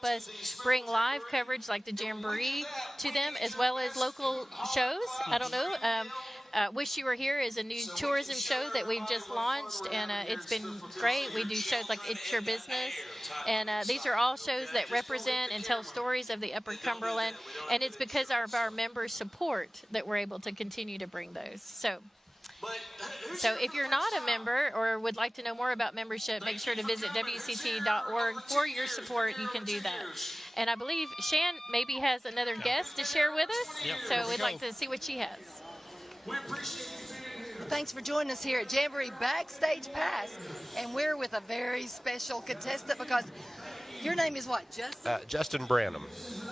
help us bring live coverage like the Jamboree to them, as well as local shows. I don't know. Wish You Were Here is a new tourism show that we've just launched, and it's been great. We do shows like It's Your Business, and these are all shows that represent and tell stories of the Upper Cumberland, and it's because of our members' support that we're able to continue to bring those. So if you're not a member or would like to know more about membership, make sure to visit WCTE.org. For your support, you can do that. And I believe Shan maybe has another guest to share with us, so we'd like to see what she has. Thanks for joining us here at Jamboree Backstage Pass, and we're with a very special contestant because your name is what, Justin? Justin Branham.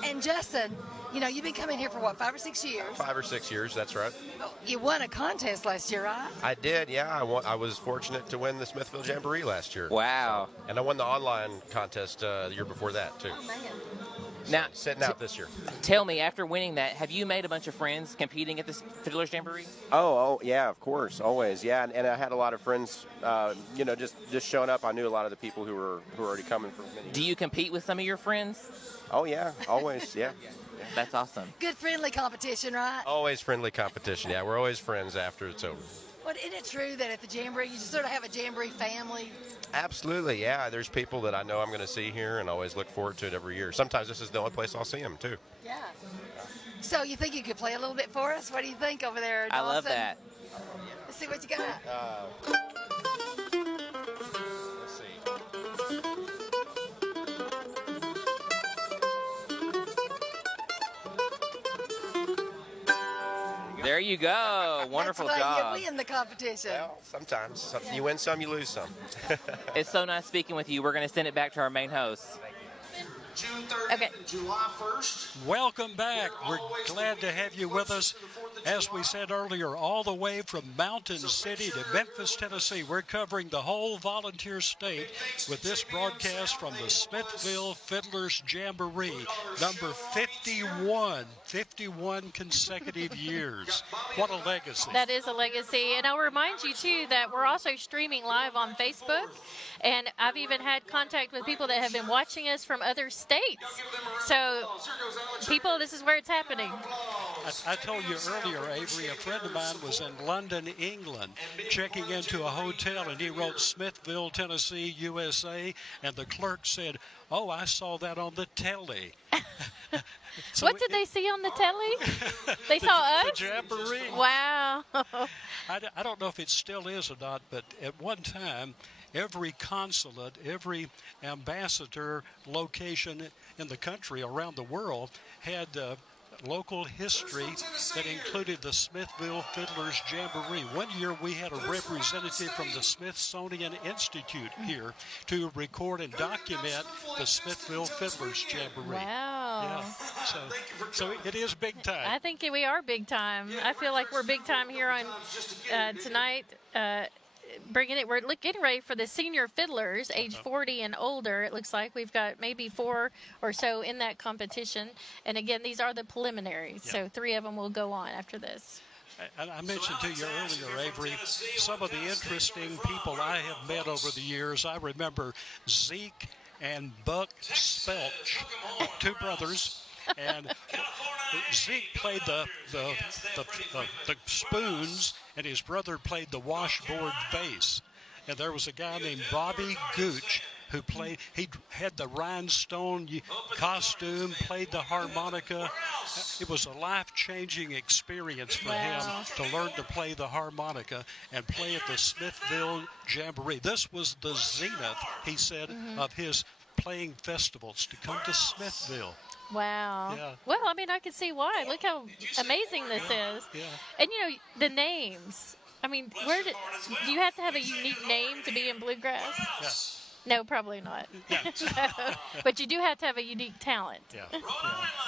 And Justin, you know, you've been coming here for what, 5 or 6 years? 5 or 6 years, that's right. Oh, you won a contest last year, right? I did, yeah. I was fortunate to win the Smithville Jamboree last year. Wow. So, and I won the online contest the year before that, too. Oh, man. Now, setting out this year. Tell me, after winning that, have you made a bunch of friends competing at this Fiddlers Jamboree? Oh, yeah, of course, always, yeah. And I had a lot of friends, you know, just showing up. I knew a lot of the people who were already coming from many. Do you compete with some of your friends? Oh, yeah, always, yeah. That's awesome. Good friendly competition, right? Always friendly competition, yeah. We're always friends after it's over. Well, isn't it true that at the Jamboree, you just sort of have a Jamboree family? Absolutely, yeah. There's people that I know I'm going to see here and always look forward to it every year. Sometimes this is the only place I'll see them, too. Yeah. So you think you could play a little bit for us? What do you think over there, Dawson? I love that. Let's see what you got. Let's see. There you go. Wonderful That's why job. you win the competition. Well, sometimes. You win some, you lose some. It's so nice speaking with you. We're going to send it back to our main host. June 30th, Okay. July 1st. Welcome back. We're glad to have you with us. As we said earlier, all the way from Mountain City to Memphis, Tennessee, we're covering the whole volunteer state with this broadcast from the Smithville Fiddlers Jamboree, number 51 consecutive years. What a legacy. That is a legacy. And I'll remind you, too, that we're also streaming live on Facebook. And I've even had contact with people that have been watching us from other states. So, people, this is where it's happening. I told you earlier, Avery, a friend of mine was in London, England, checking into a hotel, and he wrote Smithville, Tennessee, USA, and the clerk said, "Oh, I saw that on the telly." So what did they see on the telly? They saw us? The Jamboree. Wow. I don't know if it still is or not, but at one time, every consulate, every ambassador location in the country around the world had local history that included the Smithville Fiddlers Jamboree. One year we had a representative from the Smithsonian Institute here to record and document the Smithville Fiddlers Jamboree. Wow. Yeah. So it is big time. I think we are big time. I feel like we're big time here on tonight. Bringing it, we're getting ready for the senior fiddlers, age 40 and older. It looks like we've got maybe 4 or so in that competition. And again, these are the preliminaries, so 3 of them will go on after this. I mentioned to you earlier, Avery, some of the interesting people I have met over the years. I remember Zeke and Buck Spelch, 2 brothers. And Zeke played the spoons, and his brother played the washboard bass. And there was a guy named Bobby Gooch who played. He had the rhinestone costume, played the harmonica. It was a life-changing experience for him to learn to play the harmonica and play at the Smithville Jamboree. This was the zenith, he said, of his playing festivals, to come to Smithville. Wow. Yeah. Well, I mean, I can see why. Look how amazing this is. Yeah. And, you know, the names. I mean, do you have to have a unique name to be in bluegrass? Yeah. No, probably not. Yeah. But you do have to have a unique talent. Yeah.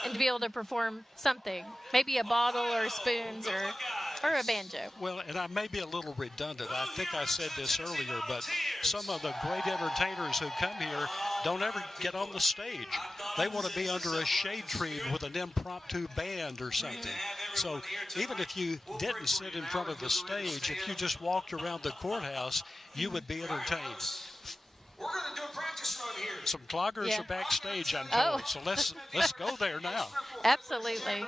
And to be able to perform something. Maybe a bottle or spoons or a banjo. Well, and I may be a little redundant. I think I said this earlier, but some of the great entertainers who come here don't ever get on the stage. They want to be under a shade tree with an impromptu band or something. So even if you didn't sit in front of the stage, if you just walked around the courthouse, you would be entertained. We're going to do a practice run here. Some cloggers Yeah. are backstage, I'm Oh. told. So let's go there now. Absolutely.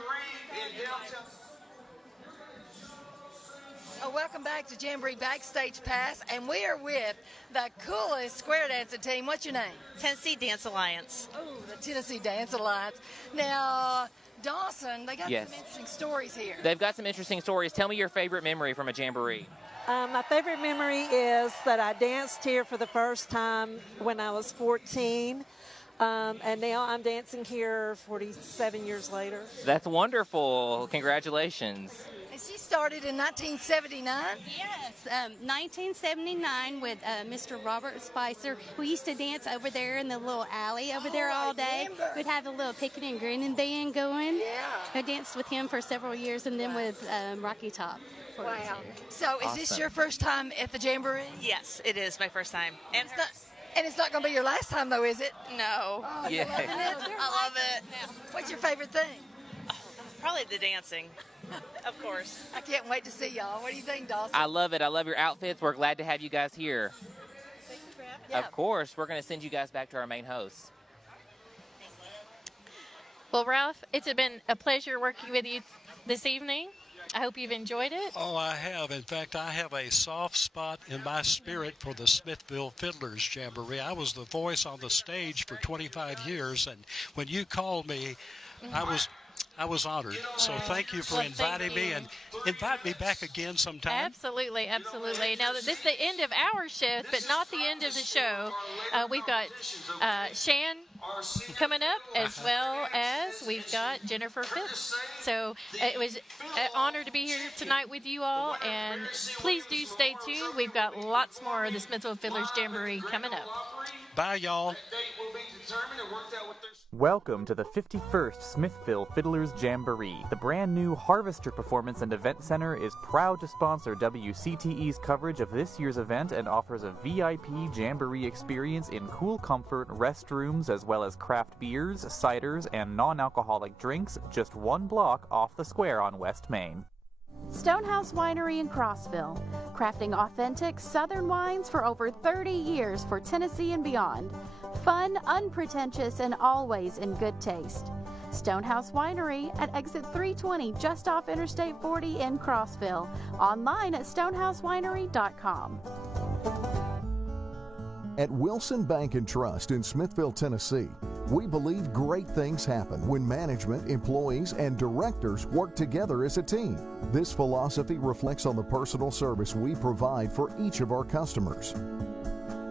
Welcome back to Jamboree Backstage Pass, and we are with the coolest square dancing team. What's your name? Tennessee Dance Alliance. Oh, the Tennessee Dance Alliance. Now, Dawson, they got Yes. some interesting stories here. They've got some interesting stories. Tell me your favorite memory from a jamboree. My favorite memory is that I danced here for the first time when I was 14, and now I'm dancing here 47 years later. That's wonderful. Congratulations. And she started in 1979. Yes, 1979 with Mr. Robert Spicer. We used to dance over there in the little alley over there all day. remember. We'd have a little picking and grinning band going. Yeah. I danced with him for several years and then with Rocky Top. for Wow. years. So is this Awesome. your first time at the Jamboree? Yes, it is my first time. And And it's not going to be your last time, though, is it? no, Oh, Yeah. you're loving it? I love it. What's your favorite thing? Probably the dancing, of course. I can't wait to see y'all. What do you think, Dawson? I love it. I love your outfits. We're glad to have you guys here. Yeah. Of course, we're going to send you guys back to our main host. Well, Ralph, it's been a pleasure working with you this evening. I hope you've enjoyed it. Oh, I have. In fact, I have a soft spot in my spirit for the Smithville Fiddlers Jamboree. I was the voice on the stage for 25 years, and when you called me, I was honored. So thank you for Well, thank inviting me, you. and invite me back again sometime. Absolutely, absolutely. Now, this is the end of our shift, but not the end of the show. We've got Shan coming up, as well as we've got Jennifer Phipps. So it was an honor to be here tonight with you all, and please do stay tuned. We've got lots more of the Smithville Fiddlers Jamboree coming up. Bye, y'all. Date will be determined and worked out with their... Welcome to the 51st Smithville Fiddlers Jamboree. The brand new Harvester Performance and Event Center is proud to sponsor WCTE's coverage of this year's event and offers a VIP Jamboree experience in cool comfort, restrooms, as well as craft beers, ciders, and non-alcoholic drinks just one block off the square on West Main. Stonehouse Winery in Crossville, crafting authentic Southern wines for over 30 years for Tennessee and beyond. Fun, unpretentious, and always in good taste. Stonehouse Winery at exit 320 just off Interstate 40 in Crossville. Online at stonehousewinery.com. At Wilson Bank and Trust in Smithville, Tennessee, we believe great things happen when management, employees, and directors work together as a team. This philosophy reflects on the personal service we provide for each of our customers.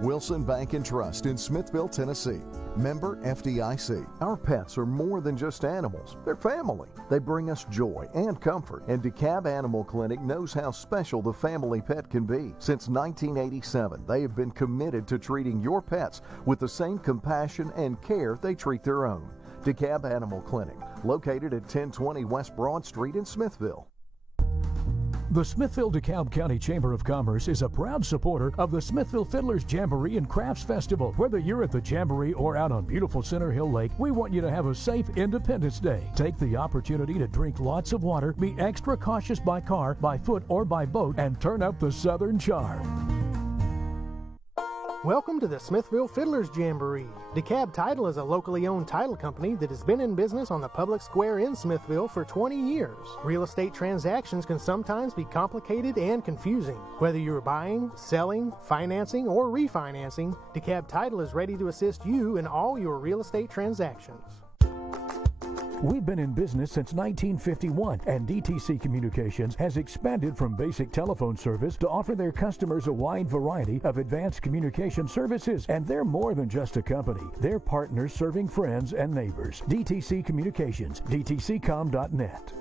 Wilson Bank and Trust in Smithville, Tennessee. Member FDIC. Our pets are more than just animals. They're family. They bring us joy and comfort. And DeKalb Animal Clinic knows how special the family pet can be. Since 1987, they have been committed to treating your pets with the same compassion and care they treat their own. DeKalb Animal Clinic, located at 1020 West Broad Street in Smithville. The Smithville-DeKalb County Chamber of Commerce is a proud supporter of the Smithville Fiddlers Jamboree and Crafts Festival. Whether you're at the Jamboree or out on beautiful Center Hill Lake, we want you to have a safe Independence Day. Take the opportunity to drink lots of water, be extra cautious by car, by foot, or by boat, and turn up the Southern charm. Welcome to the Smithville Fiddlers Jamboree. DeKalb Title is a locally owned title company that has been in business on the public square in Smithville for 20 years. Real estate transactions can sometimes be complicated and confusing. Whether you're buying, selling, financing, or refinancing, DeKalb Title is ready to assist you in all your real estate transactions. We've been in business since 1951, and DTC Communications has expanded from basic telephone service to offer their customers a wide variety of advanced communication services. And they're more than just a company. They're partners serving friends and neighbors. DTC Communications, dtccom.net.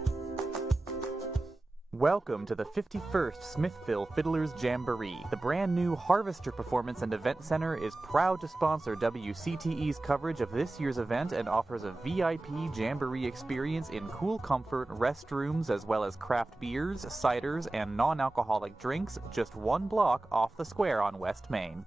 Welcome to the 51st Smithville Fiddlers Jamboree. The brand new Harvester Performance and Event Center is proud to sponsor WCTE's coverage of this year's event and offers a VIP Jamboree experience in cool comfort, restrooms, as well as craft beers, ciders, and non-alcoholic drinks just one block off the square on West Main.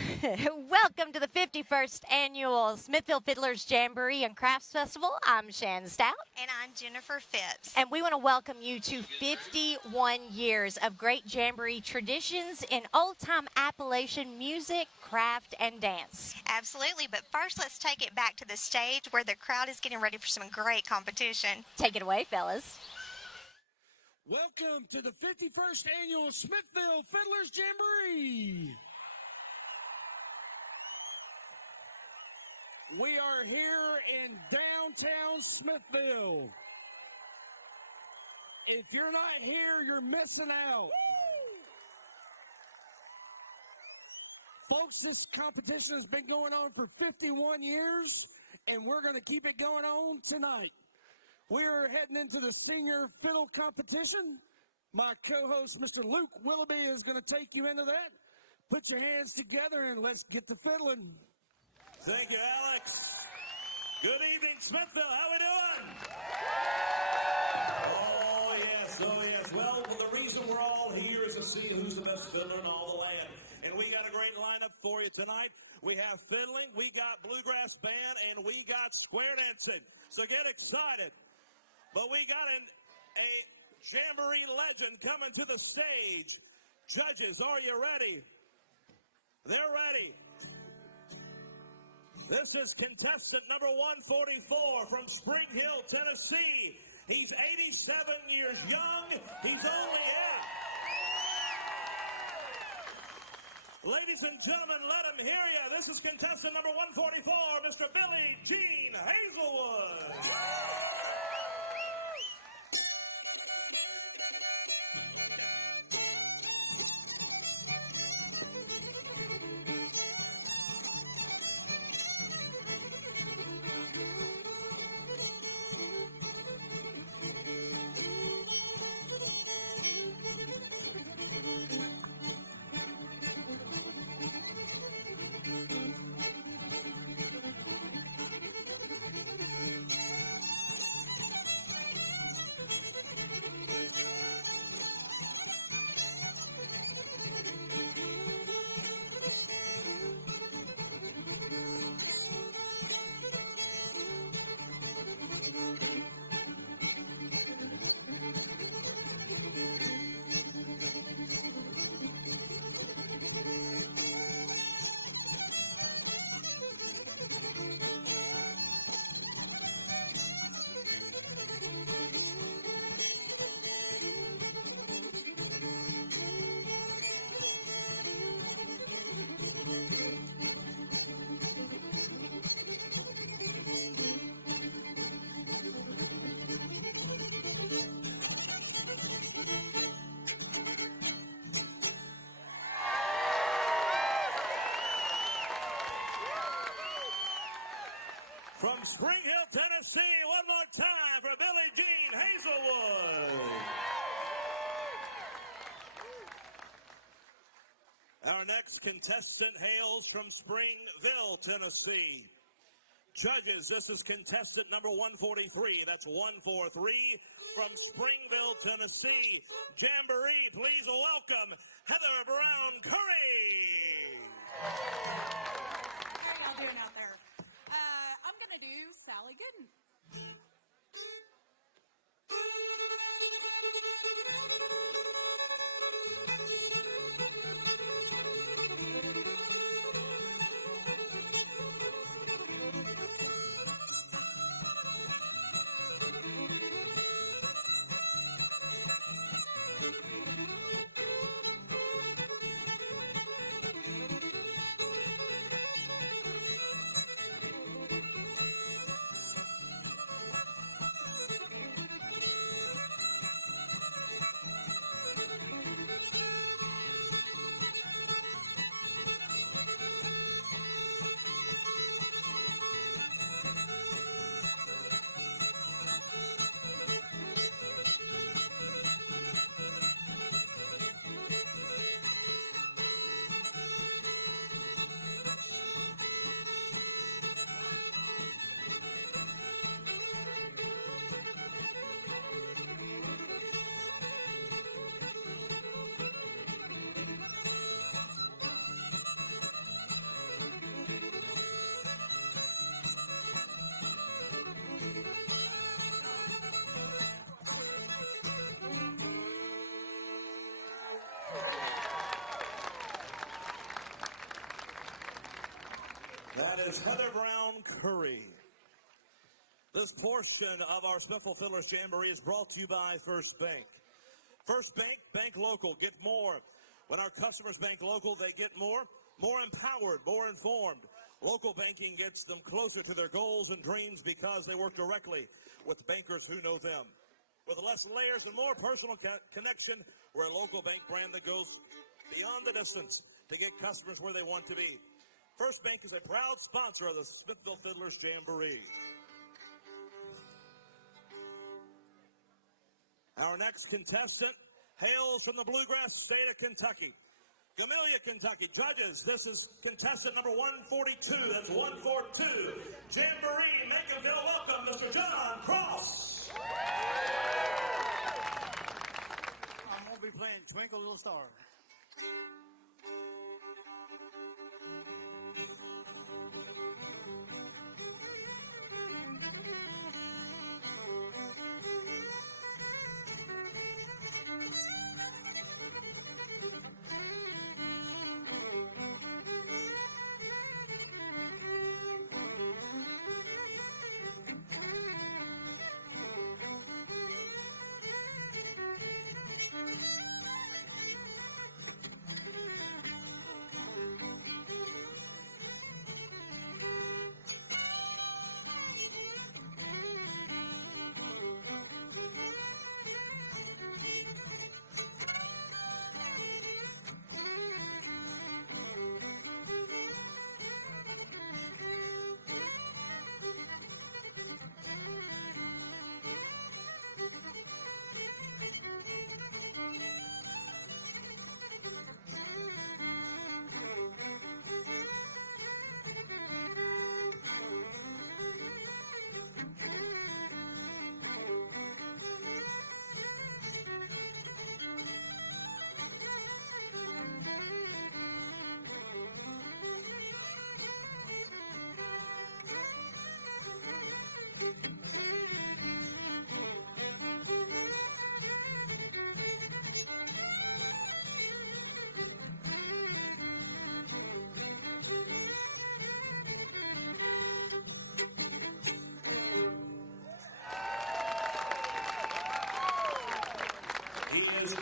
Welcome to the 51st Annual Smithville Fiddlers Jamboree and Crafts Festival. I'm Shan Stout. And I'm Jennifer Phipps. And we want to welcome you to 51 years of great jamboree traditions in old-time Appalachian music, craft, and dance. Absolutely, but first let's take it back to the stage where the crowd is getting ready for some great competition. Take it away, fellas. Welcome to the 51st Annual Smithville Fiddlers Jamboree. We are here in downtown Smithville. If you're not here, you're missing out. Folks, this competition has been going on for 51 years, and we're going to keep it going on tonight. We're heading into the senior fiddle competition. My co-host, Mr. Luke Willoughby, is going to take you into that. Put your hands together and let's get to fiddling. Thank you, Alex. Good evening, Smithville. How we doing? Oh, yes. Well, the reason we're all here is to see who's the best fiddler in all the land. And we got a great lineup for you tonight. We have fiddling, we got bluegrass band, and we got square dancing. So get excited. But we got a jamboree legend coming to the stage. Judges, are you ready? They're ready. This is contestant number 144 from Spring Hill, Tennessee. He's 87 years young. He's only 8. Ladies and gentlemen, let him hear you. This is contestant number 144, Mr. Billy Dean Hazelwood. From Spring Hill, Tennessee, one more time for Billy Dean Hazelwood. Our next contestant hails from Springville, Tennessee. Judges, this is contestant number 143. That's 143 from Springville, Tennessee. Jamboree, please welcome Heather Brown Curry. How y'all doing out there? I'm going to do Sally Gooden. is Heather Brown Curry. This portion of our Smithville Fiddlers Jamboree is brought to you by First Bank. First Bank, bank local, get more. When our customers bank local, they get more empowered, more informed. Local banking gets them closer to their goals and dreams because they work directly with bankers who know them. With less layers and more personal connection, we're a local bank brand that goes beyond the distance to get customers where they want to be. First Bank is a proud sponsor of the Smithville Fiddlers Jamboree. Our next contestant hails from the Bluegrass state of Kentucky. Gamelia, Kentucky. Judges, this is contestant number 142. That's 142. Jamboree, make him feel welcome, Mr. John Cross. I'm going to be playing Twinkle Little Star.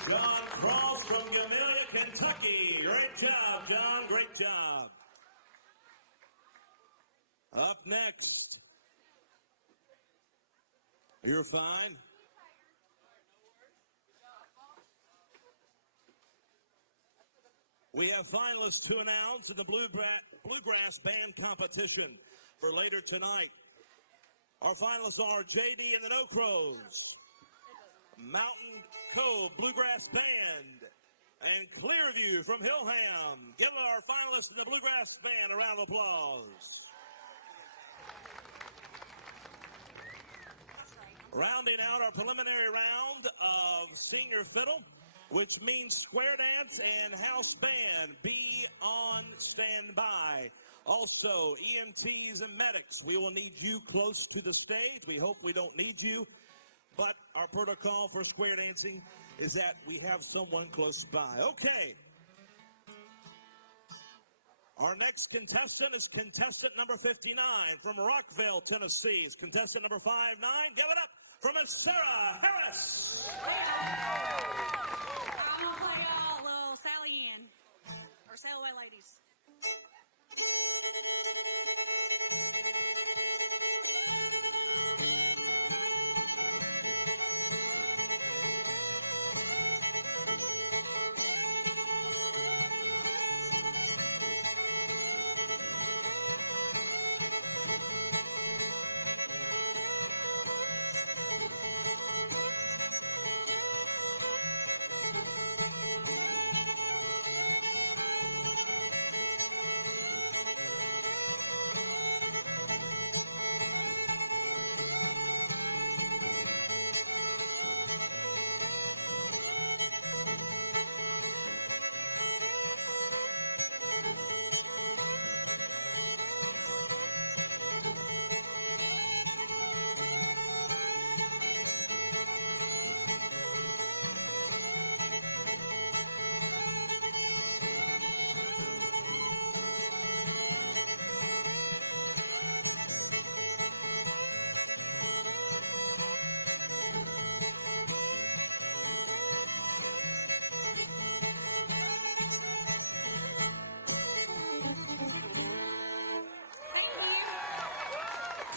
John Cross from Gamelia, Kentucky. Great job, John. Great job. Up next. You're fine. We have finalists to announce in the Bluegrass Band Competition for later tonight. Our finalists are JD and the No Crows, Mountain Cove Bluegrass Band, and Clearview from Hillham. Give our finalists in the Bluegrass Band a round of applause. Rounding out our preliminary round of senior fiddle, which means square dance and house band, be on standby. Also, EMTs and medics, we will need you close to the stage. We hope we don't need you, but our protocol for square dancing is that we have someone close by. Okay. Our next contestant is contestant number 59 from Rockville, Tennessee. It's contestant number 59. Give it up for Miss Sarah Harris. I'm going to play y'all a little Sally Ann, or Sail Away Ladies.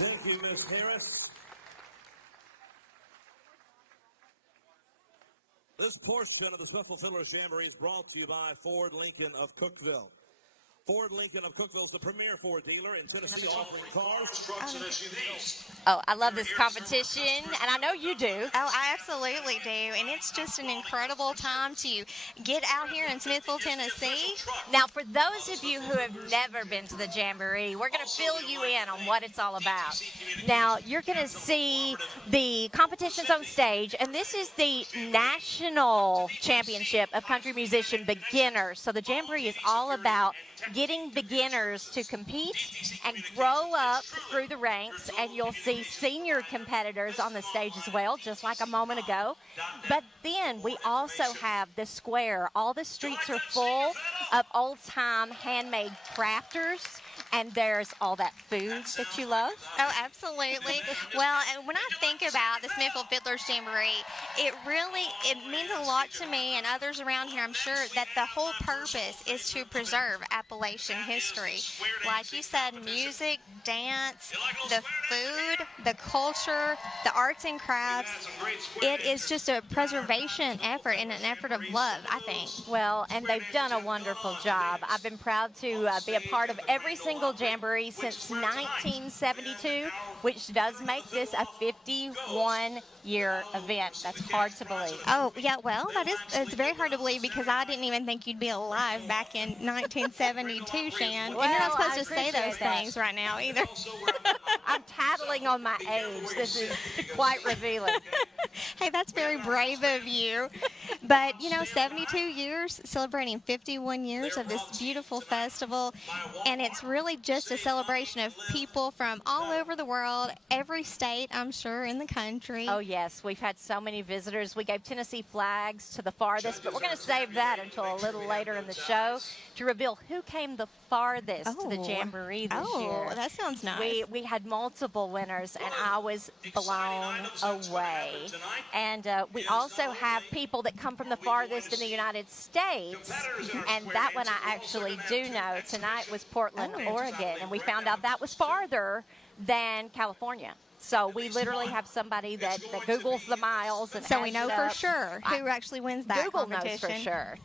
Thank you, Miss Harris. This portion of the Smithville Fiddlers Jamboree is brought to you by Ford Lincoln of Cookeville. Ford Lincoln of Cookeville is the premier Ford dealer in Tennessee, offering cars, trucks, and SUVs. Oh, I love this competition, and I know you do. Oh, I absolutely do. And it's just an incredible time to get out here in Smithville, Tennessee. Now, for those of you who have never been to the Jamboree, we're going to fill you in on what it's all about. Now, you're going to see the competitions on stage, and this is the National Championship of Country Musician Beginners. So the Jamboree is all about getting beginners to compete and grow up through the ranks, and you'll see senior competitors on the stage as well, just like a moment ago. But then we also have the square. All the streets are full of old-time handmade crafters, and there's all that food that you love. Oh, absolutely. Well, and when I think about the Smithville Fiddlers Jamboree, it means a lot to me and others around here, I'm sure, that the whole purpose is to preserve Appalachian history. Like you said, music, dance, the food, the culture, the arts and crafts. It is just a preservation effort and an effort of love, I think. Well, and they've done a wonderful job. I've been proud to be a part of every single Jamboree since 1972, which does make this a 51-year event. That's hard to believe. Oh, yeah, well, it's very hard to believe because I didn't even think you'd be alive back in 1972, Shan. Well, and you're not supposed I to say those appreciate things right now either. I'm tattling on my age. This is quite revealing. Hey, that's very brave of you. But, 72 years, celebrating 51 years of this beautiful festival. And it's really just a celebration of people from all over the world, every state, I'm sure, in the country. Oh, yes. We've had so many visitors. We gave Tennessee flags to the farthest, but we're going to save that until a little later in the show to reveal who came the farthest to the Jamboree this year. Oh, that sounds nice. We had multiple winners, and I was blown away. And we also have people that come from the farthest in the United States, and that one I actually do know. Tonight was Portland, Oregon, and we found out that was farther than California. So we literally have somebody that Googles the miles. And so we know for sure who actually wins that Google competition. knows for sure.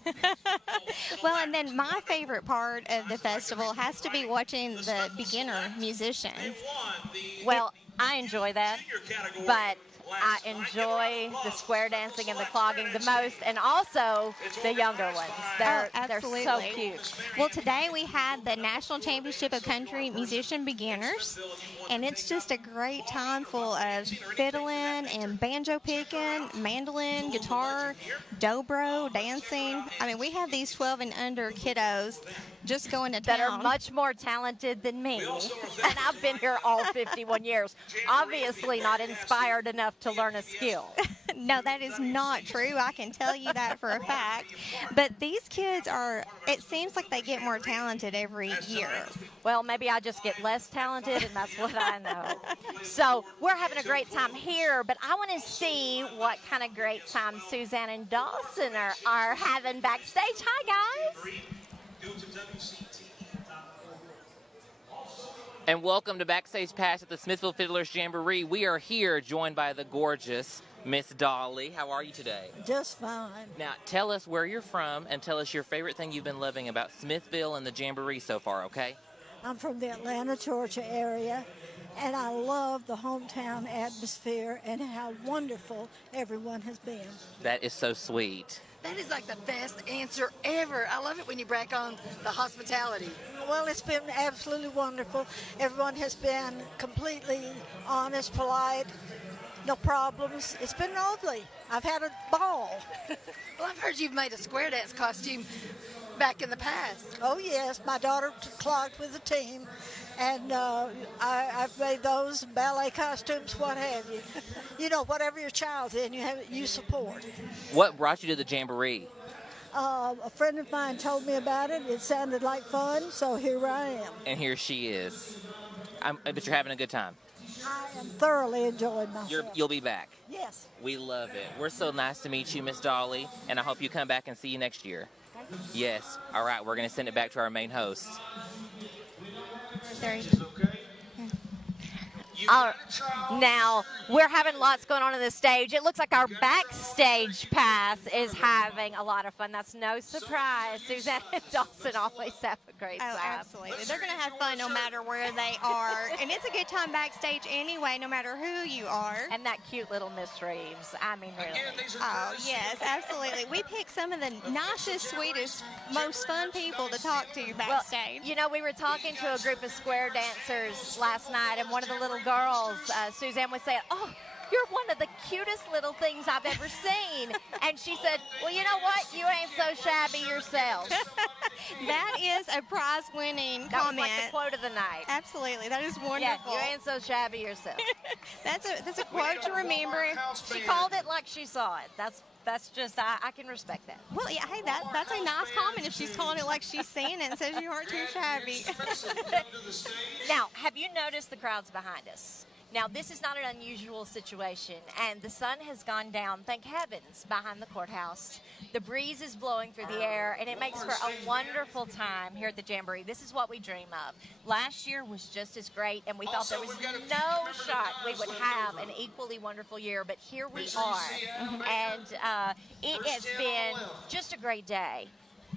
Well, and then my favorite part of the festival has to be watching the beginner musicians. Well, I enjoy that, but I enjoy the square dancing and the clogging the most, and also the younger ones. They're so cute. Well, today we had the National Championship of Country Musician Beginners, and it's just a great time full of fiddling and banjo picking, mandolin, guitar, dobro, dancing. I mean, we have these 12 and under kiddos just going to town. That are much more talented than me, and I've been here all 51 years. Obviously not inspired enough to learn a skill. No, that is not true. I can tell you that for a fact. But these kids it seems like they get more talented every year. Well, maybe I just get less talented, and that's what I know. So we're having a great time here, but I want to see what kind of great time Suzanne and Dawson are having backstage. Hi, guys. And welcome to Backstage Pass at the Smithville Fiddlers Jamboree. We are here joined by the gorgeous Miss Dolly. How are you today? Just fine. Now, tell us where you're from and tell us your favorite thing you've been loving about Smithville and the Jamboree so far, okay? I'm from the Atlanta, Georgia area, and I love the hometown atmosphere and how wonderful everyone has been. That is so sweet. That is like the best answer ever. I love it when you brag on the hospitality. Well, it's been absolutely wonderful. Everyone has been completely honest, polite, no problems. It's been lovely. I've had a ball. Well, I've heard you've made a square dance costume back in the past. Oh, yes. My daughter clogged with the team, and I've made those ballet costumes, what have you. You know, whatever your child's in, you support. What brought you to the Jamboree? A friend of mine told me about it. It sounded like fun, so here I am. And here she is. But you're having a good time. I am thoroughly enjoying myself. You'll be back. Yes. We love it. We're so nice to meet you, Miss Dolly, and I hope you come back and see you next year. Yes. All right, we're going to send it back to our main host. Now, we're having lots going on the stage. It looks like our backstage pass is having a lot of fun. That's no surprise. Suzanne and Dawson always have a great time. Absolutely. They're going to have fun no matter where they are. And it's a good time backstage anyway, no matter who you are. And that cute little Miss Reeves. I mean, really. Oh, yes, absolutely. We picked some of the nicest, sweetest, most fun people to talk to backstage. Well, you know, we were talking to a group of square dancers last night, and one of the little girls, Suzanne, was saying, "Oh, you're one of the cutest little things I've ever seen." And she said, "Well, you know what? You ain't so shabby yourself." That is a prize-winning That comment. was like the quote of the night. Absolutely. That is wonderful. Yeah, you ain't so shabby yourself. That's a quote to remember. She called it like she saw it. That's just, I can respect that. Well, yeah, hey, that's a nice comment if she's calling it like she's seeing it and says you aren't too shabby. Now, have you noticed the crowds behind us? Now, this is not an unusual situation, and the sun has gone down, thank heavens, behind the courthouse. The breeze is blowing through the air, and it makes for a wonderful time here at the Jamboree. This is what we dream of. Last year was just as great, and we thought there was no shot we would have an equally wonderful year, but here we are. And it has been just a great day.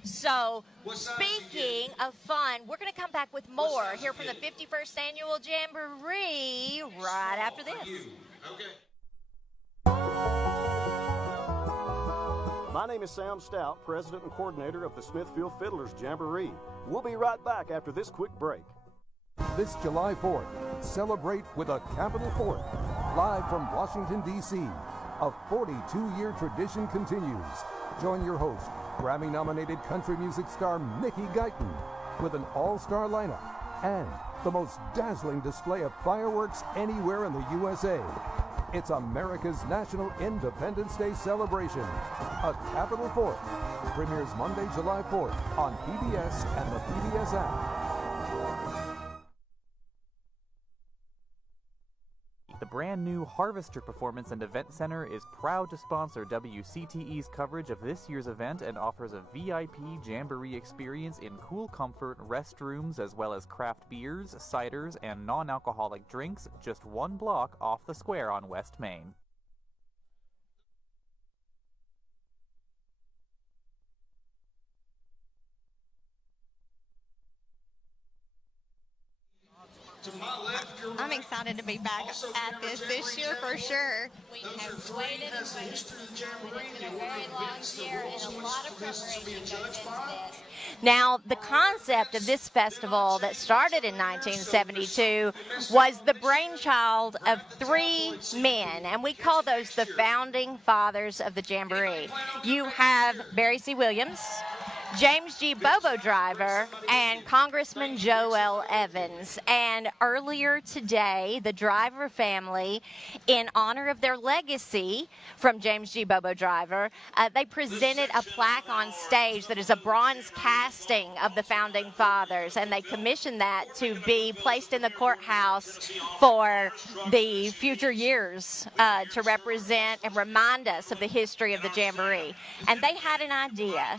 So, speaking of fun, we're going to come back with more here from the 51st Annual Jamboree right after this. My name is Sam Stout, President and Coordinator of the Smithville Fiddlers Jamboree. We'll be right back after this quick break. This July 4th, celebrate with a Capital Fort. Live from Washington, D.C., a 42-year tradition continues. Join your host, Grammy-nominated country music star Mickey Guyton, with an all-star lineup and the most dazzling display of fireworks anywhere in the USA. It's America's National Independence Day celebration, a Capital Fort. Premieres Monday, July 4th on PBS and the PBS app. The brand new Harvester Performance and Event Center is proud to sponsor WCTE's coverage of this year's event and offers a VIP Jamboree experience in cool comfort, restrooms, as well as craft beers, ciders, and non-alcoholic drinks just one block off the square on West Main. I'm excited to be back at this year for sure. We have waited and waited. It's been a very long year and a lot of preparation goes into this. Now, the concept of this festival that started in 1972 was the brainchild of 3 men, and we call those the founding fathers of the Jamboree. You have Barry C. Williams, James G. Bobo Driver, and Congressman Joel Evans. And earlier today, the Driver family, in honor of their legacy from James G. Bobo Driver, they presented a plaque on stage that is a bronze casting of the Founding Fathers, and they commissioned that to be placed in the courthouse for the future years to represent and remind us of the history of the Jamboree. And they had an idea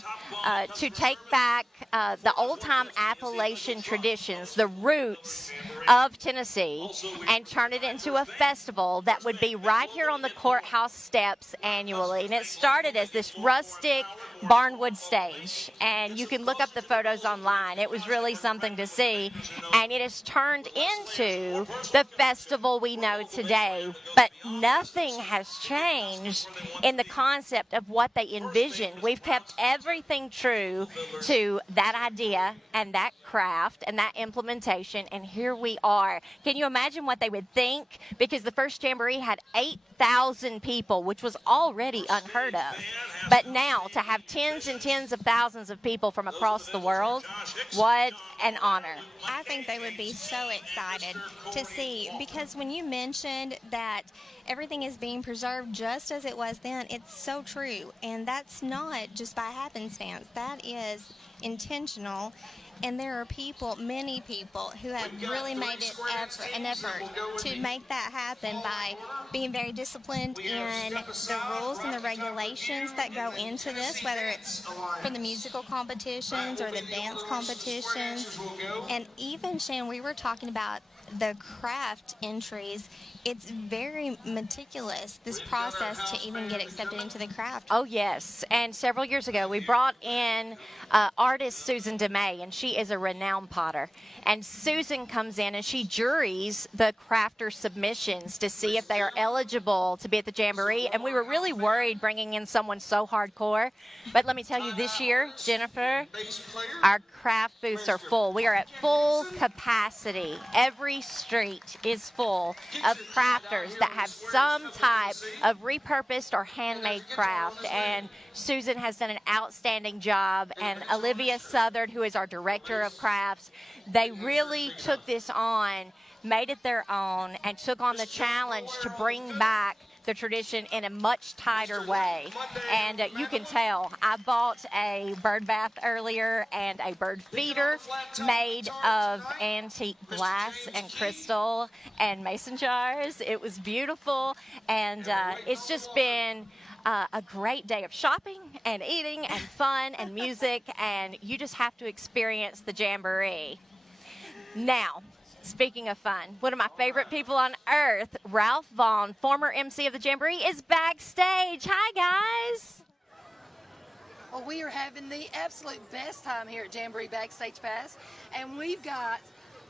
to take back the old-time Appalachian traditions, the roots of Tennessee, and turn it into a festival that would be right here on the courthouse steps annually. And it started as this rustic barnwood stage, and you can look up the photos online. It was really something to see, and it has turned into the festival we know today. But nothing has changed in the concept of what they envisioned. We've kept everything true to that idea and that craft and that implementation, and here we are. Can you imagine what they would think? Because the first Jamboree had 8,000 people, which was already unheard of. But now to have tens and tens of thousands of people from across the world, what an honor. I think they would be so excited to see, because when you mentioned that everything is being preserved just as it was then, it's so true. And that's not just by happenstance. That is intentional. And there are people, many people, who have really made it an effort to make that happen by being very disciplined in the rules and the regulations that go into this, whether it's for the musical competitions or the dance competitions. And even, Shan, we were talking about the craft entries. It's very meticulous, this process to even get accepted into the craft. Oh, yes. And several years ago, we brought in artist Susan DeMay, and she is a renowned potter. And Susan comes in and she juries the crafter submissions to see if they are eligible to be at the Jamboree. And we were really worried bringing in someone so hardcore. But let me tell you, this year, Jennifer, our craft booths are full. We are at full capacity. Every street is full of crafters that have some type of repurposed or handmade craft. And Susan has done an outstanding job, and Olivia Southern, who is our director of crafts, they really took this on, made it their own, and took on the challenge to bring back the tradition in a much tighter way. And you can tell, I bought a bird bath earlier and a bird feeder made of antique glass and crystal and mason jars. It was beautiful, and it's just been a great day of shopping and eating and fun and music, and you just have to experience the Jamboree. Now, speaking of fun, one of my favorite people on earth, Ralph Vaughn, former MC of the Jamboree, is backstage. Hi, guys. Well, we are having the absolute best time here at Jamboree Backstage Pass, and we've got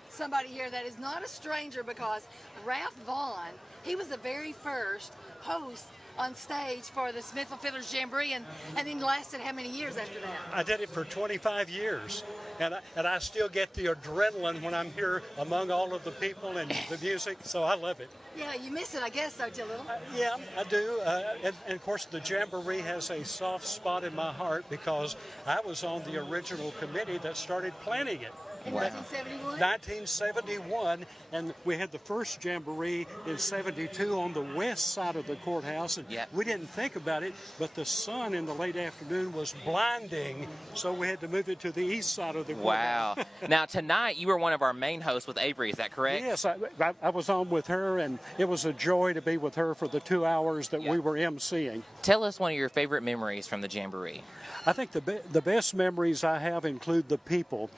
somebody here that is not a stranger, because Ralph Vaughn, he was the very first host on stage for the Smithville Fiddlers Jamboree, and then lasted how many years after that? I did it for 25 years, and I still get the adrenaline when I'm here among all of the people and the music, so I love it. Yeah, you miss it, I guess, don't you, a little? Yeah, I do, and of course the Jamboree has a soft spot in my heart because I was on the original committee that started planning it. In 1971? 1971, and we had the first Jamboree in 72 on the west side of the courthouse, and we didn't think about it, but the sun in the late afternoon was blinding, so we had to move it to the east side of the courthouse. Wow. Now, tonight, you were one of our main hosts with Avery, is that correct? Yes, I was on with her, and it was a joy to be with her for the 2 hours that we were emceeing. Tell us one of your favorite memories from the Jamboree. I think the best memories I have include the people.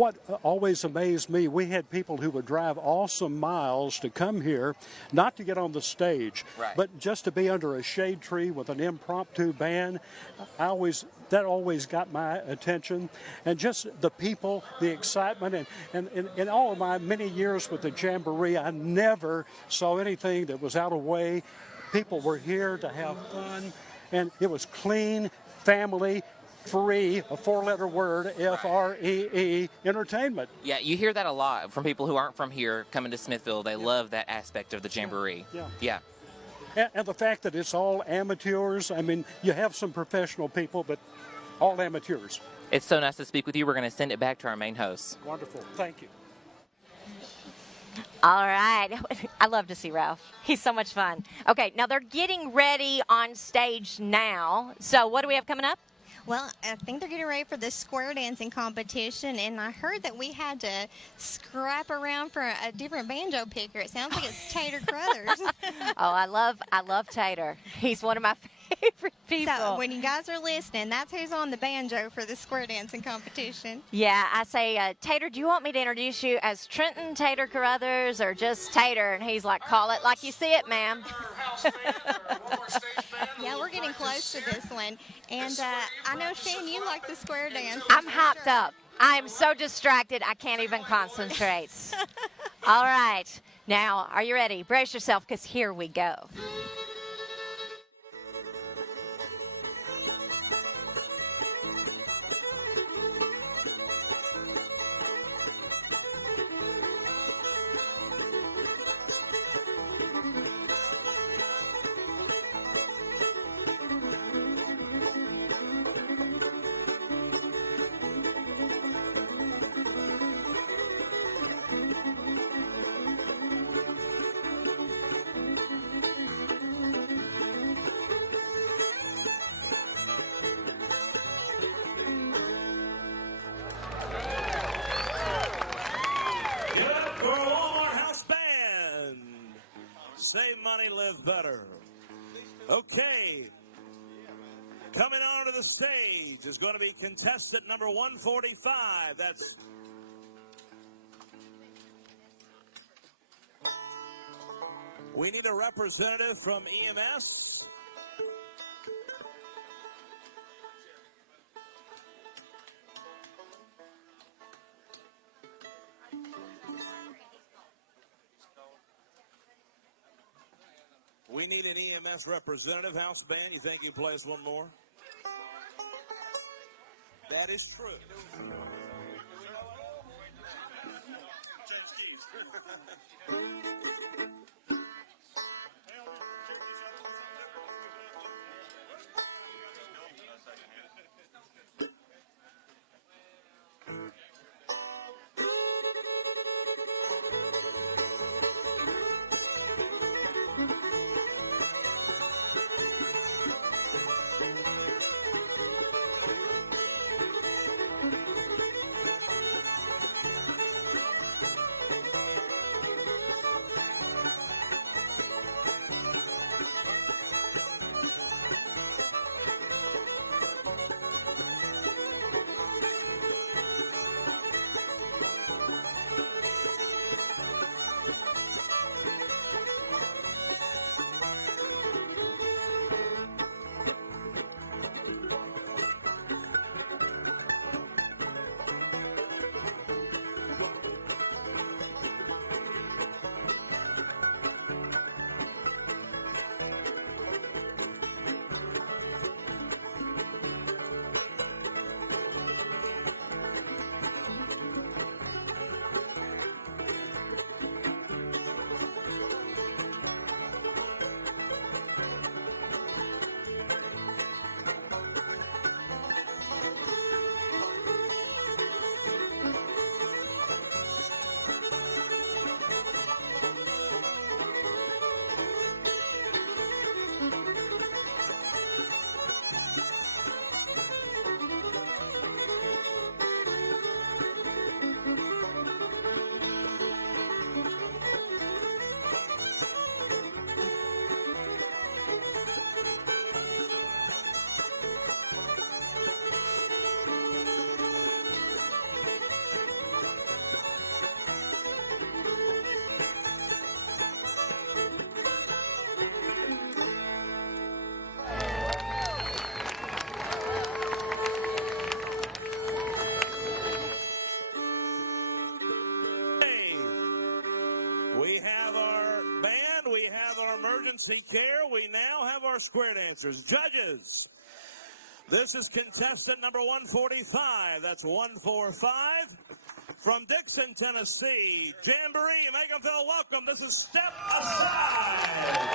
What always amazed me, we had people who would drive awesome miles to come here, not to get on the stage, but just to be under a shade tree with an impromptu band. That always got my attention. And just the people, the excitement, and in all of my many years with the Jamboree, I never saw anything that was out of way. People were here to have fun, and it was clean, family, free, a four-letter word, F-R-E-E, entertainment. Yeah, you hear that a lot from people who aren't from here coming to Smithville. They love that aspect of the Jamboree. Yeah. And the fact that it's all amateurs. I mean, you have some professional people, but all amateurs. It's so nice to speak with you. We're going to send it back to our main host. Wonderful. Thank you. All right. I love to see Ralph. He's so much fun. Okay, now they're getting ready on stage now. So what do we have coming up? Well, I think they're getting ready for the square dancing competition, and I heard that we had to scrap around for a different banjo picker. It sounds like it's Tater Crothers. Oh, I love Tater. He's one of my favorite people. So when you guys are listening, that's who's on the banjo for the square dancing competition. Yeah, I say, Tater, do you want me to introduce you as Trenton Tater Carruthers or just Tater? And he's like, call it like you see it, ma'am. Yeah, we're getting close to this one. And I know, Shane, you like the square dance. I'm hopped up. I am so distracted, I can't even concentrate. All right. Now, are you ready? Brace yourself, because here we go. Save money, live better. Okay. Coming onto the stage is going to be contestant number 145. That's we need a representative from EMS. We need an EMS representative. House band, you think you can play us one more? That is true. Emergency care. We now have our square dancers. Judges, this is contestant number 145. That's 145 from Dixon, Tennessee. Jamboree, make them feel welcome. This is Step Aside.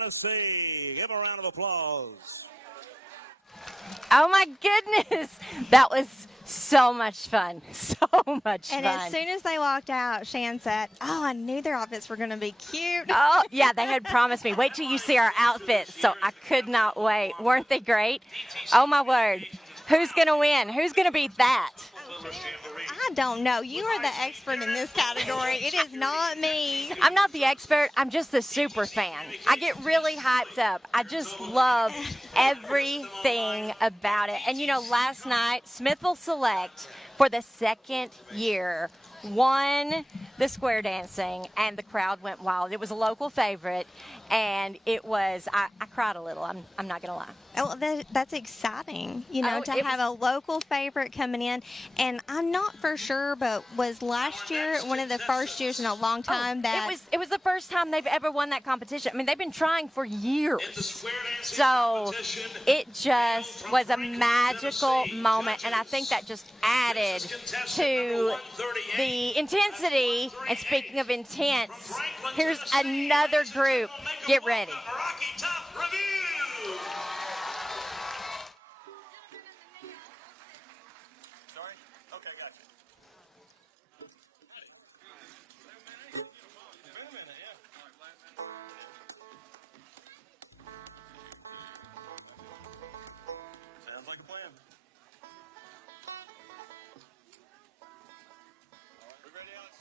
Tennessee. Give a round of applause. Oh my goodness, that was so much fun. So much fun. And as soon as they walked out, Shan said, "Oh, I knew their outfits were going to be cute." Oh, yeah, they had promised me. Wait till you see our outfits. So I could not wait. Weren't they great? Oh, my word. Who's going to win? Who's going to beat that? I don't know. You are the expert in this category. It is not me. I'm not the expert. I'm just the super fan. I get really hyped up. I just love everything about it. And, you know, last night, Smithville Select, for the second year, won the square dancing, and the crowd went wild. It was a local favorite, and it was, I cried a little. I'm not going to lie. Oh, that's exciting, you know, to have a local favorite coming in. And I'm not for sure, but was last year one of the first years in a long time that... It was the first time they've ever won that competition. I mean, they've been trying for years. So it just was a magical moment, and I think that just added to the intensity. And speaking of intense, here's another group. Get ready. Sounds like a plan. We ready, Alex?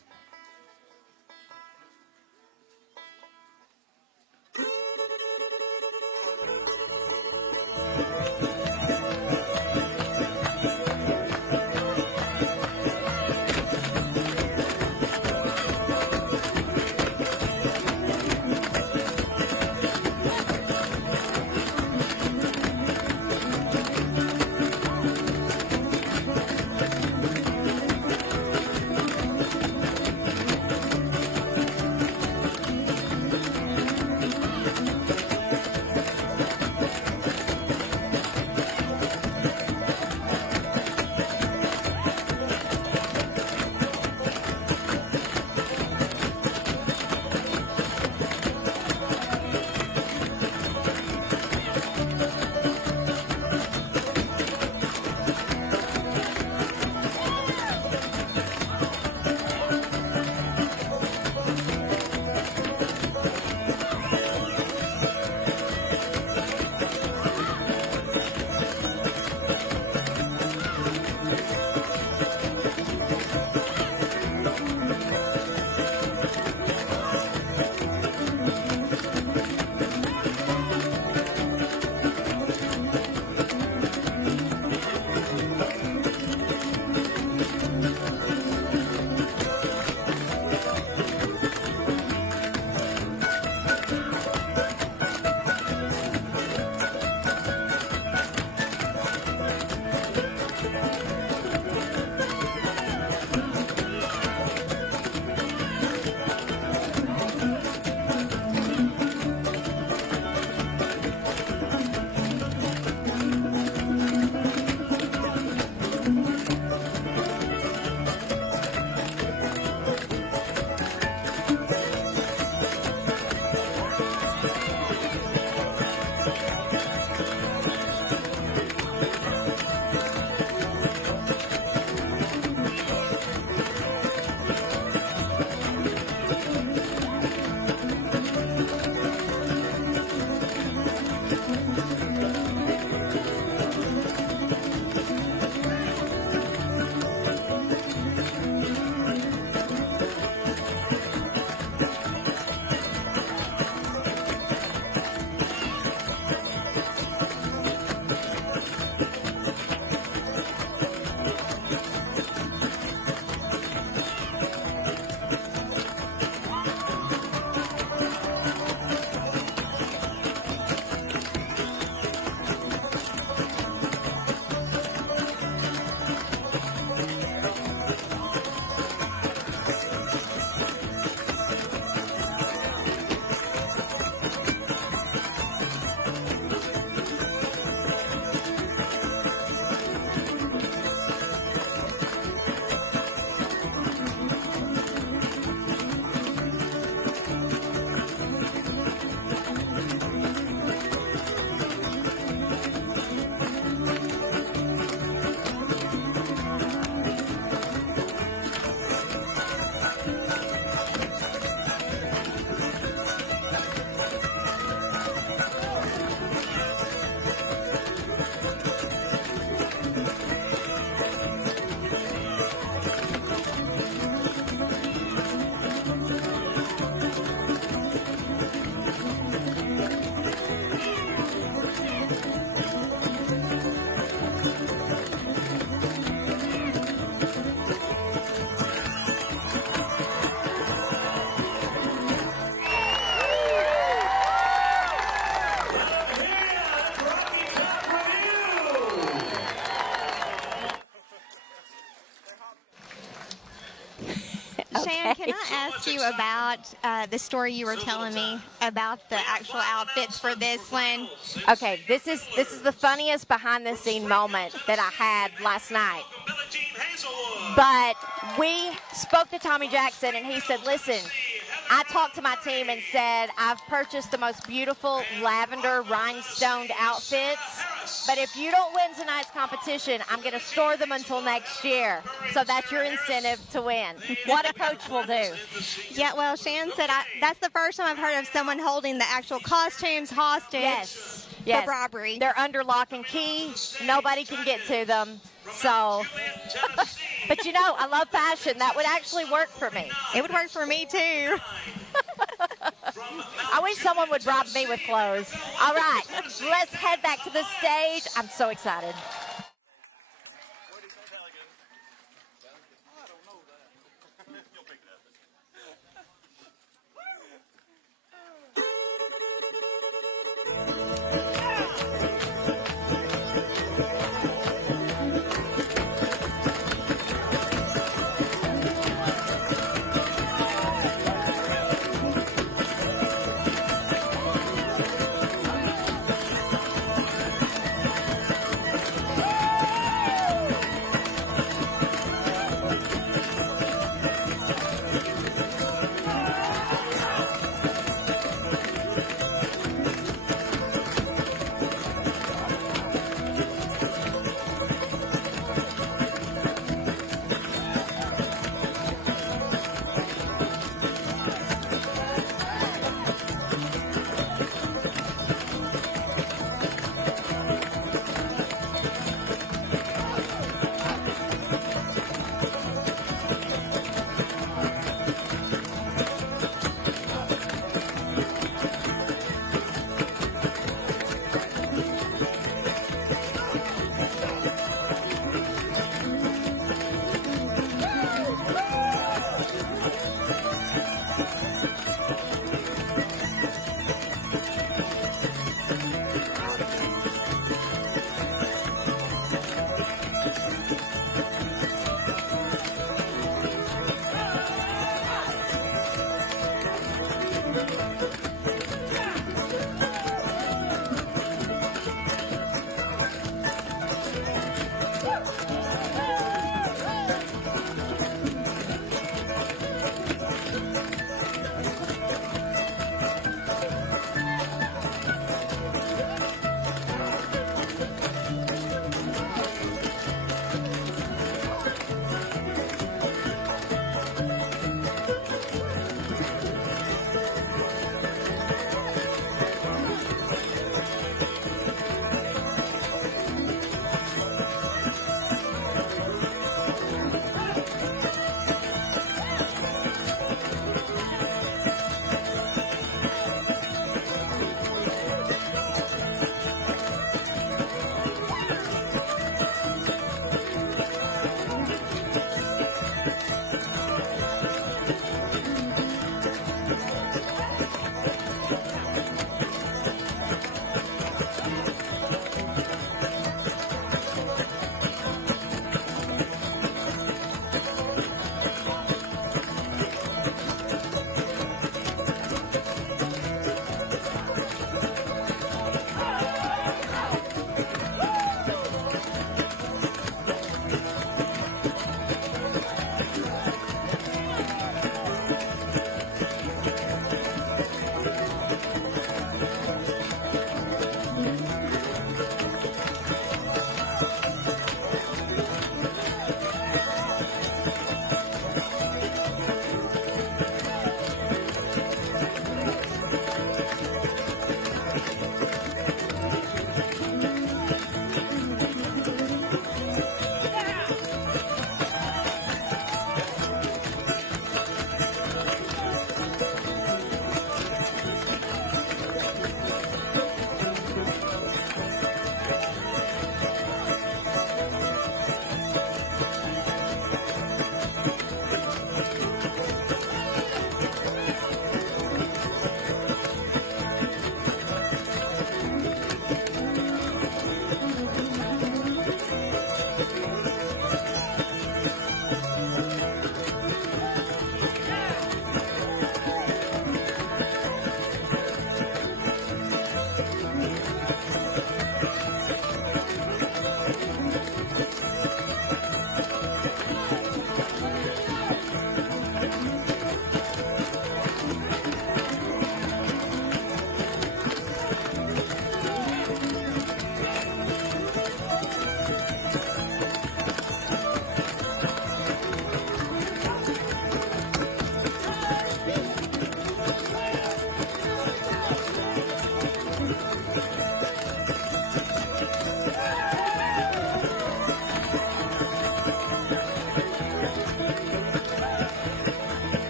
ask you about the story you were telling me about the actual outfits for this one. Okay, this is the funniest behind the scene moment that I had last night. But we spoke to Tommy Jackson, and he said, listen, I talked to my team and said, I've purchased the most beautiful lavender rhinestoned outfits, but if you don't win tonight's competition, I'm going to store them until next year. So that's your incentive to win. What a coach will do. Yeah, well, Shan said that's the first time I've heard of someone holding the actual costumes hostage for robbery. They're under lock and key. Nobody can get to them. So, but you know, I love fashion. That would actually work for me. It would work for me too. I wish someone would rob me with clothes. All right, let's head back to the stage. I'm so excited.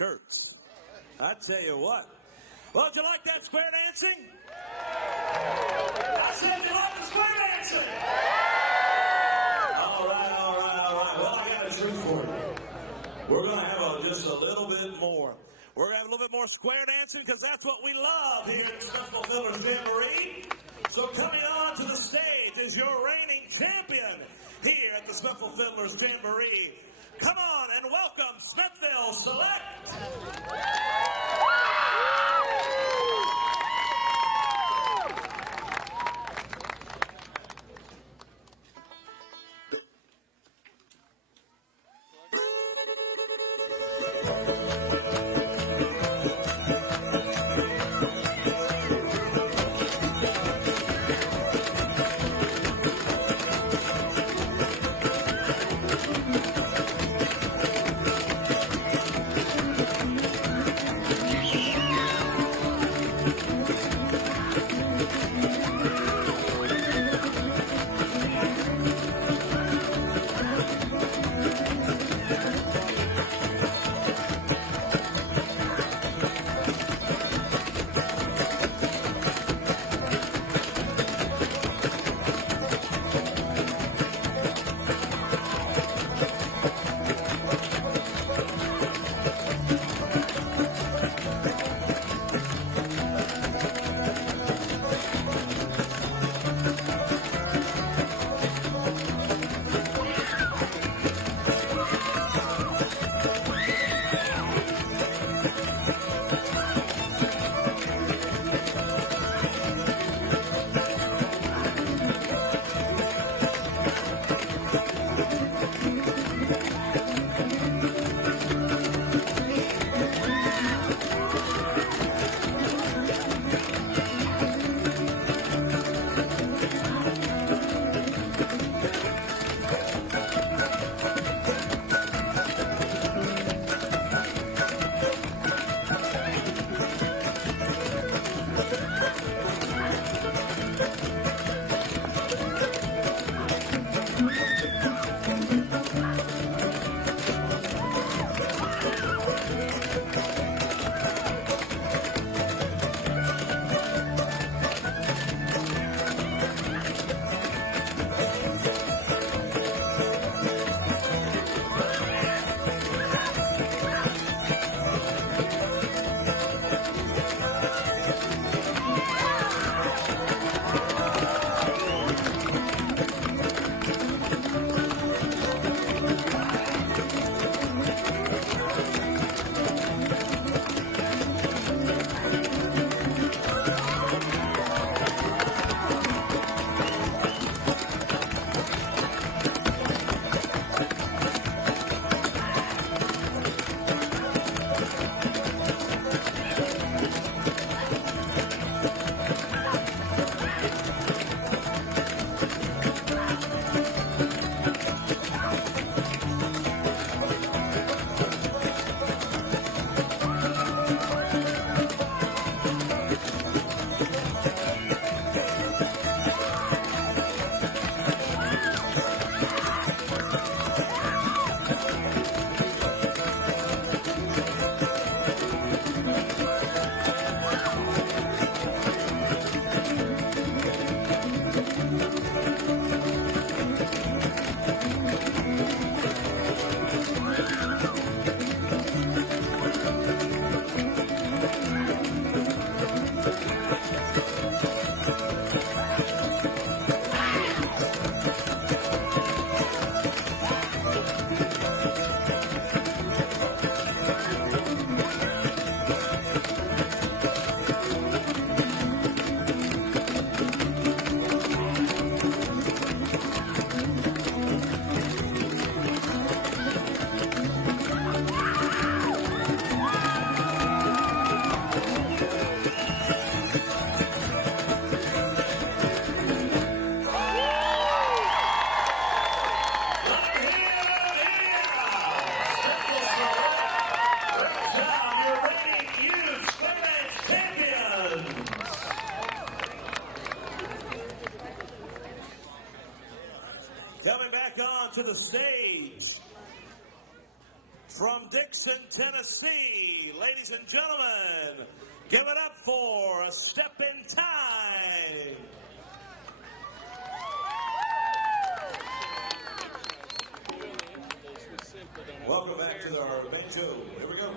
shirts. I tell you what. Well, did you like that square dancing? I said, you like the square dancing? All right. Well, I got a treat for you. We're going to have just a little bit more. We're going to have a little bit more square dancing because that's what we love here at Smithville Fiddlers Jamboree. So coming on to the stage is your reigning champion here at the Smithville Fiddlers Jamboree. Come on and welcome Smithville Select. Coming back on to the stage from Dixon, Tennessee. Ladies and gentlemen, give it up for A Step in Time. Welcome back to our banjo. Here we go.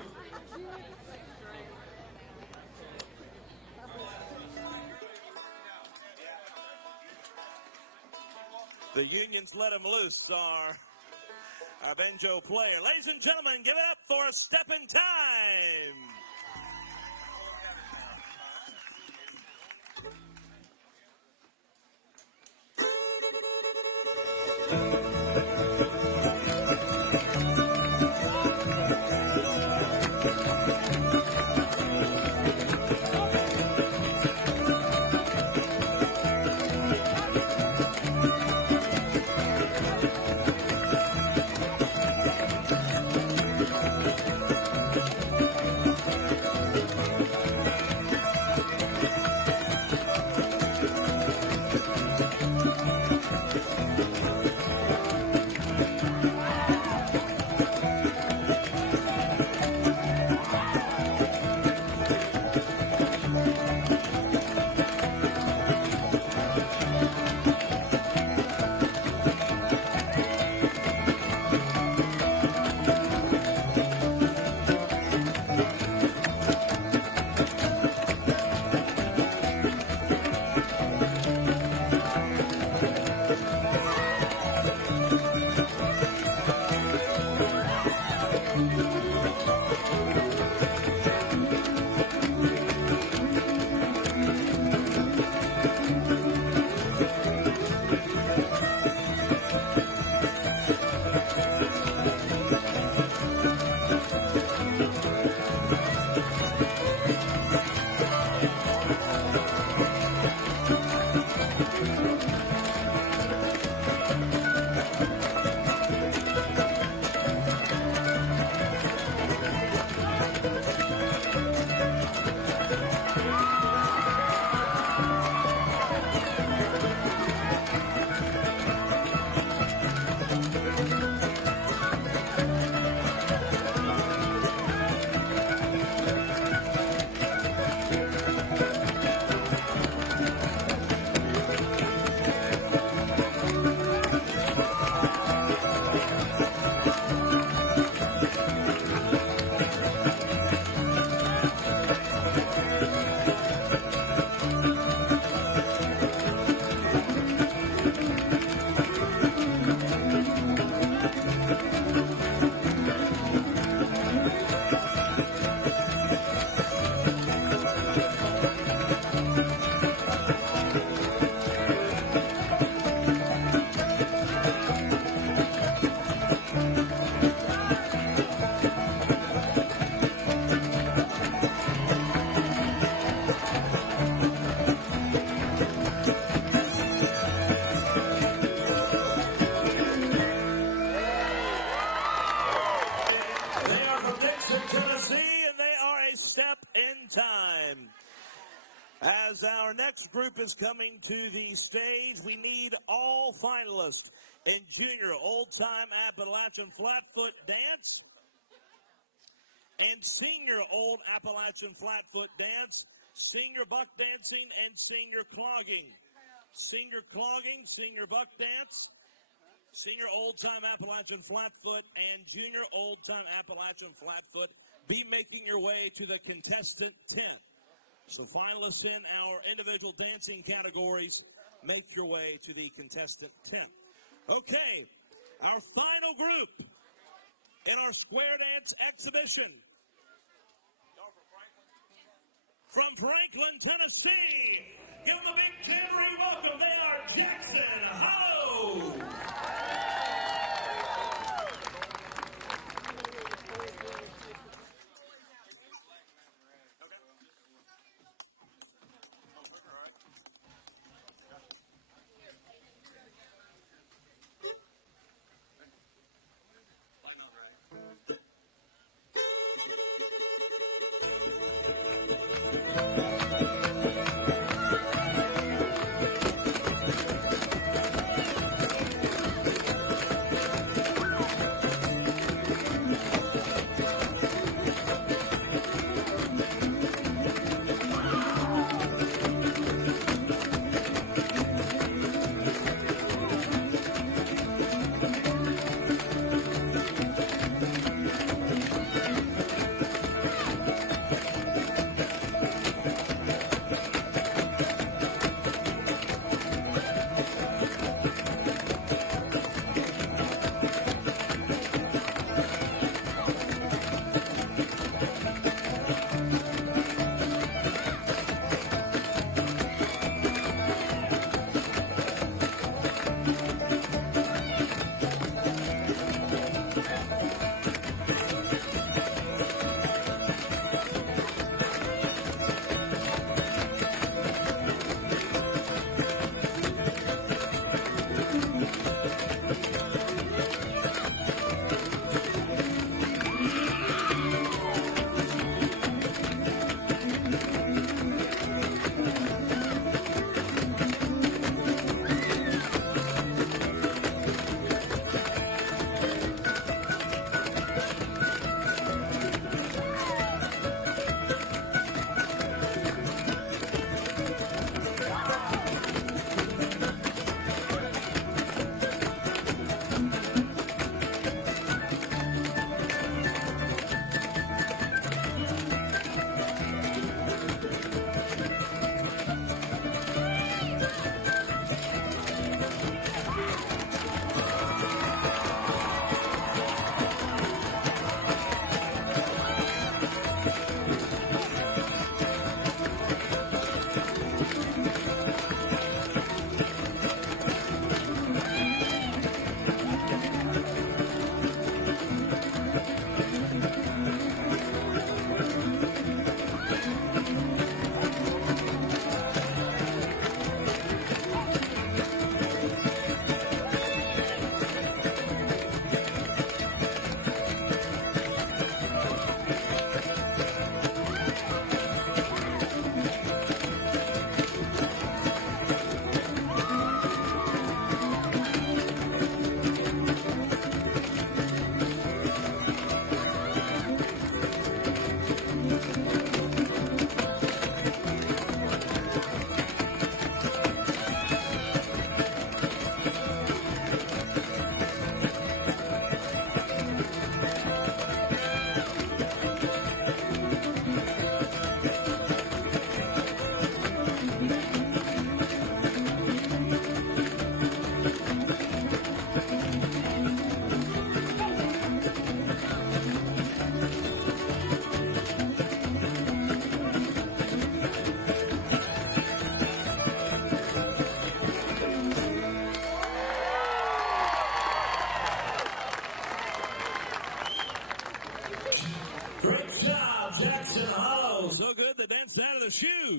The unions let him loose, our banjo player. Ladies and gentlemen, give it up for A Step in Time. As our next group is coming to the stage, we need all finalists in junior old-time Appalachian flatfoot dance and senior old Appalachian flatfoot dance, senior buck dancing, and senior clogging. Senior clogging, senior buck dance, senior old-time Appalachian flatfoot, and junior old-time Appalachian flatfoot. Be making your way to the contestant tent. So finalists in our individual dancing categories, make your way to the contestant tent. Okay, our final group in our square dance exhibition. From Franklin, Tennessee, give them a big jamboree welcome. They are Jackson Ho!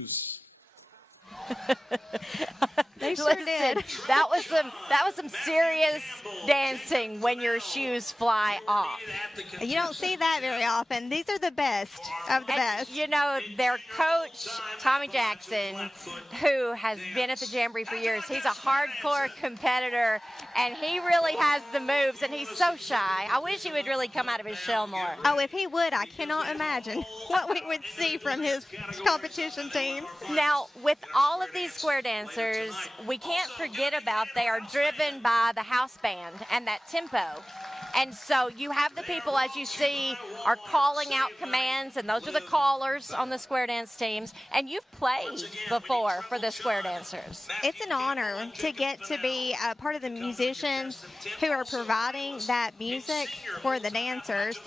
shoes. They sure did. That was some serious dancing when your shoes fly off. You don't see that very often. These are the best of the best. You know, their coach, Tommy Jackson, who has been at the Jamboree for years, he's a hardcore competitor, and he really has the moves, and he's so shy. I wish he would really come out of his shell more. Oh, if he would, I cannot imagine what we would see from his competition team. Now, with all of these square dancers, we can't forget about they are driven by the house band and that tempo. And so you have the people, as you see, are calling out commands, and those are the callers on the square dance teams. And you've played before for the square dancers. It's an honor to get to be a part of the musicians who are providing that music for the dancers.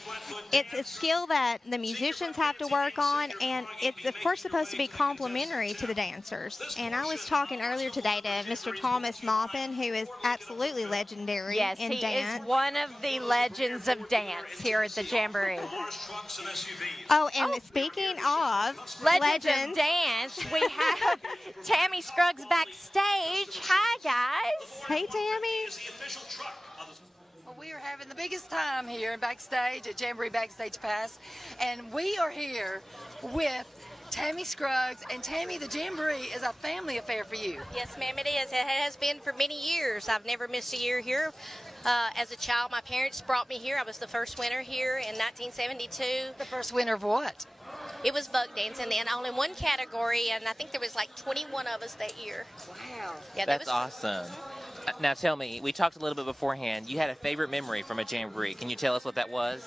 It's a skill that the musicians have to work on, and it's, of course, supposed to be complimentary to the dancers. And I was talking earlier today to Mr. Thomas Maupin, who is absolutely legendary yes, in he dance. is one of the legends of dance here at the Jamboree. Oh, and speaking of legends of dance, we have Tammy Scruggs backstage. Hi, guys. Hey, Tammy. Well, we are having the biggest time here backstage at Jamboree Backstage Pass, and we are here with Tammy Scruggs. And Tammy, the Jamboree is a family affair for you. Yes, ma'am, it is. It has been for many years. I've never missed a year here. As a child, my parents brought me here. I was the first winner here in 1972. The first winner of what? It was bug dancing then, only one category, and I think there was like 21 of us that year. Wow. Yeah, That's awesome. Now tell me, we talked a little bit beforehand. You had a favorite memory from a Jamboree. Can you tell us what that was?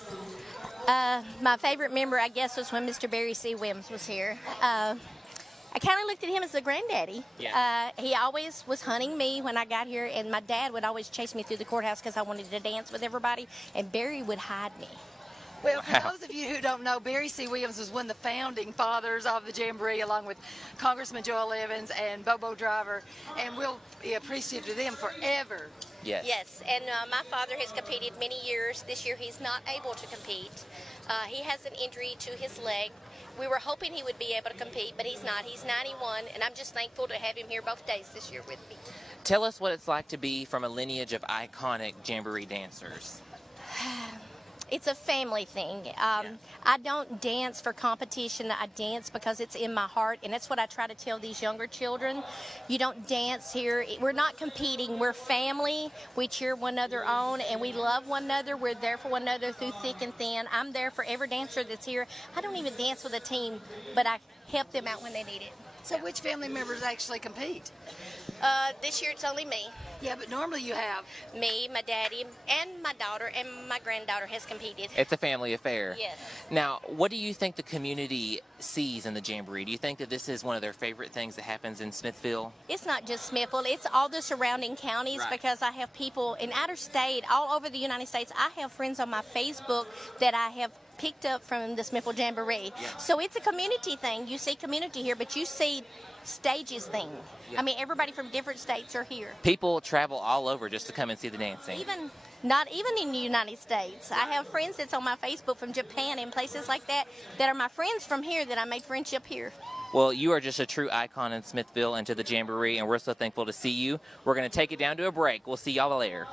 My favorite memory, I guess, was when Mr. Barry C. Williams was here. I kind of looked at him as a granddaddy. Yeah. He always was hunting me when I got here, and my dad would always chase me through the courthouse because I wanted to dance with everybody, and Barry would hide me. Well, for those of you who don't know, Barry C. Williams was one of the founding fathers of the Jamboree, along with Congressman Joel Evans and Bobo Driver, and we'll be appreciative to them forever. Yes. Yes, and my father has competed many years. This year he's not able to compete. He has an injury to his leg. We were hoping he would be able to compete, but he's not. He's 91, and I'm just thankful to have him here both days this year with me. Tell us what it's like to be from a lineage of iconic Jamboree dancers. It's a family thing. I don't dance for competition. I dance because it's in my heart, and that's what I try to tell these younger children. You don't dance here. We're not competing. We're family. We cheer one another on, and we love one another. We're there for one another through thick and thin. I'm there for every dancer that's here. I don't even dance with a team, but I help them out when they need it. So which family members actually compete? This year it's only me. Yeah, but normally you have me, my daddy, and my daughter, and my granddaughter has competed. It's a family affair. Yes. Now, what do you think the community sees in the Jamboree? Do you think that this is one of their favorite things that happens in Smithville? It's not just Smithville. It's all the surrounding counties, right, because I have people in outer state, all over the United States. I have friends on my Facebook that I have picked up from the Smithville Jamboree. Yeah. So it's a community thing. You see community here, but you see stages thing. Yeah. I mean, everybody from different states are here. People travel all over just to come and see the dancing. Not even in the United States. I have friends that's on my Facebook from Japan and places like that that are my friends from here that I made friendship here. Well, you are just a true icon in Smithville and to the Jamboree, and we're so thankful to see you. We're going to take it down to a break. We'll see y'all later.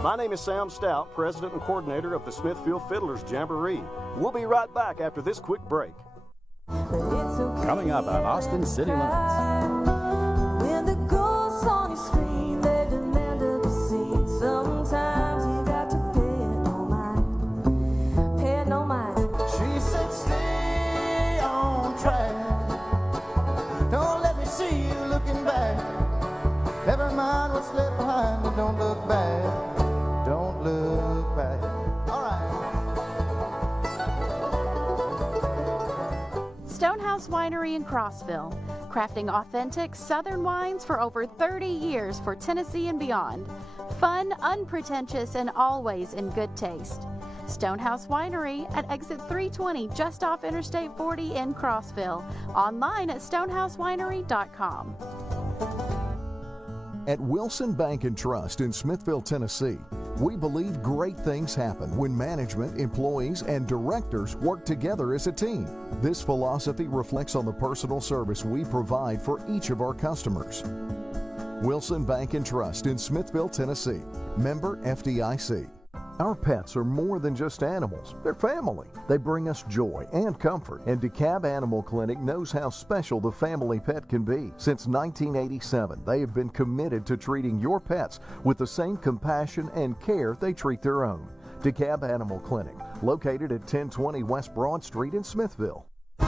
My name is Sam Stout, President and Coordinator of the Smithville Fiddlers Jamboree. We'll be right back after this quick break. Coming up on Austin City Limits. When the ghosts on your screen, they demand to be seen. Sometimes you got to pay it no mind. Pay it no mind. She said, stay on track. Don't let me see you looking back. Never mind what's left behind, but don't look back. Don't look back. All right. Stonehouse Winery in Crossville, crafting authentic Southern wines for over 30 years for Tennessee and beyond. Fun, unpretentious, and always in good taste. Stonehouse Winery at exit 320 just off Interstate 40 in Crossville. Online at stonehousewinery.com. At Wilson Bank and Trust in Smithville, Tennessee, We believe great things happen when management, employees, and directors work together as a team. This philosophy reflects on the personal service we provide for each of our customers. Wilson Bank and Trust in Smithville, Tennessee. Member FDIC. Our pets are more than just animals. They're family. They bring us joy and comfort. And DeKalb Animal Clinic knows how special the family pet can be. Since 1987, they have been committed to treating your pets with the same compassion and care they treat their own. DeKalb Animal Clinic, located at 1020 West Broad Street in Smithville.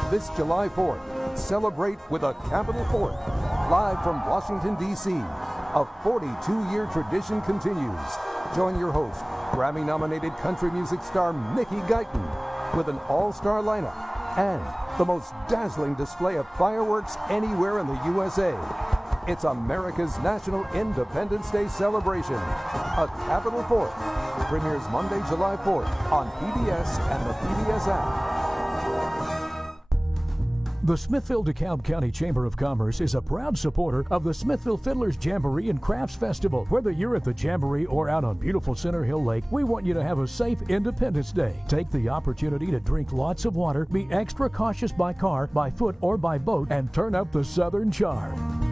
This July 4th, celebrate with a Capital Fort. Live from Washington, D.C., a 42-year tradition continues. Join your host, Grammy-nominated country music star Mickey Guyton, with an all-star lineup and the most dazzling display of fireworks anywhere in the USA. It's America's National Independence Day celebration. A Capital Fort premieres Monday, July 4th on PBS and the PBS app. The Smithville DeKalb County Chamber of Commerce is a proud supporter of the Smithville Fiddlers Jamboree and Crafts Festival. Whether you're at the Jamboree or out on beautiful Center Hill Lake, we want you to have a safe Independence Day. Take the opportunity to drink lots of water, be extra cautious by car, by foot, or by boat, and turn up the Southern charm.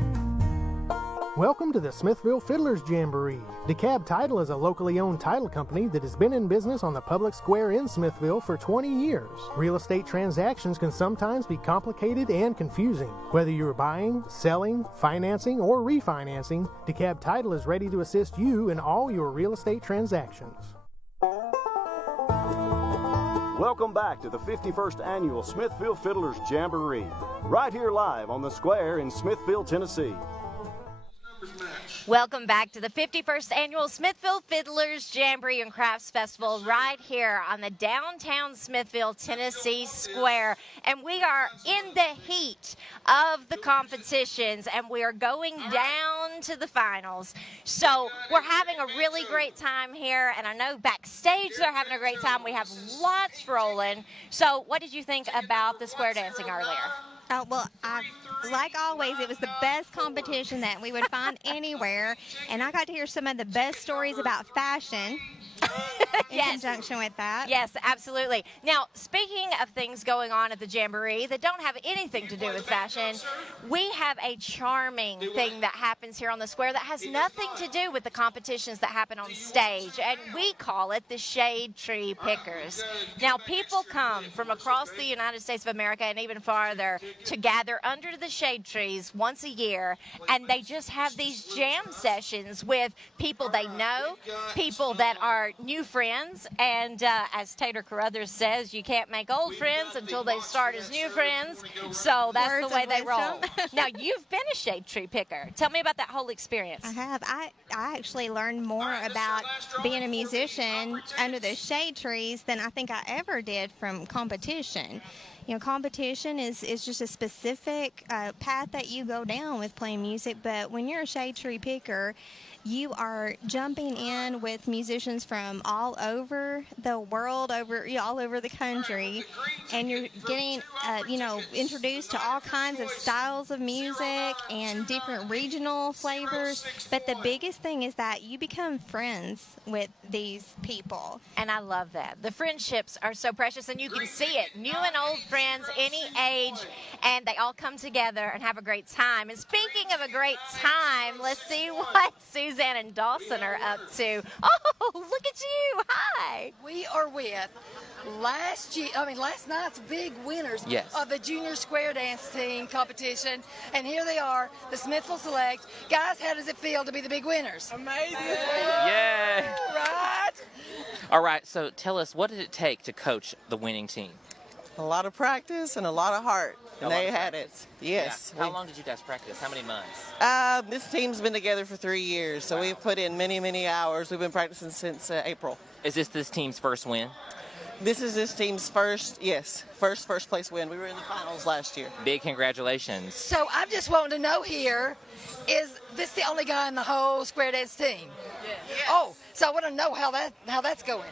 Welcome to the Smithville Fiddlers Jamboree. DeKalb Title is a locally owned title company that has been in business on the public square in Smithville for 20 years. Real estate transactions can sometimes be complicated and confusing. Whether you're buying, selling, financing, or refinancing, DeKalb Title is ready to assist you in all your real estate transactions. Welcome back to the 51st Annual Smithville Fiddlers Jamboree, right here live on the square in Smithville, Tennessee. Welcome back to the 51st Annual Smithville Fiddlers Jamboree and Crafts Festival right here on the downtown Smithville, Tennessee Square. And we are in the heat of the competitions, and we are going down to the finals. So we're having a really great time here, and I know backstage they're having a great time. We have lots rolling. So what did you think about the square dancing earlier? Oh, well, like always, it was the best competition that we would find anywhere, and I got to hear some of the best stories about fashion in conjunction with that. Yes, absolutely. Now, speaking of things going on at the Jamboree that don't have anything to do with fashion, we have a charming thing that happens here on the square that has nothing to do with the competitions that happen on stage, and we call it the Shade Tree Pickers. Now, people come from across the United States of America and even farther to gather under the shade trees once a year, and they just have these jam sessions with people they know, people that are new friends, and as Tater Carruthers says, you can't make old friends until they start as new friends, so that's Words the way of they wisdom. roll. Now, you've been a shade tree picker. Tell me about that whole experience. I have. I actually learned more about being a musician under the shade trees than I think I ever did from competition. You know, competition is just a specific path that you go down with playing music, but when you're a shade tree picker, you are jumping in with musicians from all over the world, all over the country, and you're getting, introduced to all kinds of styles of music and different regional flavors. But the biggest thing is that you become friends with these people. And I love that. The friendships are so precious, and you can see it. New and old friends, any age, and they all come together and have a great time. And speaking of a great time, let's see what Suzanne and Dawson are up to. Oh, look at you. Hi. We are with last night's big winners of the Junior Square Dance Team competition. And here they are, the Smithville Select. Guys, how does it feel to be the big winners? Amazing. Yay. Right? All right, so tell us, what did it take to coach the winning team? A lot of practice and a lot of heart. And they had it. Yes. Yeah. How long did you guys practice? How many months? This team's been together for 3 years, so we've put in many, many hours. We've been practicing since April. Is this team's first win? This is this team's first place win. We were in the finals last year. Big congratulations. So I'm just wanting to know here, is this the only guy in the whole square dance team? Yes. Oh, so I want to know how that's going.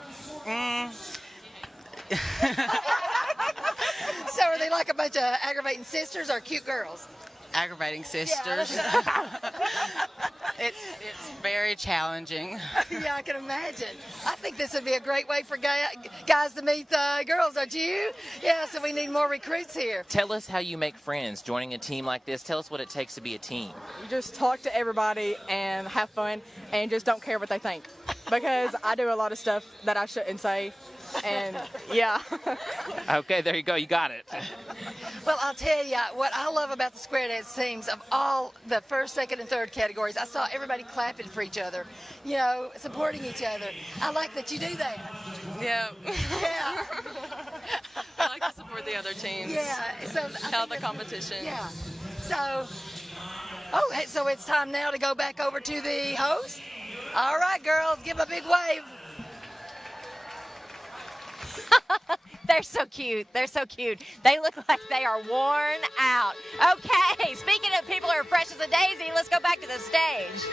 So are they like a bunch of aggravating sisters or cute girls? Aggravating sisters. Yeah. It's very challenging. Yeah, I can imagine. I think this would be a great way for guys to meet girls, don't you? Yeah, so we need more recruits here. Tell us how you make friends joining a team like this. Tell us what it takes to be a team. You just talk to everybody and have fun and just don't care what they think. Because I do a lot of stuff that I shouldn't say. And yeah. Okay, there you go. You got it. Well, I'll tell you what I love about the square dance teams of all the first, second, and third categories. I saw everybody clapping for each other, you know, supporting each other. I like that you do that. Yeah. Yeah. I like to support the other teams. Yeah. So help the competition. Yeah. So, so it's time now to go back over to the host. All right, girls, give a big wave. They're so cute. They're so cute. They look like they are worn out. Okay, speaking of people who are fresh as a daisy, let's go back to the stage.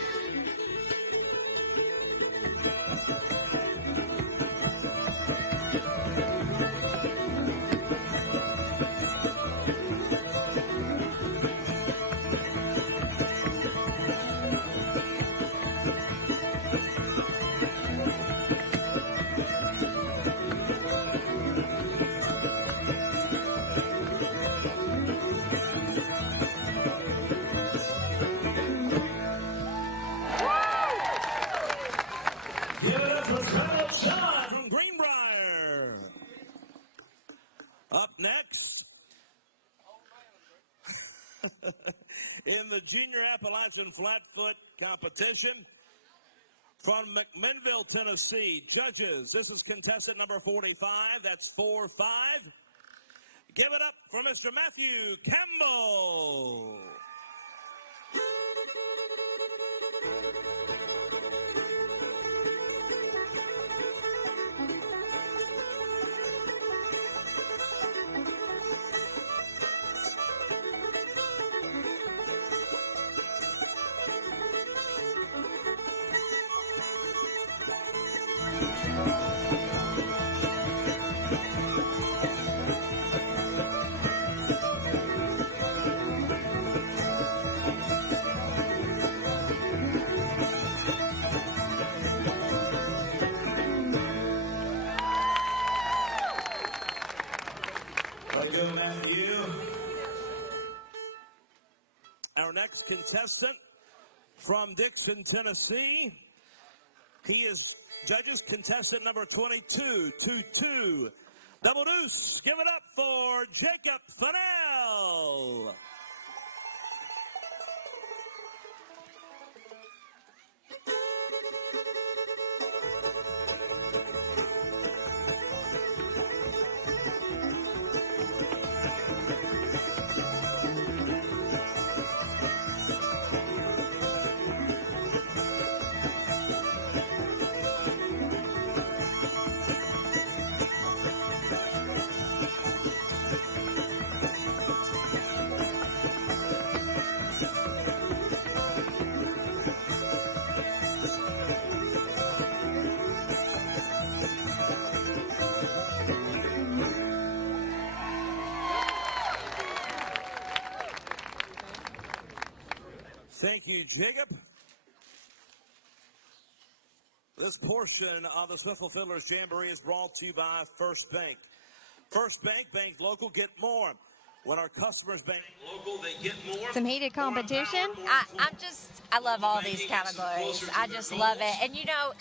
Up next, in the Junior Appalachian Flatfoot Competition, from McMinnville, Tennessee, judges, this is contestant number 45, that's 4-5. Give it up for Mr. Matthew Campbell. Our next contestant from Dixon, Tennessee. He is judges contestant number 22, 2-2. Double deuce. Give it up for Jacob Fennell. Thank you, Jacob. This portion of the Smithville Fiddlers Jamboree is brought to you by First Bank. First Bank, bank local, get more. When our customers bank local, they get more. Some heated competition. I love all these categories. I just love it. And you know,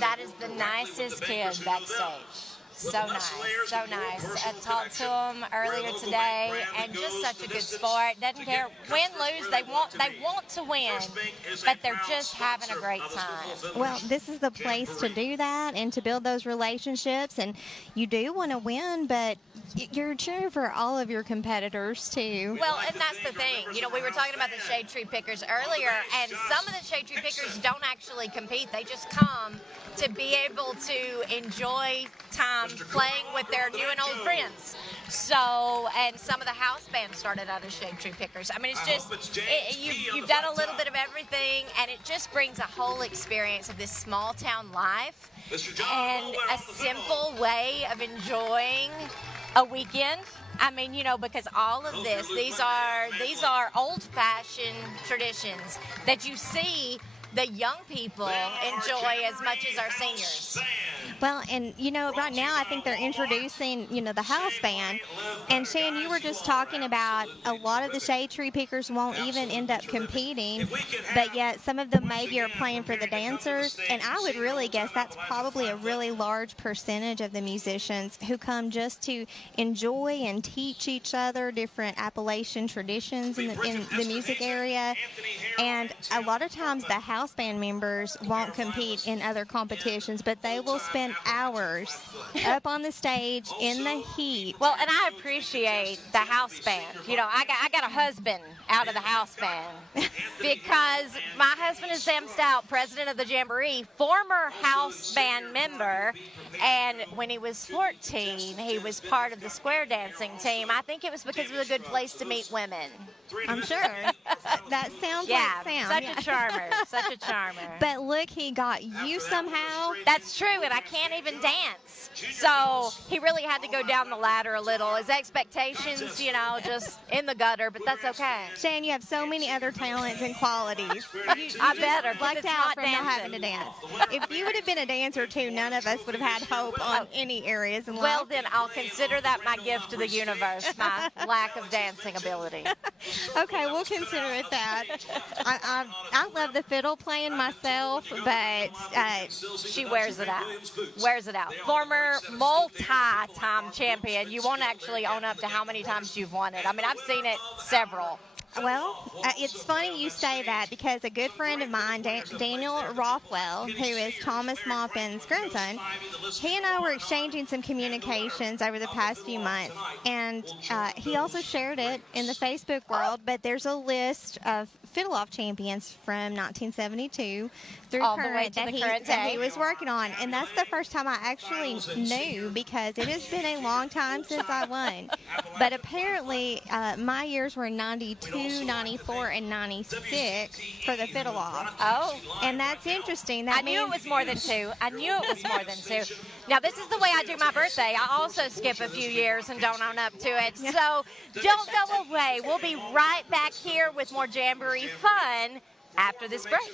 that is the nicest kid backstage. So nice, so nice. I talked to him earlier today, and just such a good sport. Doesn't care win, lose. They want to win, but they're just having a great time. Well, this is the place to do that and to build those relationships. And you do want to win, but you're cheering for all of your competitors too. Well, and that's the thing. You know, we were talking about the shade tree pickers earlier, and some of the shade tree pickers don't actually compete. They just come to be able to enjoy time playing with their new and old friends. So, and some of the house bands started out as shade tree pickers. I mean, it's just, you've done a little bit of everything, and it just brings a whole experience of this small town life and a simple way of enjoying a weekend. I mean, you know, because all of this, these are old-fashioned traditions that you see the young people enjoy as much as our seniors. Well, and you know, right now I think they're introducing, you know, the house band. And Shan, you were just talking about a lot of the shade tree pickers won't even end up competing, but yet some of them maybe are playing for the dancers. And I would really guess that's probably a really large percentage of the musicians who come just to enjoy and teach each other different Appalachian traditions in the music area. And a lot of times the house band members won't compete in other competitions, but they will spend hours up on the stage in the heat. Well, and I appreciate the house band. You know, I got a husband out of the house band because my husband is Sam Stout, president of the Jamboree, former house band member, and when he was 14, he was part of the square dancing team. I think it was because it was a good place to meet women. I'm sure. That sounds like Sam. Such a charmer, such a charmer. But look, he got you somehow. That's true, and I can't even dance. So he really had to go down the ladder a little. His expectations, you know, just in the gutter, but that's okay. Shan, you have so many other talents and qualities. I better, lucked out from not having to dance. If you would have been a dancer too, none of us would have had hope on any areas in life. Well, then I'll consider that my gift to the universe, my lack of dancing ability. Okay, we'll consider it that. I love the fiddle playing myself, but she wears it out. Wears it out. Former multi-time champion. You won't actually own up to how many times you've won it. I mean, I've seen it several. Well, it's funny you say that because a good friend of mine, Daniel Rothwell, who is Thomas Maupin's grandson, he and I were exchanging some communications over the past few months, and he also shared it in the Facebook world, but there's a list of Fiddle-Off champions from 1972 through all current the way to that he was working on, and that's the first time I actually knew because it has been a long time since I won. But apparently my years were 92, 94, and 96 for the Fiddle-Off. Oh. And that's interesting. I knew it was more than two. I knew it was more than two. Now, this is the way I do my birthday. I also skip a few years and don't own up to it. So don't go away. We'll be right back here with more Jamboree fun after this break.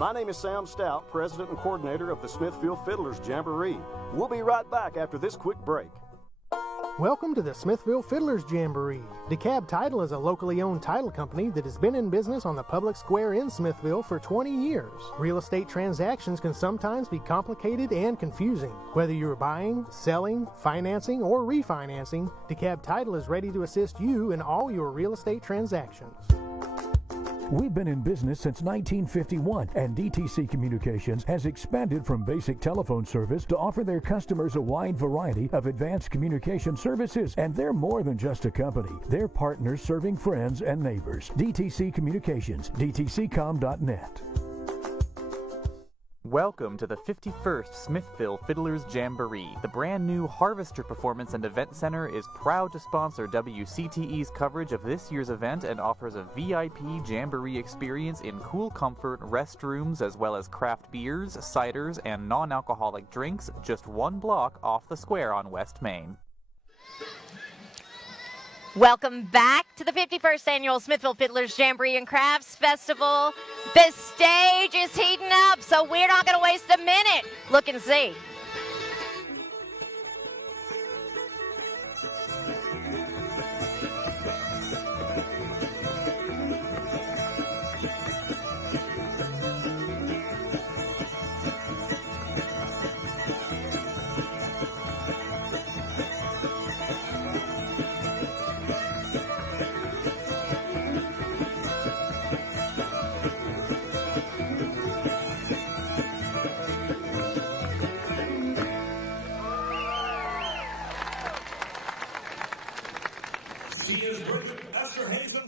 My name is Sam Stout, president and coordinator of the Smithville Fiddlers Jamboree. We'll be right back after this quick break. Welcome to the Smithville Fiddlers Jamboree. DeKalb Title is a locally owned title company that has been in business on the public square in Smithville for 20 years. Real estate transactions can sometimes be complicated and confusing. Whether you're buying, selling, financing, or refinancing, DeKalb Title is ready to assist you in all your real estate transactions. We've been in business since 1951, and DTC Communications has expanded from basic telephone service to offer their customers a wide variety of advanced communication services. And they're more than just a company. They're partners serving friends and neighbors. DTC Communications, dtccom.net. Welcome to the 51st Smithville Fiddlers Jamboree. The brand new Harvester Performance and Event Center is proud to sponsor WCTE's coverage of this year's event and offers a VIP Jamboree experience in cool comfort, restrooms, as well as craft beers, ciders, and non-alcoholic drinks just one block off the square on West Main. Welcome back to the 51st Annual Smithville Fiddlers Jamboree and Crafts Festival. The stage is heating up, so we're not going to waste a minute. Look and see.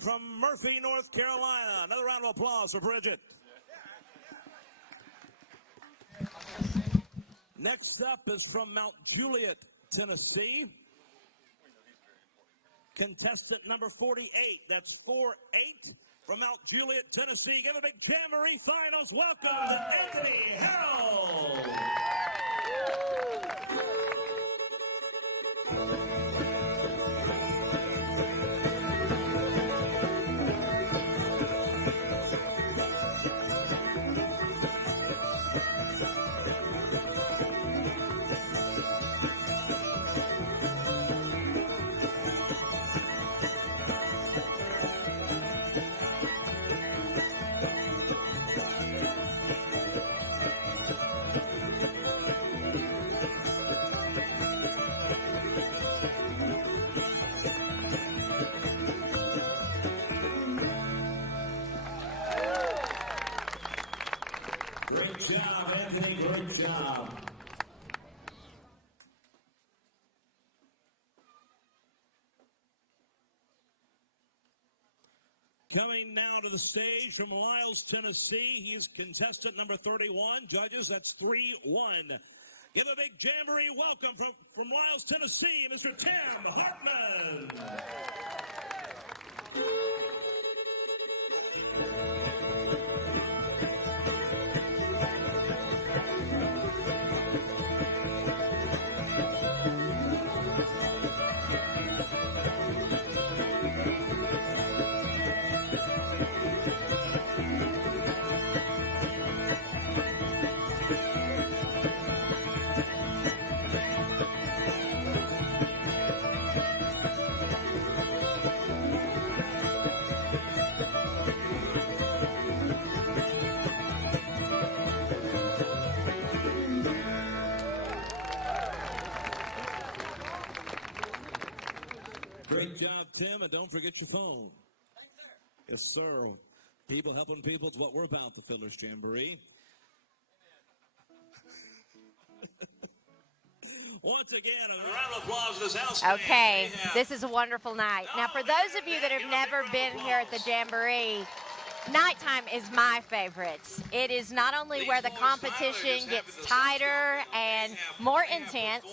From Murphy, North Carolina. Another round of applause for Bridget. Next up is from Mount Juliet, Tennessee. Contestant number 48. That's 4-8 from Mount Juliet, Tennessee. Give a big Jamboree Finals welcome to Anthony Harrell. Coming now to the stage from Lyles, Tennessee, he's contestant number 31. Judges, that's 3-1. Give a big jamboree welcome from Lyles, Tennessee, Mr. Tim Hartman. Great job, Tim, and don't forget your phone. Yes, sir. People helping people is what we're about, the Fiddlers Jamboree. Once again, a round of applause in this house. Okay, this is a wonderful night. Now, for those of you that have never been here at the Jamboree, nighttime is my favorite. It is not only where the competition gets tighter and more intense,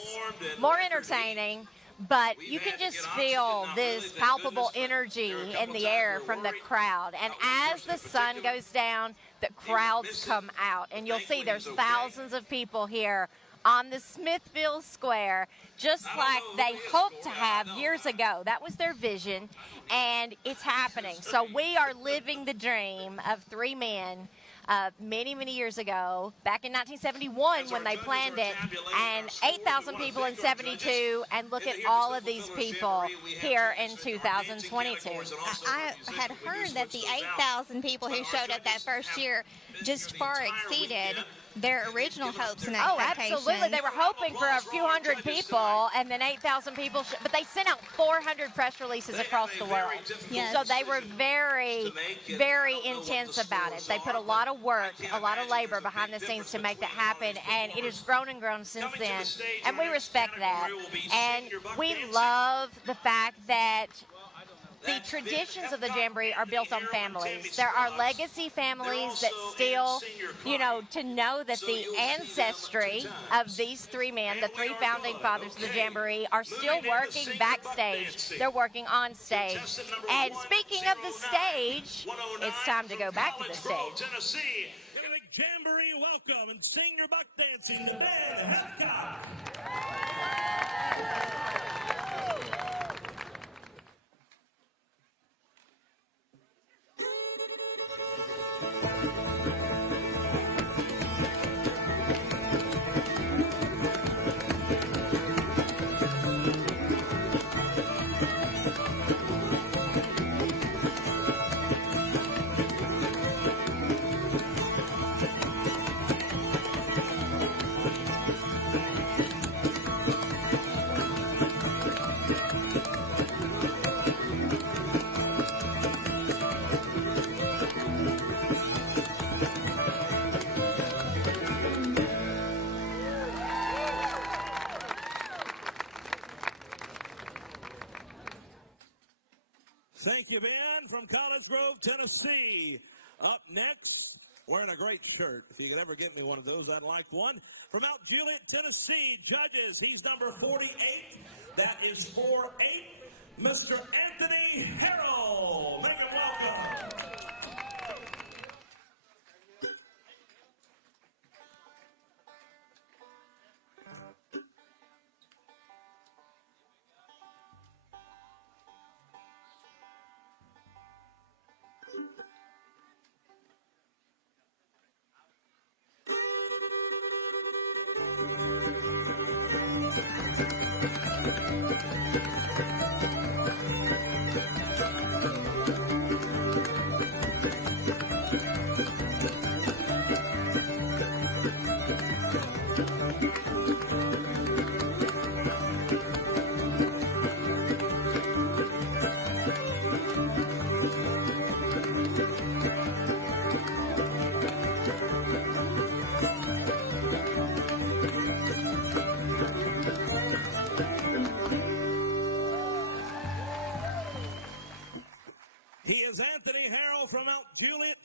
more entertaining, but you can just feel this palpable energy in the air from the crowd. And as the sun goes down, the crowds come out. And you'll see there's thousands of people here on the Smithville Square, just like they hoped to have years ago. That was their vision, and it's happening. So we are living the dream of three men many, many years ago, back in 1971 when they planned it, and 8,000 people in 72, and look at all of these people here in 2022. I had heard that the 8,000 people who showed up that first year just far exceeded their original hopes and expectations. Oh, absolutely. They were hoping for a few hundred people, and then 8,000 people, but they sent out 400 press releases across the world. Yes. So they were very, very intense about it. They put a lot of work, a lot of labor behind the scenes to make that happen, and it has grown and grown since then, and we respect that. And we love the fact that the traditions of the Jamboree are built on families. There are legacy families that still, to know that the ancestry of these three men, the three founding fathers of the Jamboree, are still working backstage. They're working on stage. And speaking of the stage, it's time to go back to the stage. Jamboree welcome and senior buck dancing, the band Hancock. Thank you, Ben, from College Grove, Tennessee. Up next, wearing a great shirt. If you could ever get me one of those, I'd like one. From Mount Juliet, Tennessee, judges, he's number 48. That is 4-8, Mr. Anthony Harrell. Make him welcome.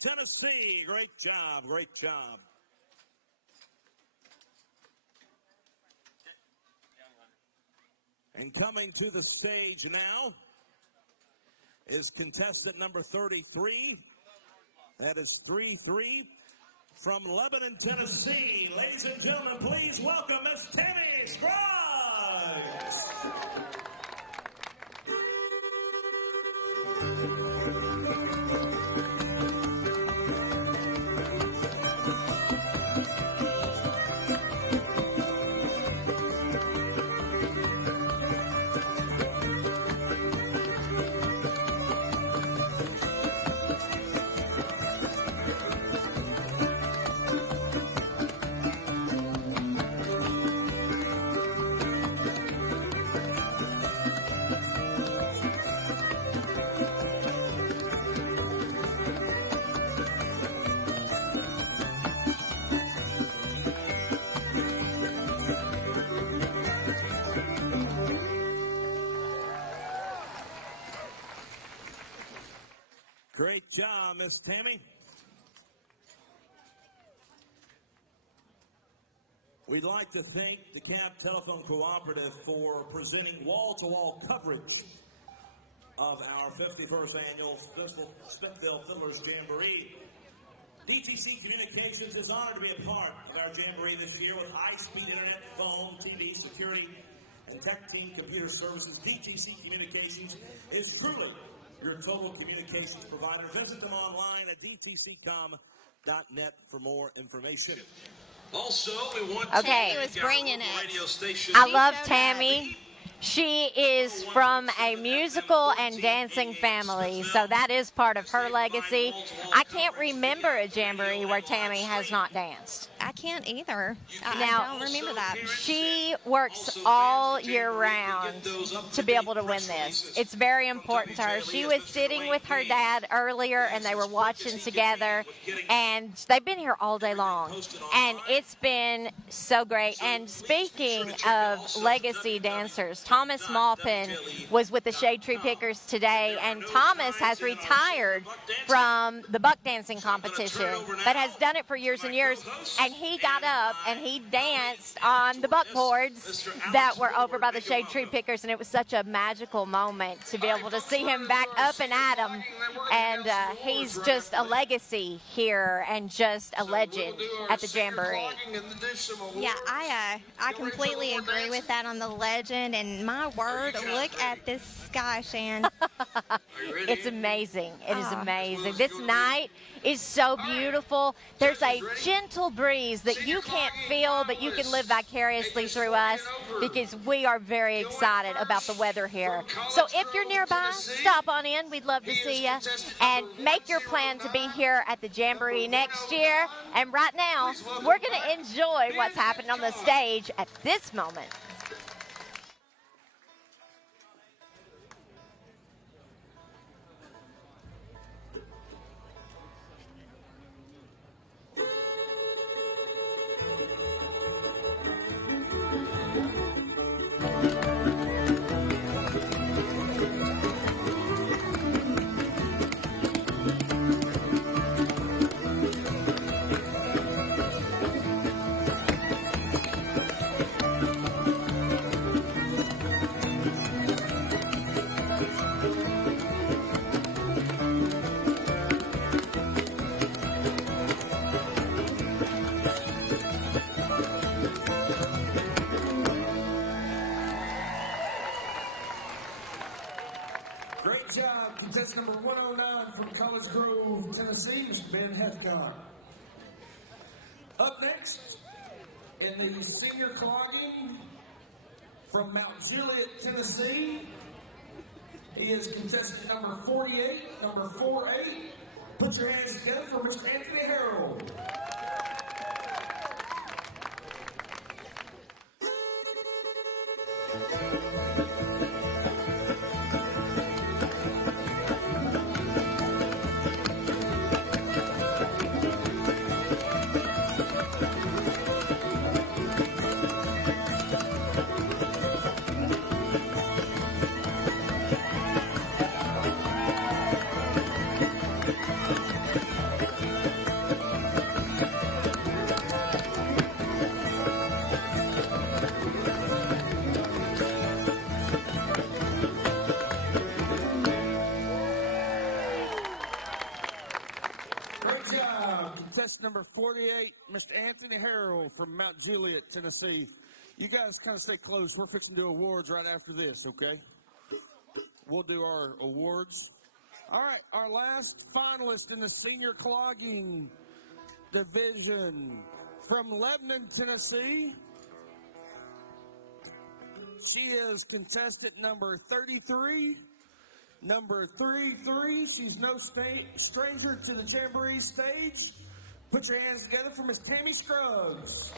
Tennessee. Great job, great job. And coming to the stage now is contestant number 33. That is 3-3 from Lebanon, Tennessee. Ladies and gentlemen, please welcome Miss Tammy Scruggs. Great job, Miss Tammy. We'd like to thank DeKalb Telephone Cooperative for presenting wall-to-wall coverage of our 51st annual Smithville Fiddlers Jamboree. DTC Communications is honored to be a part of our Jamboree this year with high-speed internet, phone, TV, security, and tech team computer services. DTC Communications is truly your total communications provider. Visit them online at dtccom.net for more information. Also, we want Okay. to Was bringing it. Radio station. I love Tammy. She is from a musical and dancing family, so that is part of her legacy. I can't remember a jamboree where Tammy has not danced. I can't either. I Now, don't remember that. She works all year round to be able to win this. It's very important to her. She was sitting with her dad earlier, and they were watching together, and they've been here all day long, and it's been so great. And speaking of legacy dancers, Thomas Maupin was with the Shade Tree Pickers today, and Thomas has retired from the buck dancing competition, but has done it for years and years. And he got up and he danced on the buckboards that were over by the Shade Tree Pickers, and it was such a magical moment to be able to see him back up and at him. And he's just a legacy here and just a legend at the Jamboree. Yeah, I completely agree with that on the legend. And my word, look at this sky, Shan. It's amazing. It is amazing. This night is so beautiful. There's a gentle breeze that you can't feel, but you can live vicariously through us because we are very excited about the weather here. So if you're nearby, stop on in. We'd love to see you. And make your plan to be here at the Jamboree next year. And right now, we're going to enjoy what's happening on the stage at this moment. Great job, contestant number 109 from College Grove, Tennessee, Mr. Ben Heathcock. Up next, in the senior clogging from Mount Juliet, Tennessee, he is contestant number 48, number 48. Put your hands together for Mr. Anthony Harold. number 48, Mr. Anthony Harrell from Mount Juliet, Tennessee. You guys kind of stay close. We're fixing to do awards right after this, okay? We'll do our awards. All right, our last finalist in the senior clogging division from Lebanon, Tennessee. She is contestant number 33. Number 33, she's no stranger to the Jamboree stage. Put your hands together for Miss Tammy Scruggs.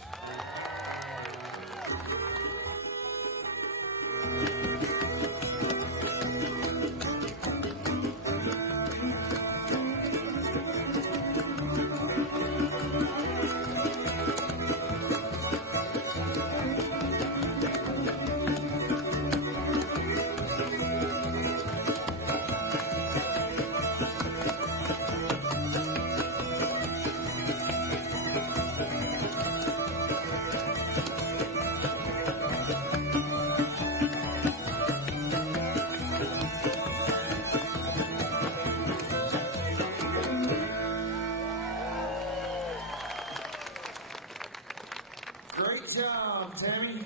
Great job, Tammy.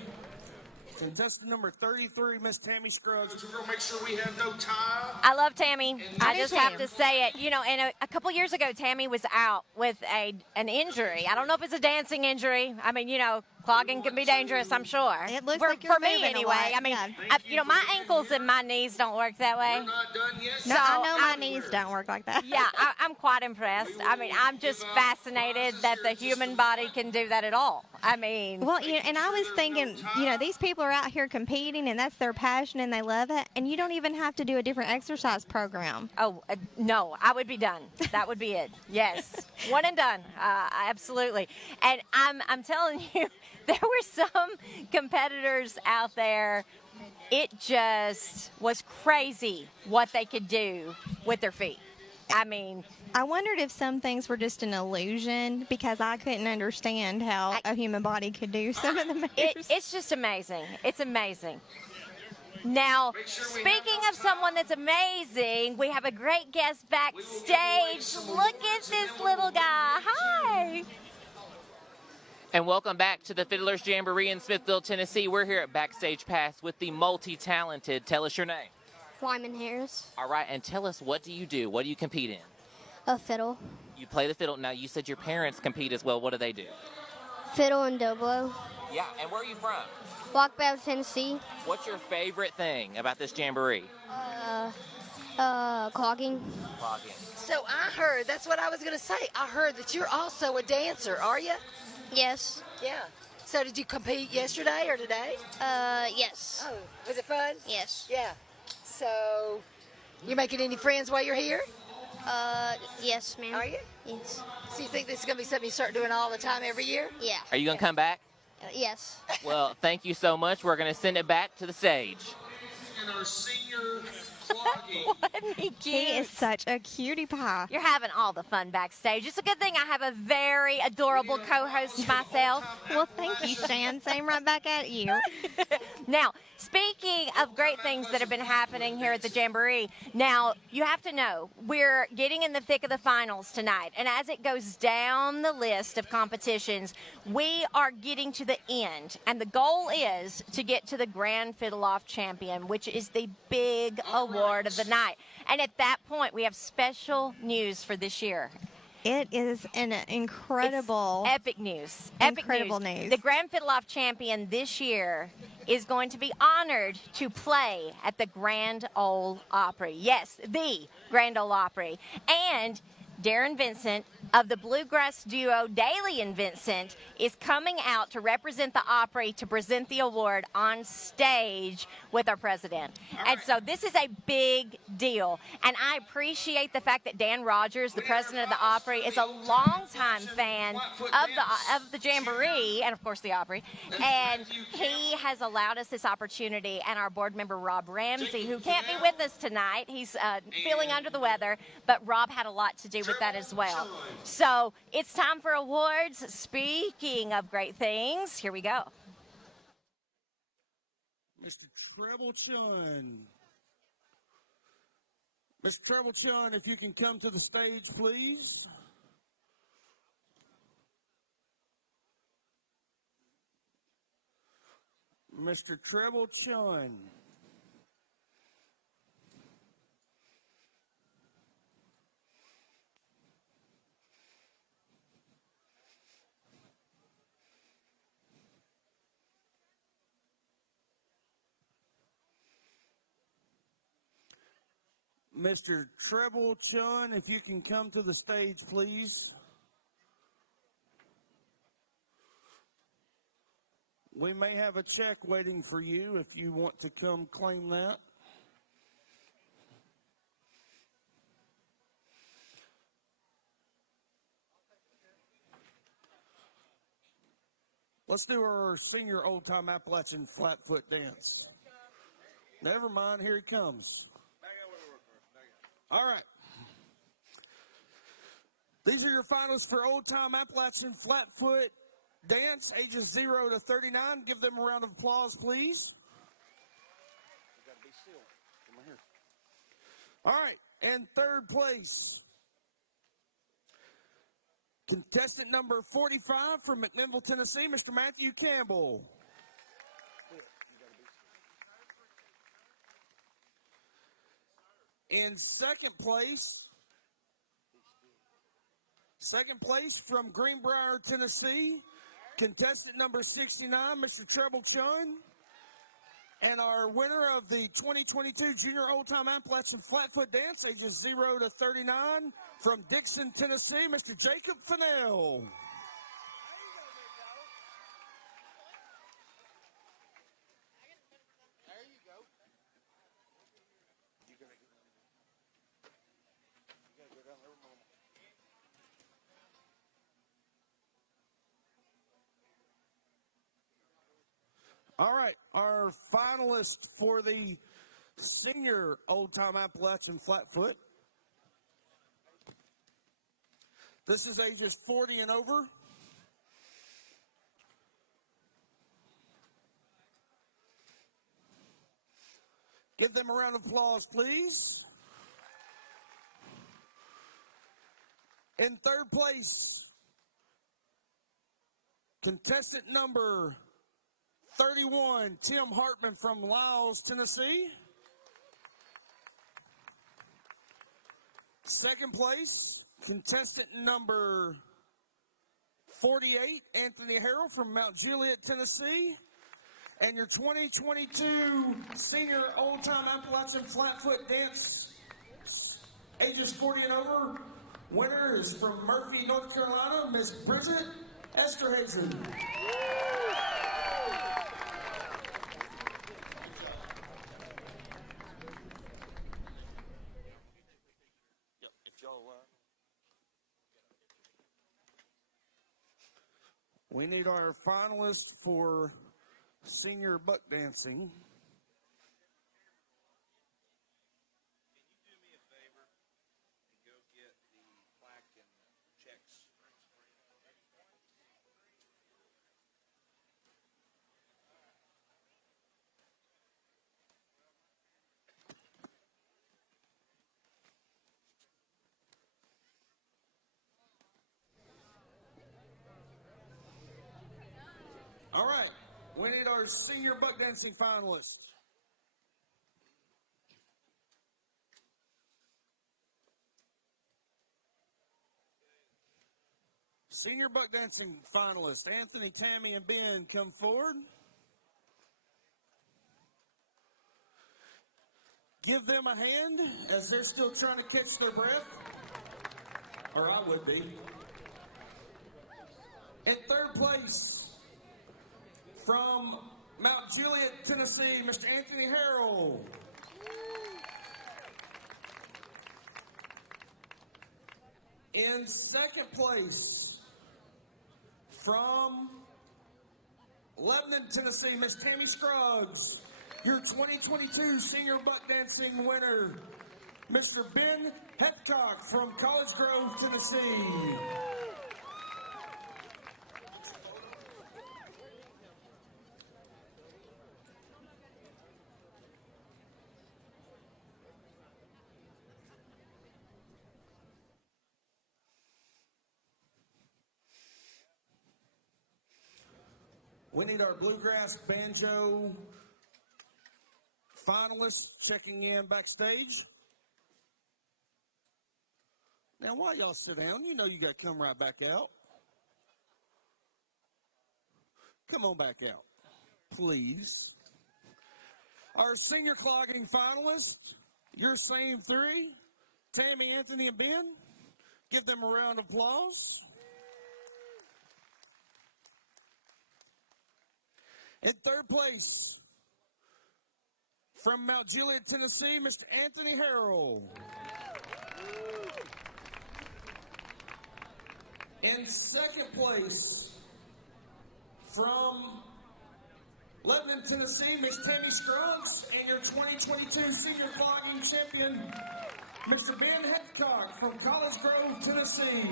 Contestant number 33, Miss Tammy Scruggs. We're going to make sure we have no tie. I love Tammy. I just have to Tam. say it. You know, and a couple years ago, Tammy was out with an injury. I don't know if it's a dancing injury. I mean, you know, clogging can be dangerous, I'm sure. It looks for, like you're for me moving a anyway. lot. I mean, Yeah. you know, my ankles and my knees don't work that way. We're not done yet. No, So I know my I'm- knees don't work like that. Yeah, I'm quite impressed. I mean, I'm just fascinated that the human body can do that at all. I mean, Well, you know, and I was thinking, you know, these people are out here competing, and that's their passion, and they love it, and you don't even have to do a different exercise program. oh, no, I would be done. That would be it. Yes. One and done. Absolutely. And I'm telling you, there were some competitors out there. It just was crazy what they could do with their feet. I mean, I wondered if some things were just an illusion because I couldn't understand how a human body could do some of the moves. it's just amazing. It's amazing. Now, speaking of someone that's amazing, we have a great guest backstage. Look at this little guy. Hi. And welcome back to the Fiddlers Jamboree in Smithville, Tennessee. We're here at Backstage Pass with the multi-talented. Tell us your name. Wyman Harris. All right, and tell us, what do you do? What do you compete in? A fiddle. You play the fiddle. Now, you said your parents compete as well. What do they do? Fiddle and dobro. Yeah, and where are you from? Walk Battle, Tennessee. What's your favorite thing about this jamboree? Clogging. Clogging. So I heard, that's what I was going to say. I heard that you're also a dancer, are you? Yes. Yeah. So did you compete yesterday or today? Yes. Oh, was it fun? Yes. Yeah. So, you making any friends while you're here? Yes, ma'am. Are you? Yes. So you think this is going to be something you start doing all the time every year? Yeah. Are you going to come back? Yes. Well, thank you so much. We're going to send it back to the stage. In our senior clogging. Wasn't he He is cute? such a cutie pie. You're having all the fun backstage. It's a good thing I have a very adorable co-host myself. Well, thank you, Shan. Same right back at you. Now, speaking of great things that have been happening here at the Jamboree, now, you have to know, we're getting in the thick of the finals tonight, and as it goes down the list of competitions, we are getting to the end, and the goal is to get to the Grand Fiddle-Off Champion, which is the big award of the night. And at that point, we have special news for this year. It is an incredible, It's epic news. Incredible news. The Grand Fiddle-Off Champion this year is going to be honored to play at the Grand Ole Opry. Yes, the Grand Ole Opry. And Darren Vincent of the Bluegrass duo Daly and Vincent is coming out to represent the Opry to present the award on stage with our president. And so this is a big deal. And I appreciate the fact that Dan Rogers, the president of the Opry, is a longtime fan of the Jamboree and, of course, the Opry. And he has allowed us this opportunity. And our board member, Rob Ramsey, who can't be with us tonight, he's feeling under the weather, but Rob had a lot to do with that as well. So it's time for awards. Speaking of great things, here we go. Mr. Treble Chun. Mr. Treble Chun, if you can come to the stage, please. Mr. Treble Chun. Mr. Treble Chun, if you can come to the stage, please. We may have a check waiting for you if you want to come claim that. Let's do our senior old-time Appalachian flat-foot dance. Never mind, here he comes. All right. These are your finalists for old-time Appalachian flat-foot dance, ages 0 to 39. Give them a round of applause, please. You gotta be still. Come here. All right, and third place, contestant number 45 from McMinnville, Tennessee, Mr. Matthew Campbell. In second place from Greenbrier, Tennessee, contestant number 69, Mr. Treble Chun. And our winner of the 2022 Junior Old Time Appalachian Flatfoot Dance, ages 0 to 39, from Dixon, Tennessee, Mr. Jacob Fennell. All right, our finalist for the Senior Old Time Appalachian Flatfoot. This is ages 40 and over. Give them a round of applause, please. In third place, contestant number 31, Tim Hartman from Lyles, Tennessee. Second place, contestant number 48, Anthony Harrell from Mount Juliet, Tennessee. And your 2022 Senior Old Time Appalachian Flatfoot Dance, ages 40 and over, winner is from Murphy, North Carolina, Miss Bridget Esterhagen. We need our finalists for senior buck dancing. All right, we need our senior buck dancing finalists. Senior buck dancing finalists, Anthony, Tammy, and Ben, come forward. Give them a hand as they're still trying to catch their breath, or I would be. In third place, from Mount Juliet, Tennessee, Mr. Anthony Harrell. In second place, from Lebanon, Tennessee, Miss Tammy Scruggs. Your 2022 Senior Buck Dancing winner, Mr. Ben Hetcock from College Grove, Tennessee. We need our Bluegrass Banjo finalists checking in backstage. Now, while y'all sit down, you know you got to come right back out. Come on back out, please. Our senior clogging finalists, your same three, Tammy, Anthony, and Ben. Give them a round of applause. In third place, from Mount Juliet, Tennessee, Mr. Anthony Harrell. In second place, from Lebanon, Tennessee, Miss Tammy Scruggs, and your 2022 senior clogging champion, Mr. Ben Heathcock from College Grove, Tennessee.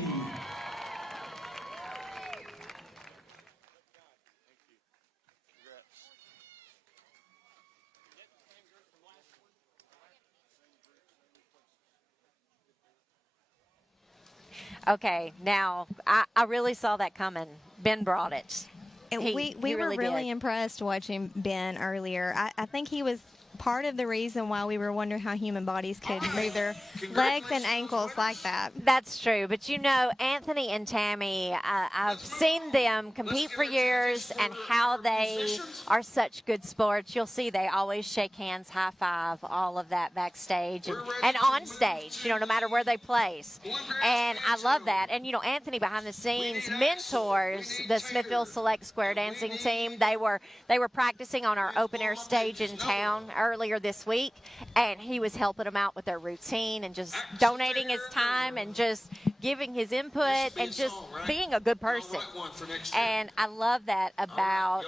Okay, now I really saw that coming. Ben brought it. And He we were really did. impressed watching Ben earlier. I think he was part of the reason why we were wondering how human bodies could move their legs and ankles like that. That's true. But you know, Anthony and Tammy, I've seen them compete for years and how they are such good sports. You'll see they always shake hands, high five, all of that backstage and on stage, you know, no matter where they place. And I love that. And, you know, Anthony behind the scenes mentors the Smithville Select Square dancing team. They were practicing on our open air stage in town earlier this week, and he was helping them out with their routine and just donating his time and just giving his input and just being a good person. And I love that about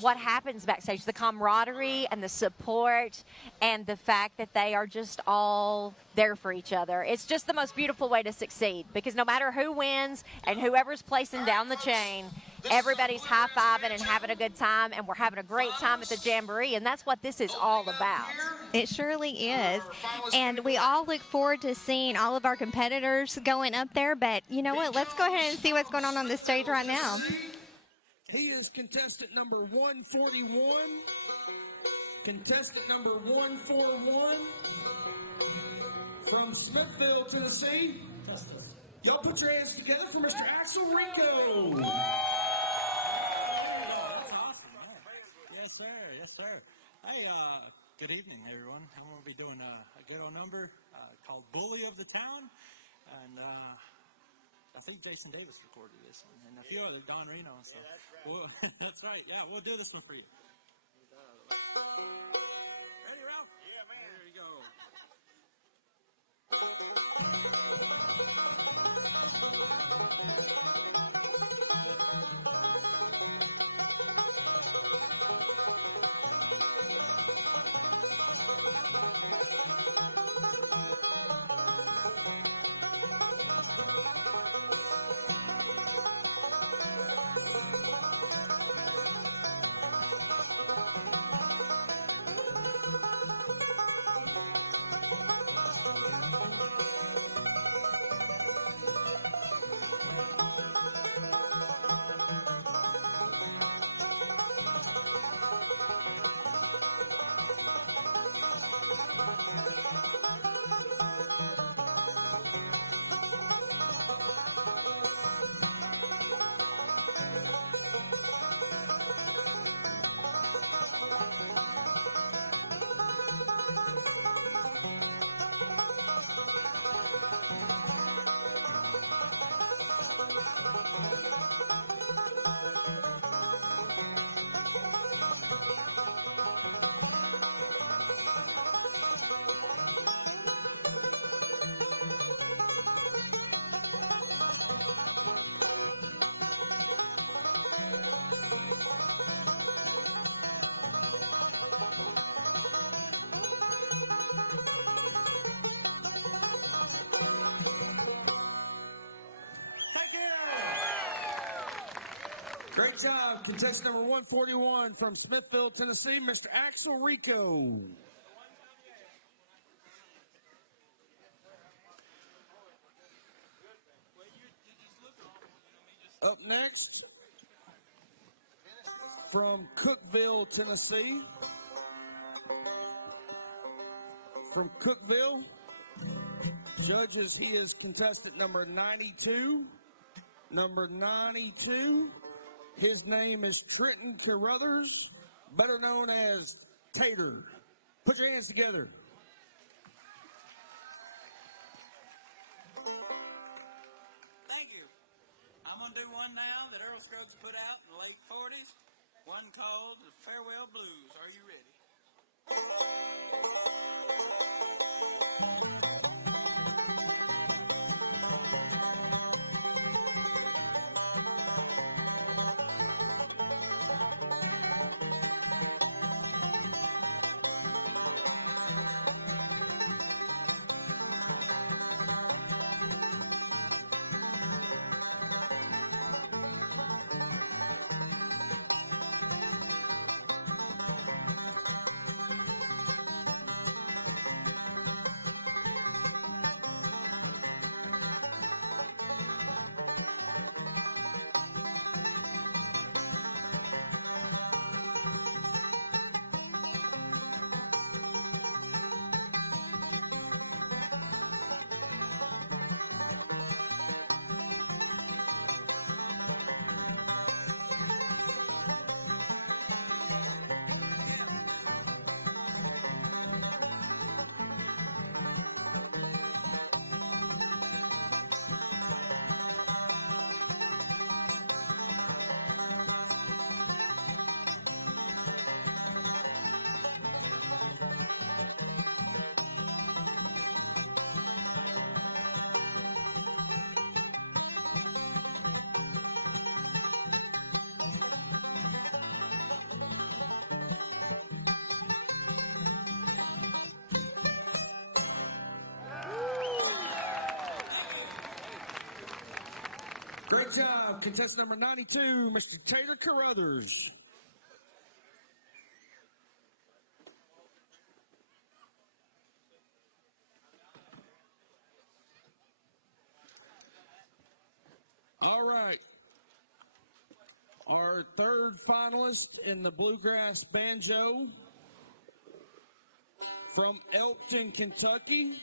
what happens backstage, the camaraderie and the support and the fact that they are just all there for each other. It's just the most beautiful way to succeed, because no matter who wins and whoever's placing down the chain, everybody's high-fiving and having a good time, and we're having a great time at the Jamboree, and that's what this is all about. It surely is. And we all look forward to seeing all of our competitors going up there, but you know what? Let's go ahead and see what's going on the stage right now. He is contestant number 141. Contestant number 141 from Smithville, Tennessee. Y'all put your hands together for Mr. Axel Rico. That's awesome, man. Yes, sir. Yes, sir. Hey, good evening, everyone. I'm going to be doing a ghetto number called Bully of the Town. And I think Jason Davis recorded this one. And a few other, Don Reno. So that's right. Yeah, we'll do this one for you. Ready, Ralph? Yeah, man. There you go. Great job, contestant number 141 from Smithville, Tennessee, Mr. Axel Rico. Up next, from Cookeville, Tennessee. From Cookeville, judges, he is contestant number 92. Number 92, his name is Trenton Carruthers, better known as Tater. Put your hands together. Thank you. I'm going to do one now that Earl Scruggs put out in the late 40s, one called the Farewell Blues. Are you ready? Great job, contestant number 92, Mr. Tater Carruthers. All right. Our third finalist in the Bluegrass Banjo from Elkton, Kentucky.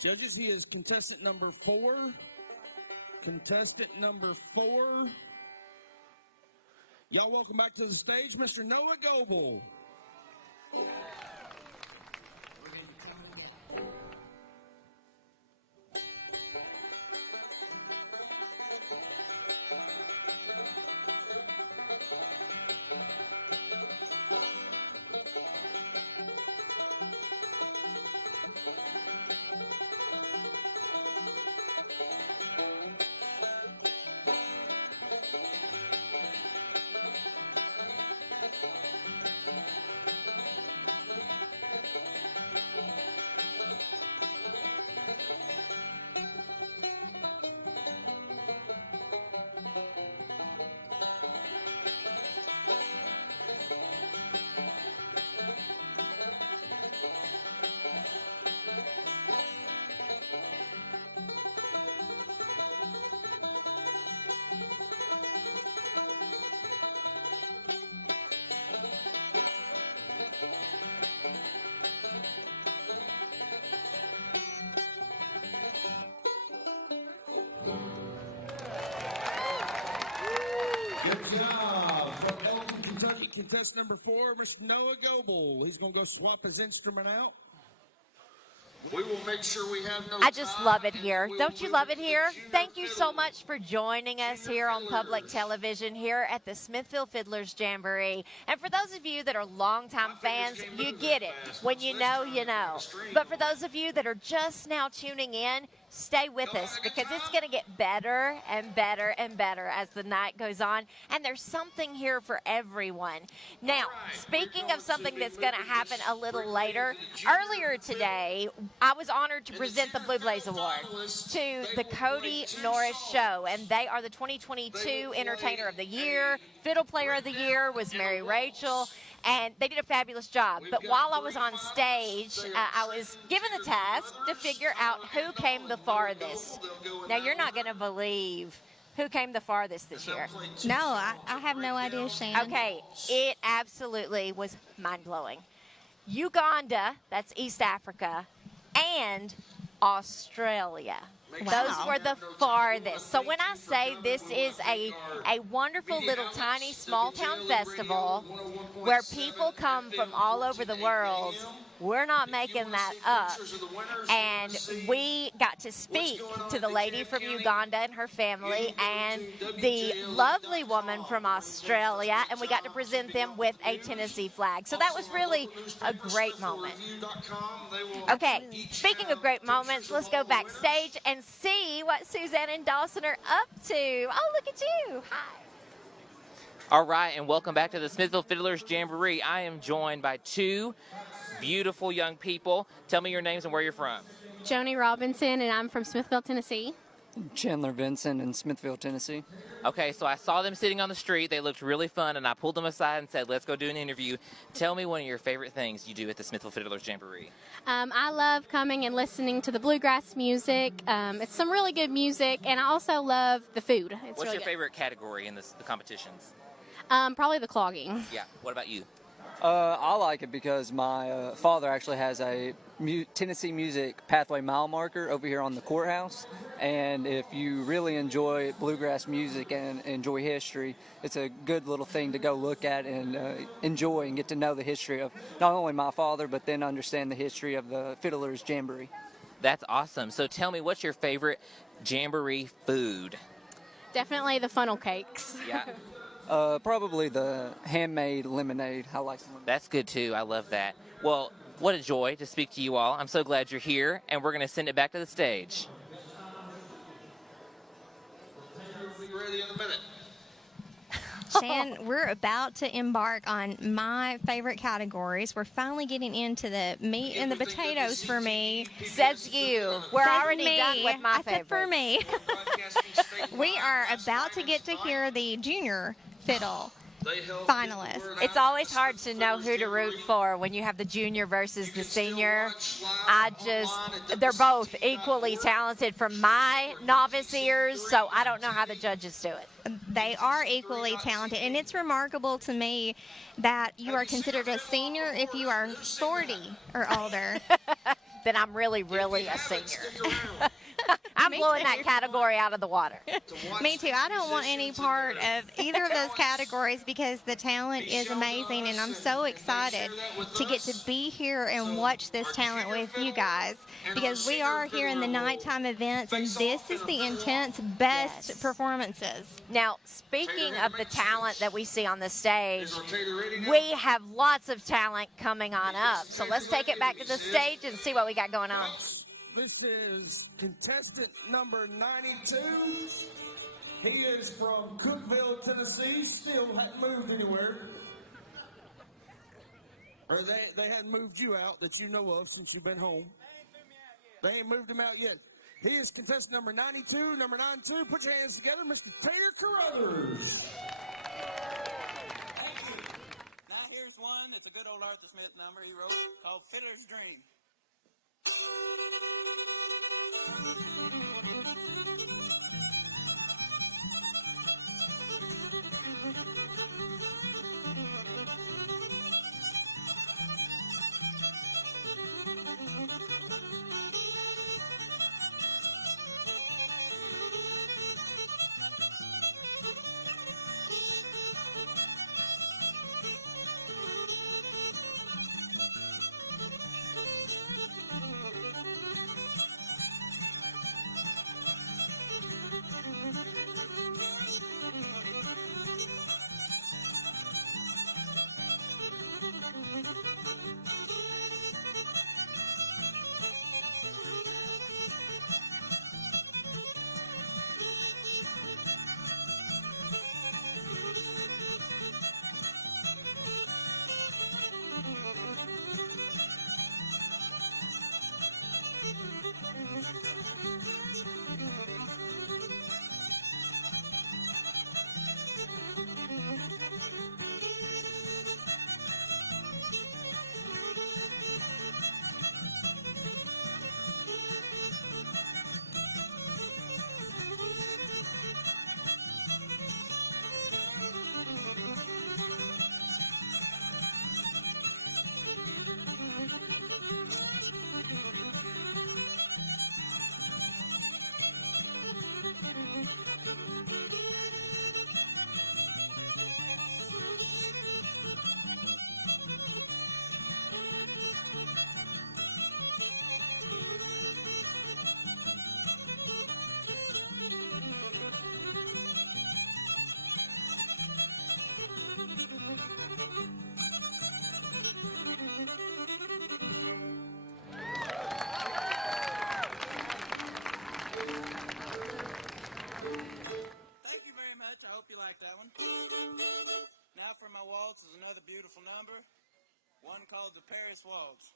Judges, he is contestant number 4. Contestant number 4. Y'all welcome back to the stage, Mr. Noah Goebel. Good job. From Elkton, Kentucky, contestant number 4, Mr. Noah Goebel. He's going to go swap his instrument out. We will make sure we have no I just love it here. Don't you love it here? Thank you so much for joining us here on public television here at the Smithville Fiddlers Jamboree. And for those of you that are longtime fans, you get it. When you know, you know. But for those of you that are just now tuning in, stay with us because it's going to get better and better and better as the night goes on. And there's something here for everyone. Now, speaking of something that's going to happen a little later, earlier today, I was honored to present the Blue Blaze Award to the Cody Norris Show. And they are the 2022 Entertainer of the Year. Fiddle Player of the Year was Mary Rachel. And they did a fabulous job. But while I was on stage, I was given the task to figure out who came the farthest. Now, you're not going to believe who came the farthest this year? No, I have no idea, Shannon. Okay, it absolutely was mind-blowing. Uganda, that's East Africa, and Australia. Wow. Those were the farthest. So when I say this is a wonderful little tiny small town festival where people come from all over the world, we're not making that up. And we got to speak to the lady from Uganda and her family and the lovely woman from Australia, and we got to present them with a Tennessee flag. So that was really a great moment. Okay, speaking of great moments, let's go backstage and see what Suzanne and Dawson are up to. Oh, look at you. Hi. All right, and welcome back to the Smithville Fiddlers Jamboree. I am joined by two beautiful young people. Tell me your names and where you're from. Joni Robinson, and I'm from Smithville, Tennessee. Chandler Benson in Smithville, Tennessee. Okay, so I saw them sitting on the street. They looked really fun, and I pulled them aside and said, let's go do an interview. Tell me one of your favorite things you do at the Smithville Fiddlers Jamboree. I love coming and listening to the bluegrass music. It's some really good music, and I also love the food. It's What's really your good. favorite category in the competitions? Probably the clogging. Yeah, what about you? I like it because my father actually has a Tennessee Music Pathway mile marker over here on the courthouse. And if you really enjoy bluegrass music and enjoy history, it's a good little thing to go look at and enjoy and get to know the history of not only my father, but then understand the history of the Fiddlers Jamboree. That's awesome. So tell me, what's your favorite Jamboree food? Definitely the funnel cakes. Yeah. Probably the handmade lemonade. I like them. That's good too. I love that. Well, what a joy to speak to you all. I'm so glad you're here, and we're going to send it back to the stage. We'll be ready in a minute. Shan, we're about to embark on my favorite categories. We're finally getting into the meat and the potatoes for me. Says you. We're Says already me. done with my I said for me. favorites. We are about to get to hear the junior fiddle finalists. It's always hard to know who to root for when you have the junior versus the senior. They're both equally talented from my novice ears, so I don't know how the judges do it. They are equally talented, and it's remarkable to me that you are considered a senior if you are 40 or older. Then I'm really, really a senior. I'm blowing that category out of the water. Me too. I don't want any part of either of those categories because the talent is amazing, and I'm so excited to get to be here and watch this talent with you guys because we are here in the nighttime events, and this is the intense best performances. Now, speaking of the talent that we see on the stage, we have lots of talent coming on up. So let's take it back to the stage and see what we got going on. This is contestant number 92. He is from Cookeville, Tennessee. Still hadn't moved anywhere. Or they hadn't moved you out that you know of since you've been home. They ain't moved him out yet. He is contestant number 92, number 92. Put your hands together, Mr. Tater Carruthers. Thank you. Now here's one that's a good old Arthur Smith number he wrote called Fiddler's Dream. one called the Paris Waltz.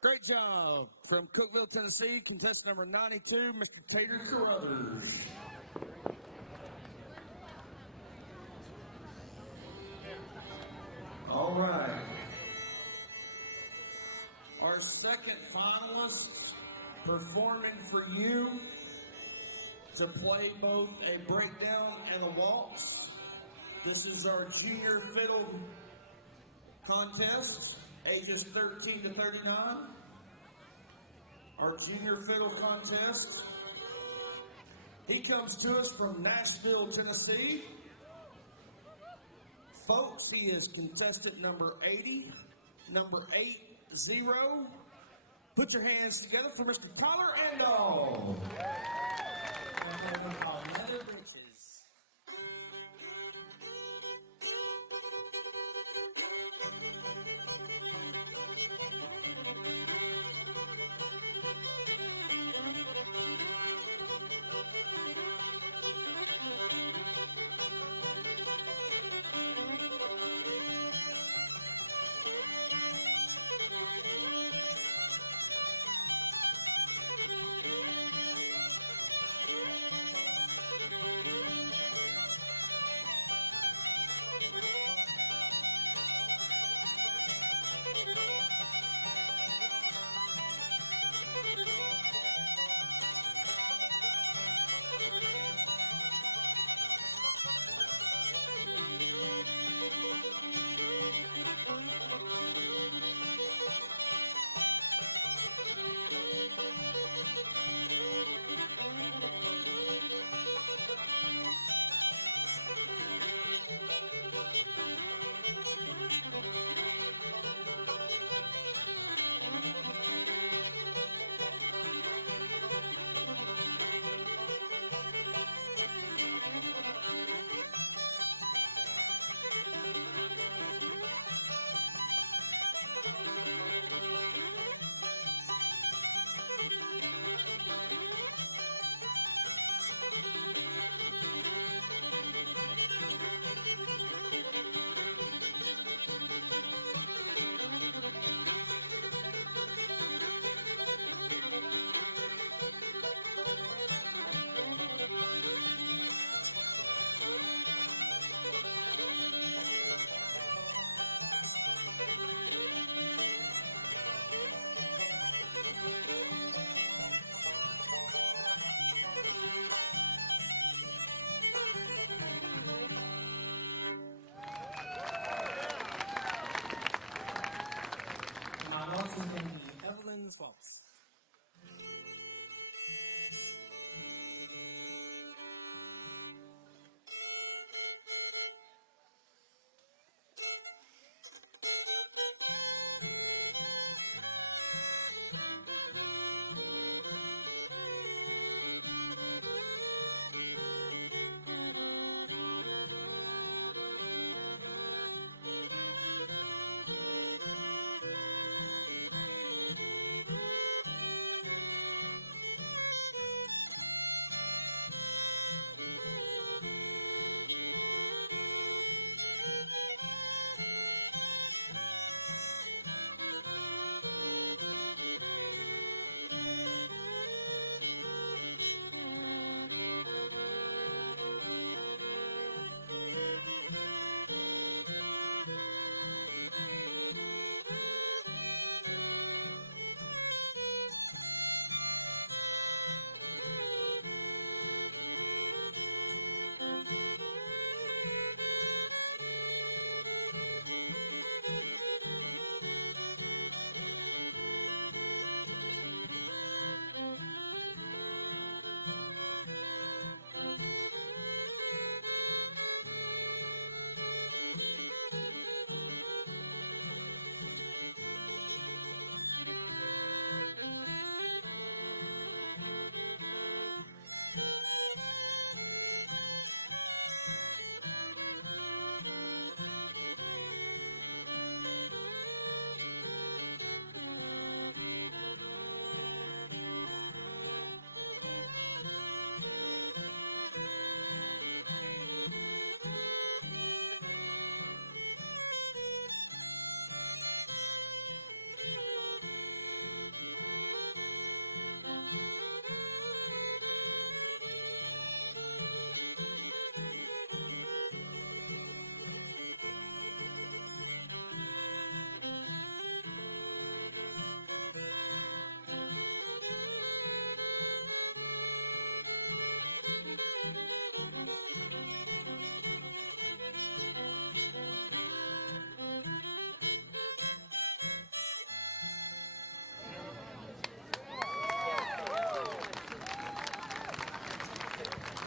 Great job. From Cookeville, Tennessee, contestant number 92, Mr. Tater Carruthers. All right. Our second finalist performing for you to play both a breakdown and a waltz. This is our junior fiddle contest, ages 13 to 39. Our junior fiddle contest. He comes to us from Nashville, Tennessee. Folks, he is contestant number 80, number 80. Put your hands together for Mr. Tyler Andall. flip-flops.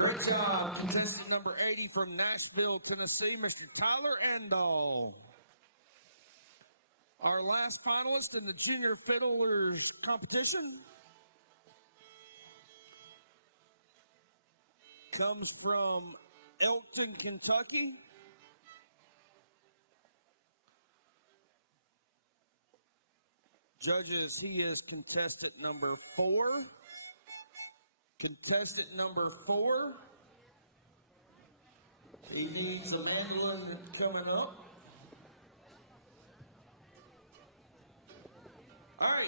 Great job, contestant number 80 from Nashville, Tennessee, Mr. Tyler Andall. Our last finalist in the Junior Fiddlers competition comes from Elkton, Kentucky. Judges, he is contestant number 4. Contestant number 4. He needs a mandolin coming up. All right.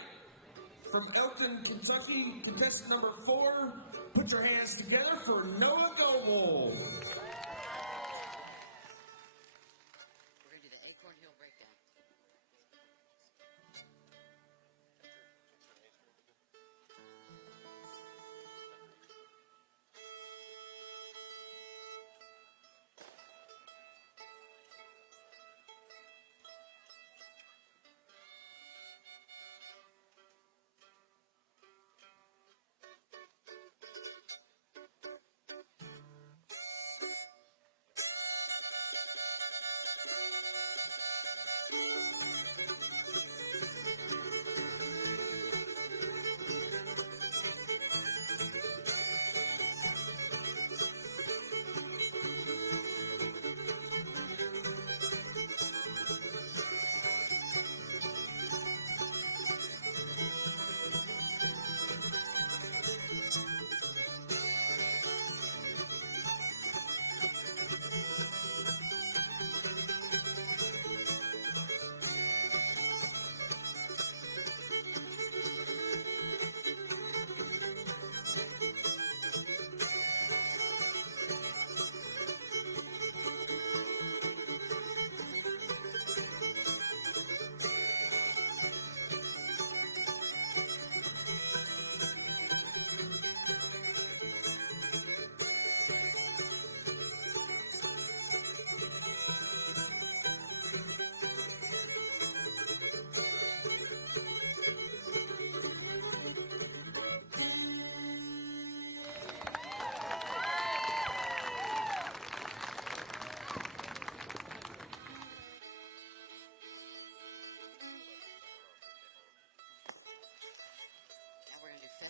From Elkton, Kentucky, contestant number 4. Put your hands together for Noah Goble. We're going to do the Acorn Hill breakdown.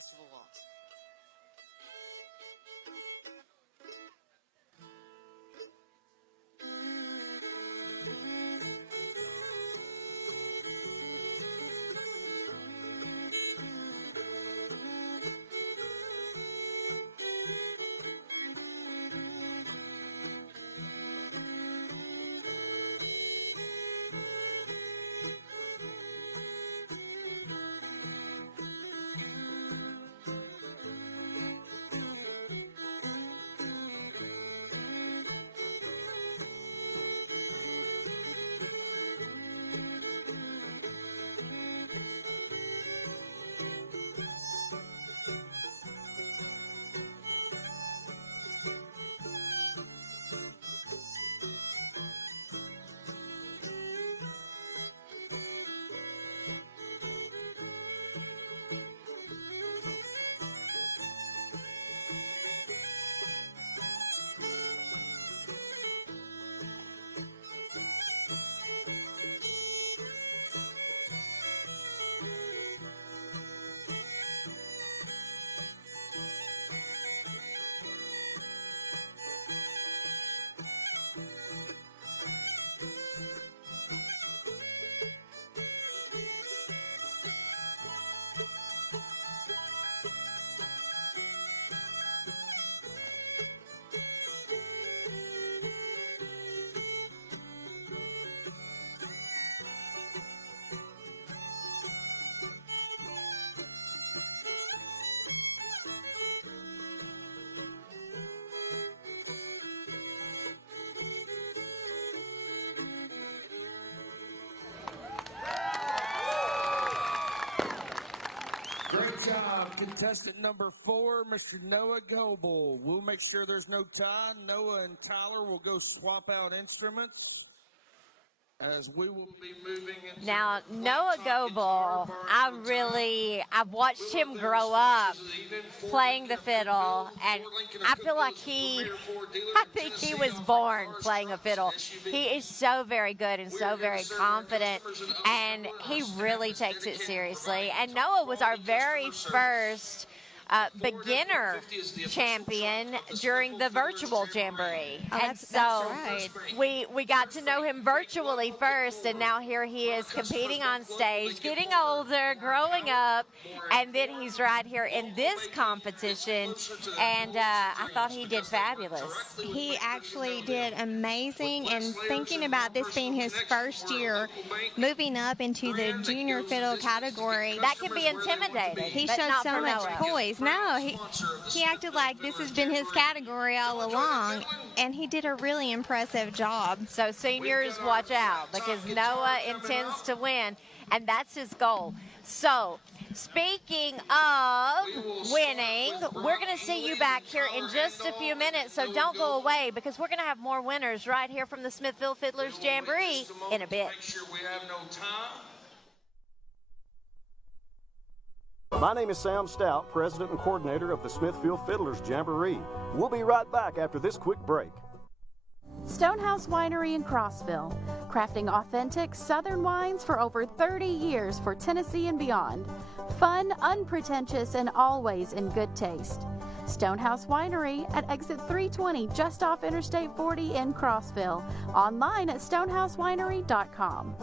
festival waltz. Great job, contestant number 4, Mr. Noah Goebel. We'll make sure there's no tie. Noah and Tyler will go swap out instruments as we will be moving into Now, Noah Goebel, I've watched him grow up playing the fiddle, and I feel like I think he was born playing a fiddle. He is so very good and so very confident, and he really takes it seriously. And Noah was our very first beginner champion during the virtual jamboree. And so that's right. we got to know him virtually first, and now here he is competing on stage, getting older, growing up, and then he's right here in this competition, and I thought he did fabulous. He actually did amazing, and thinking about this being his first year moving up into the junior fiddle category, that can be intimidating. He but showed not so for much Noah. poise. No, he acted like this has been his category all along, and he did a really impressive job. So seniors, watch out, because Noah intends to win, and that's his goal. So speaking of winning, we're going to see you back here in just a few minutes, so don't go away, because we're going to have more winners right here from the Smithville Fiddlers Jamboree in a bit. Make sure we have no time. My name is Sam Stout, President and Coordinator of the Smithville Fiddlers Jamboree. We'll be right back after this quick break. Stonehouse Winery in Crossville, crafting authentic Southern wines for over 30 years for Tennessee and beyond. Fun, unpretentious, and always in good taste. Stonehouse Winery at exit 320 just off Interstate 40 in Crossville. Online at stonehousewinery.com.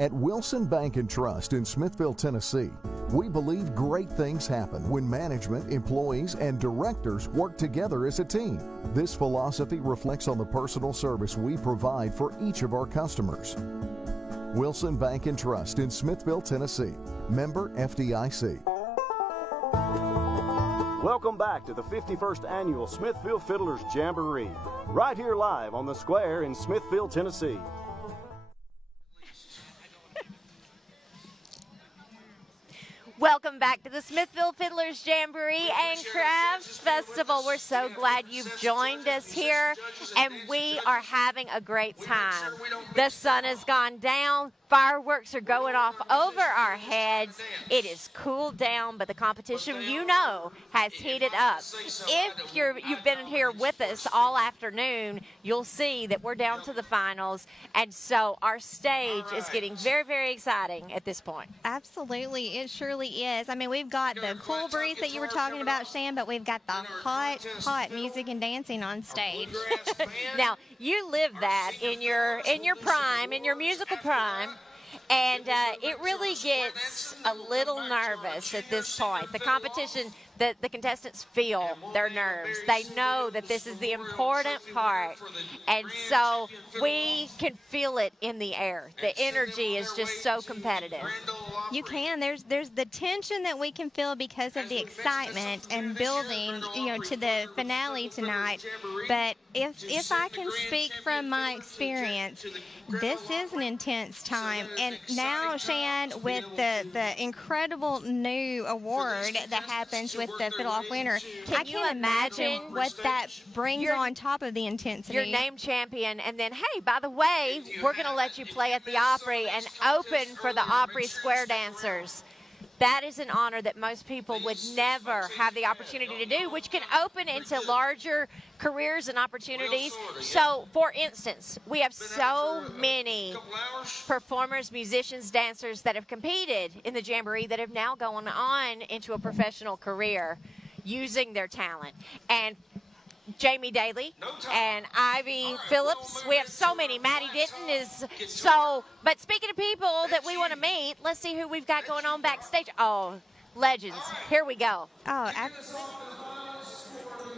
At Wilson Bank and Trust in Smithville, Tennessee, we believe great things happen when management, employees, and directors work together as a team. This philosophy reflects on the personal service we provide for each of our customers. Wilson Bank and Trust in Smithville, Tennessee. Member FDIC. Welcome back to the 51st Annual Smithville Fiddlers Jamboree, right here live on the Square in Smithville, Tennessee. Welcome back to the Smithville Fiddlers Jamboree and Crafts Festival. We're so glad you've joined us here, and we are having a great time. The sun has gone down, Fireworks are going off over our heads. It is cooled down, but the competition, you know, has heated up. If you've been here with us all afternoon, you'll see that we're down to the finals, and so our stage is getting very, very exciting at this point. Absolutely, it surely is. I mean, we've got the cool breeze that you were talking about, Shan, but we've got the hot, hot music and dancing on stage. Now, you live that in your prime, in your musical prime. And it really gets a little nervous at this point. The competition, the contestants feel their nerves. They know that this is the important part. And so we can feel it in the air. The energy is just so competitive. You can. There's the tension that we can feel because of the excitement and building, to the finale tonight. But if I can speak from my experience, this is an intense time. And now, Shan, with the incredible new award that happens with the Fiddle-Off winner, I can't imagine what that brings on top of the intensity. Your named champion, and then, hey, by the way, we're going to let you play at the Opry and open for the Opry Square Dancers. That is an honor that most people would never have the opportunity to do, which can open into larger careers and opportunities. So, for instance, we have so many performers, musicians, dancers that have competed in the Jamboree that have now gone on into a professional career using their talent. And Jamie Daly and Ivy Phillips. We have so many. Maddie Denton is so. But speaking of people that we want to meet, let's see who we've got going on backstage. Oh, legends. Here we go. Oh, absolutely.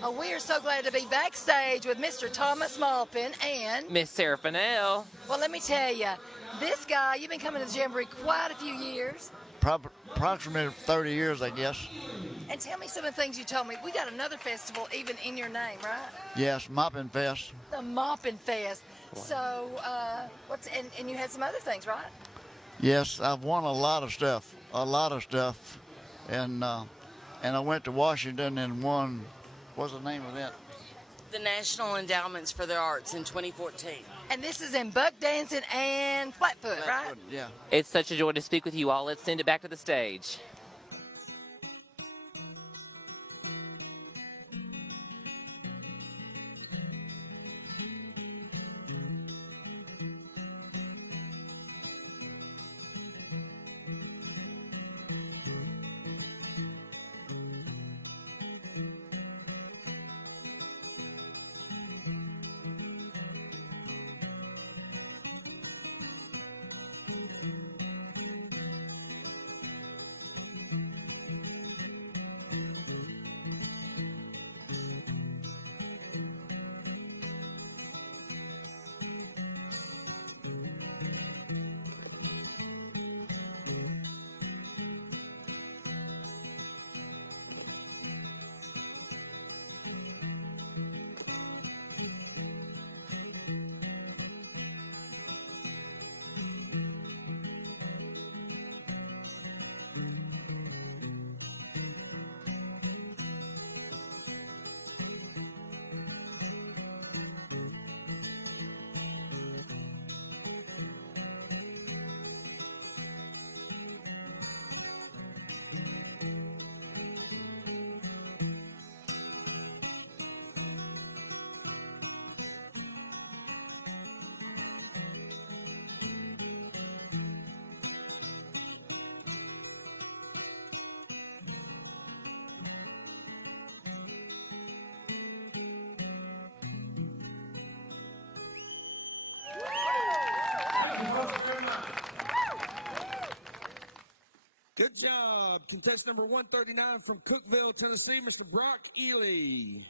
Oh, we are so glad to be backstage with Mr. Thomas Malpin and Miss Sarah Fennell. Well, let me tell you, this guy, you've been coming to the Jamboree quite a few years. Approximately 30 years, I guess. And tell me some of the things you told me. We got another festival even in your name, right? Yes, Mopping Fest. The Moppin' Fest. So, and you had some other things, right? Yes, I've won a lot of stuff. And I went to Washington and won, what's the name of that? The National Endowments for the Arts in 2014. And this is in buck dancing and flatfoot, right? Yeah. It's such a joy to speak with you all. Let's send it back to the stage. Good job. Contestant number 139 from Cookeville, Tennessee, Mr. Brock Ely.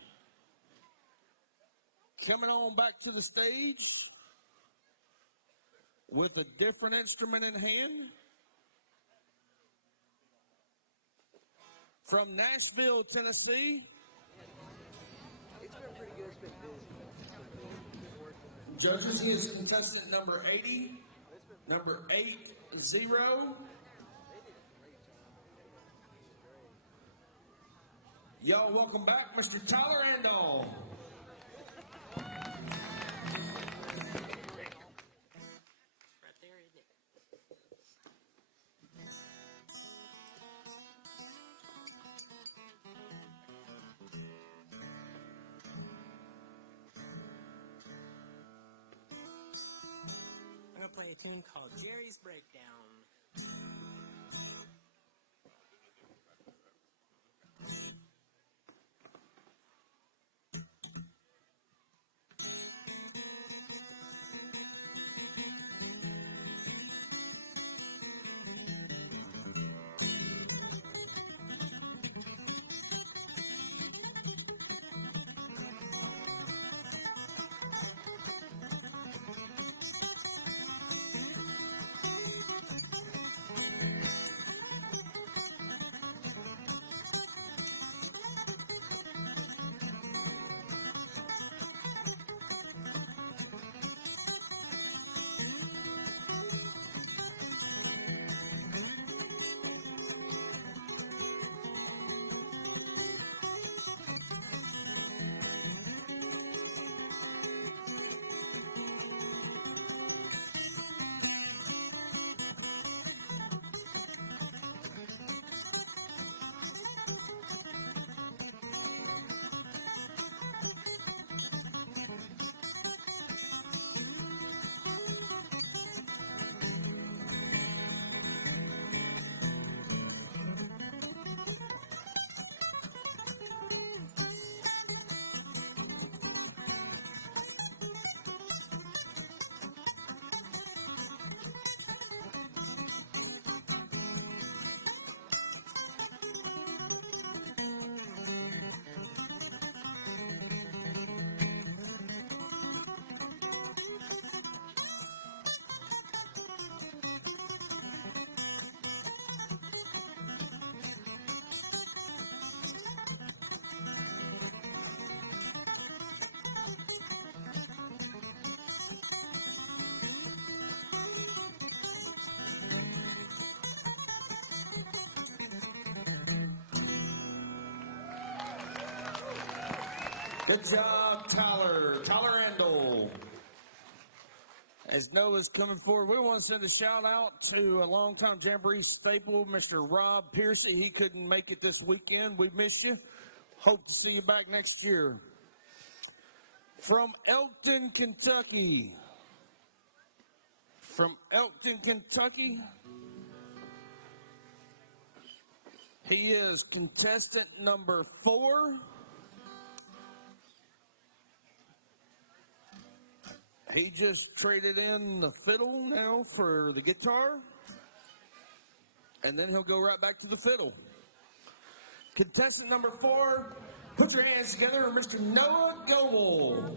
Coming on back to the stage with a different instrument in hand. From Nashville, Tennessee. Judges, he is contestant number 80, number 80. Y'all welcome back Mr. Tyler Randall. tune called Jerry's Breakdown. Good job, Tyler Randall. As Noah's coming forward, we want to send a shout out to a longtime Jamboree staple, Mr. Rob Piercy. He couldn't make it this weekend. We miss you. Hope to see you back next year. From Elkton, Kentucky. He is contestant number 4. He just traded in the fiddle now for the guitar, and then he'll go right back to the fiddle. Contestant number 4, put your hands together for Mr. Noah Goble.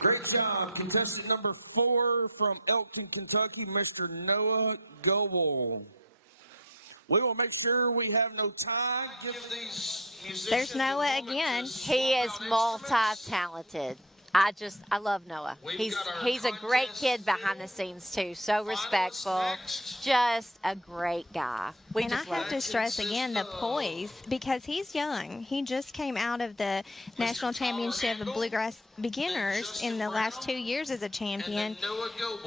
Great job, contestant number 4 from Elkton, Kentucky, Mr. Noah Goble. We will make sure we have no time. There's Noah again. He is multi-talented. I love Noah. He's a great kid behind the scenes too. So respectful, just a great guy. And I have to stress again the poise, because he's young. He just came out of the National Championship of Bluegrass Beginners in the last 2 years as a champion.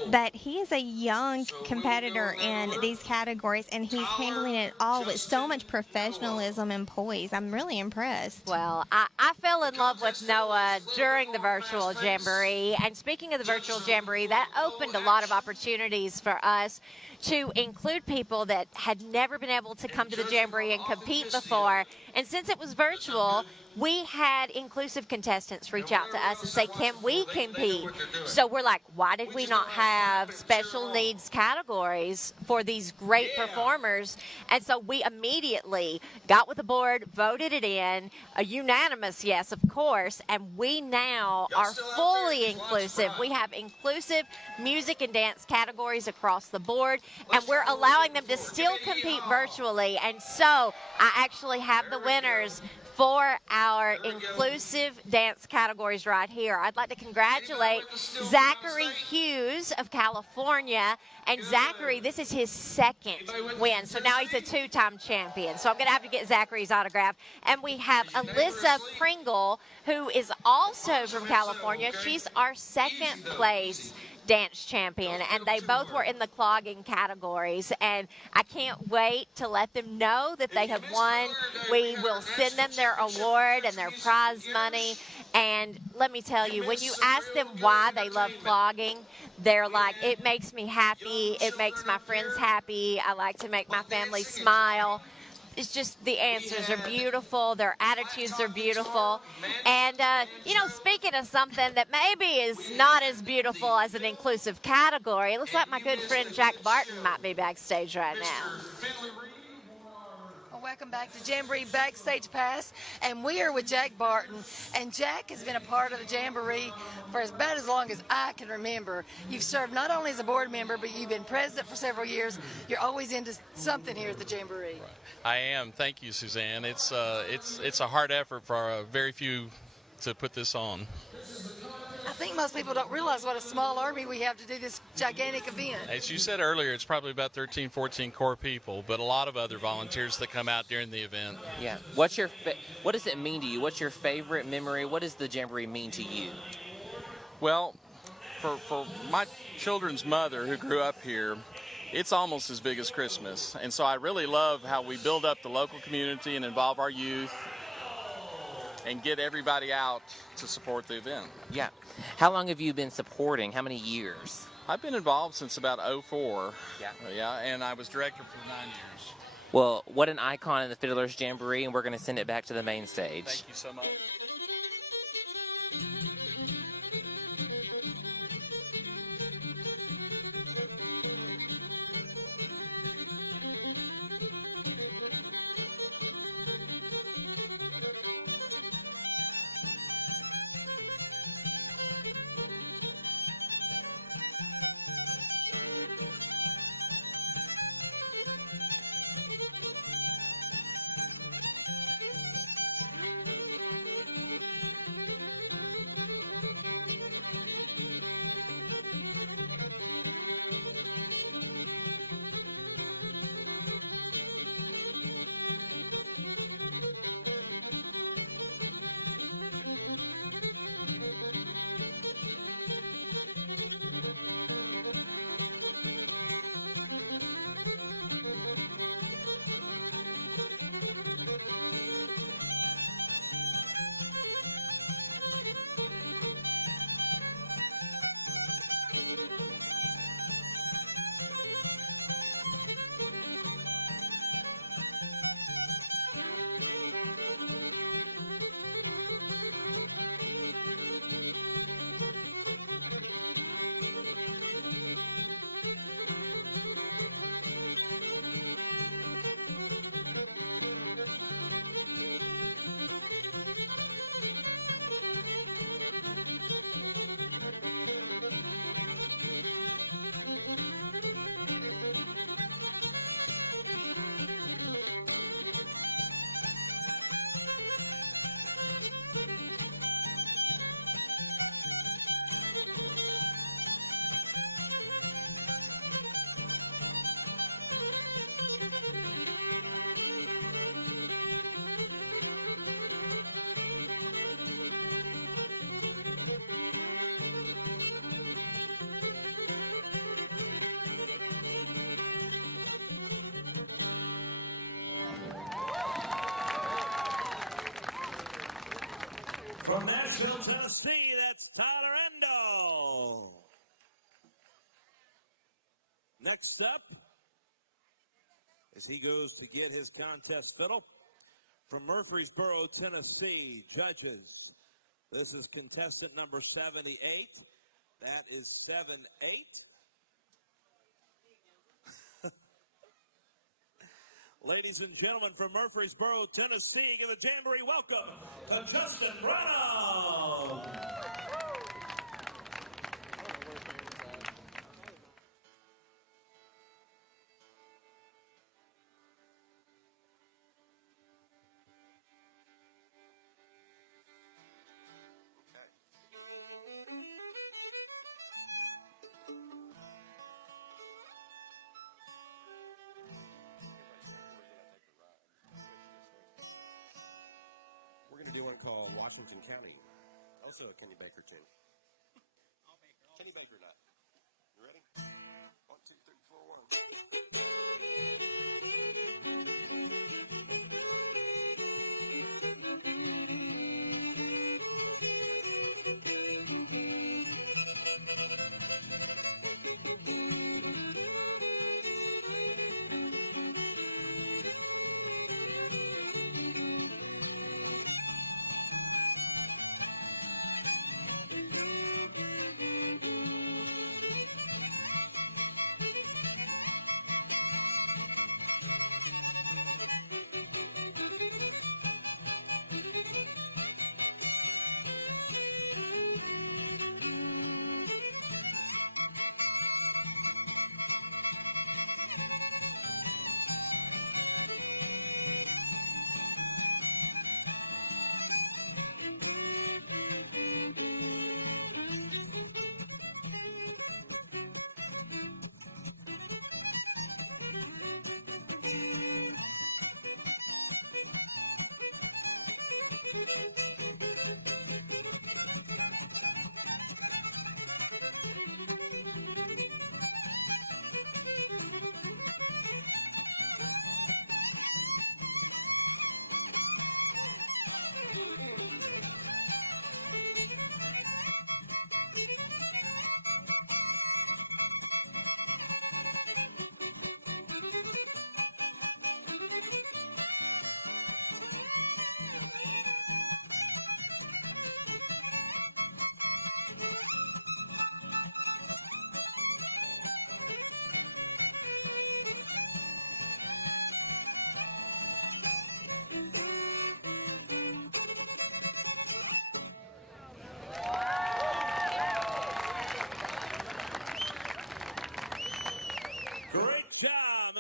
But he is a young competitor in these categories, and he's handling it all with so much professionalism and poise. I'm really impressed. Well, I fell in love with Noah during the virtual jamboree. And speaking of the virtual jamboree, that opened a lot of opportunities for us to include people that had never been able to come to the jamboree and compete before. And since it was virtual, we had inclusive contestants reach out to us and say, can we compete? So we're like, why did we not have special needs categories for these great performers? And so we immediately got with the board, voted it in, a unanimous yes, of course, and we now are fully inclusive. We have inclusive music and dance categories across the board, and we're allowing them to still compete virtually. And so I actually have the winners for our inclusive dance categories right here. I'd like to congratulate Zachary Hughes of California. And Zachary, this is his second win. So now he's a two-time champion. So I'm going to have to get Zachary's autograph. And we have Alyssa Pringle, who is also from California. She's our second place dance champion, and they both were in the clogging categories, and I can't wait to let them know that they have won. We will send them their award and their prize money, and let me tell you, when you ask them why they love clogging, they're like, it makes me happy, it makes my friends happy, I like to make my family smile. It's just the answers are beautiful. Their attitudes are beautiful. And, you know, speaking of something that maybe is not as beautiful as an inclusive category, it looks like my good friend Jack Barton might be backstage right now. Welcome back to Jamboree Backstage Pass, and we are with Jack Barton. And Jack has been a part of the Jamboree for about as long as I can remember. You've served not only as a board member, but you've been president for several years. You're always into something here at the Jamboree. I am. Thank you, Suzanne. It's a hard effort for very few to put this on. I think most people don't realize what a small army we have to do this gigantic event. As you said earlier, it's probably about 13, 14 core people, but a lot of other volunteers that come out during the event. Yeah. What does it mean to you? What's your favorite memory? What does the Jamboree mean to you? Well, for my children's mother who grew up here, it's almost as big as Christmas. And so I really love how we build up the local community and involve our youth and get everybody out to support the event. Yeah. How long have you been supporting? How many years? I've been involved since about 2004. Yeah. And I was director for 9 years. Well, what an icon in the Fiddlers Jamboree, and we're going to send it back to the main stage. Thank you so much. From Nashville, Tennessee, that's Tyler Endo. Next up, as he goes to get his contest fiddle, from Murfreesboro, Tennessee, judges. This is contestant number 78. That is 7-8. Ladies and gentlemen, from Murfreesboro, Tennessee, give the Jamboree welcome to Justin Brown. We're going to do one called Washington County. Also a Kenny Baker tune. Kenny Baker nut. You ready? 1, 2, 3, 4,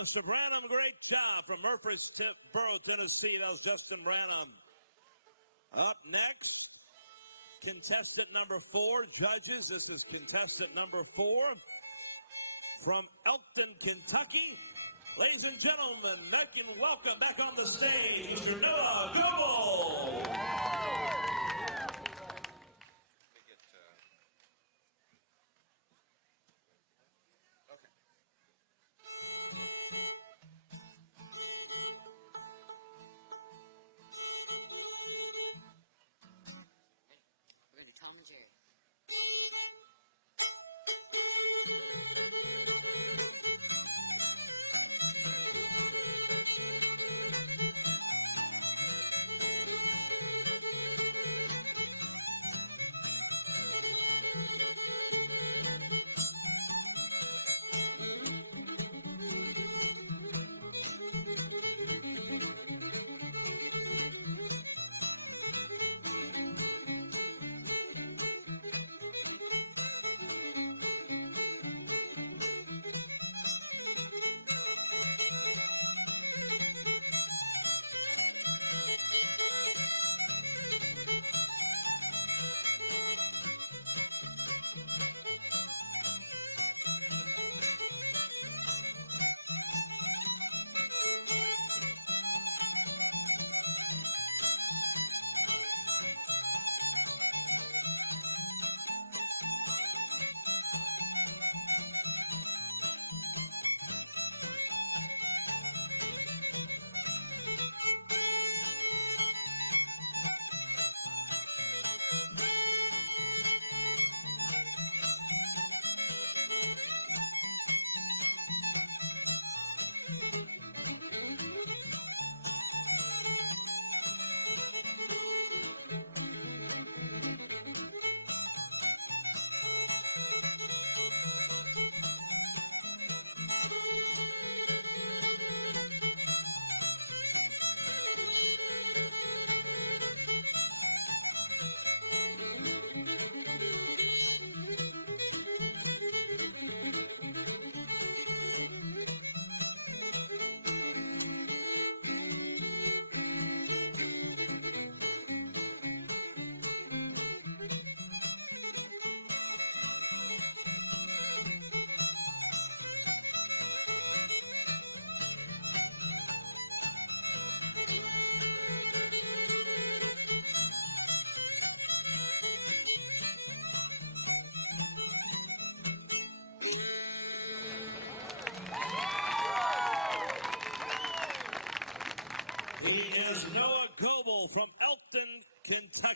Mr. Branham, great job from Murfreesboro, Tennessee. That was Justin Branham. Up next, contestant number 4, judges. This is contestant number 4 from Elkton, Kentucky. Ladies and gentlemen, welcome back on the stage, Mr. Noah Goebel.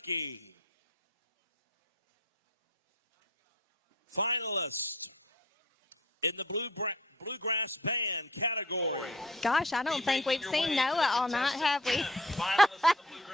Ricky. Finalist in the Bluegrass Band category. Gosh, I don't think we've seen Noah all night, have we?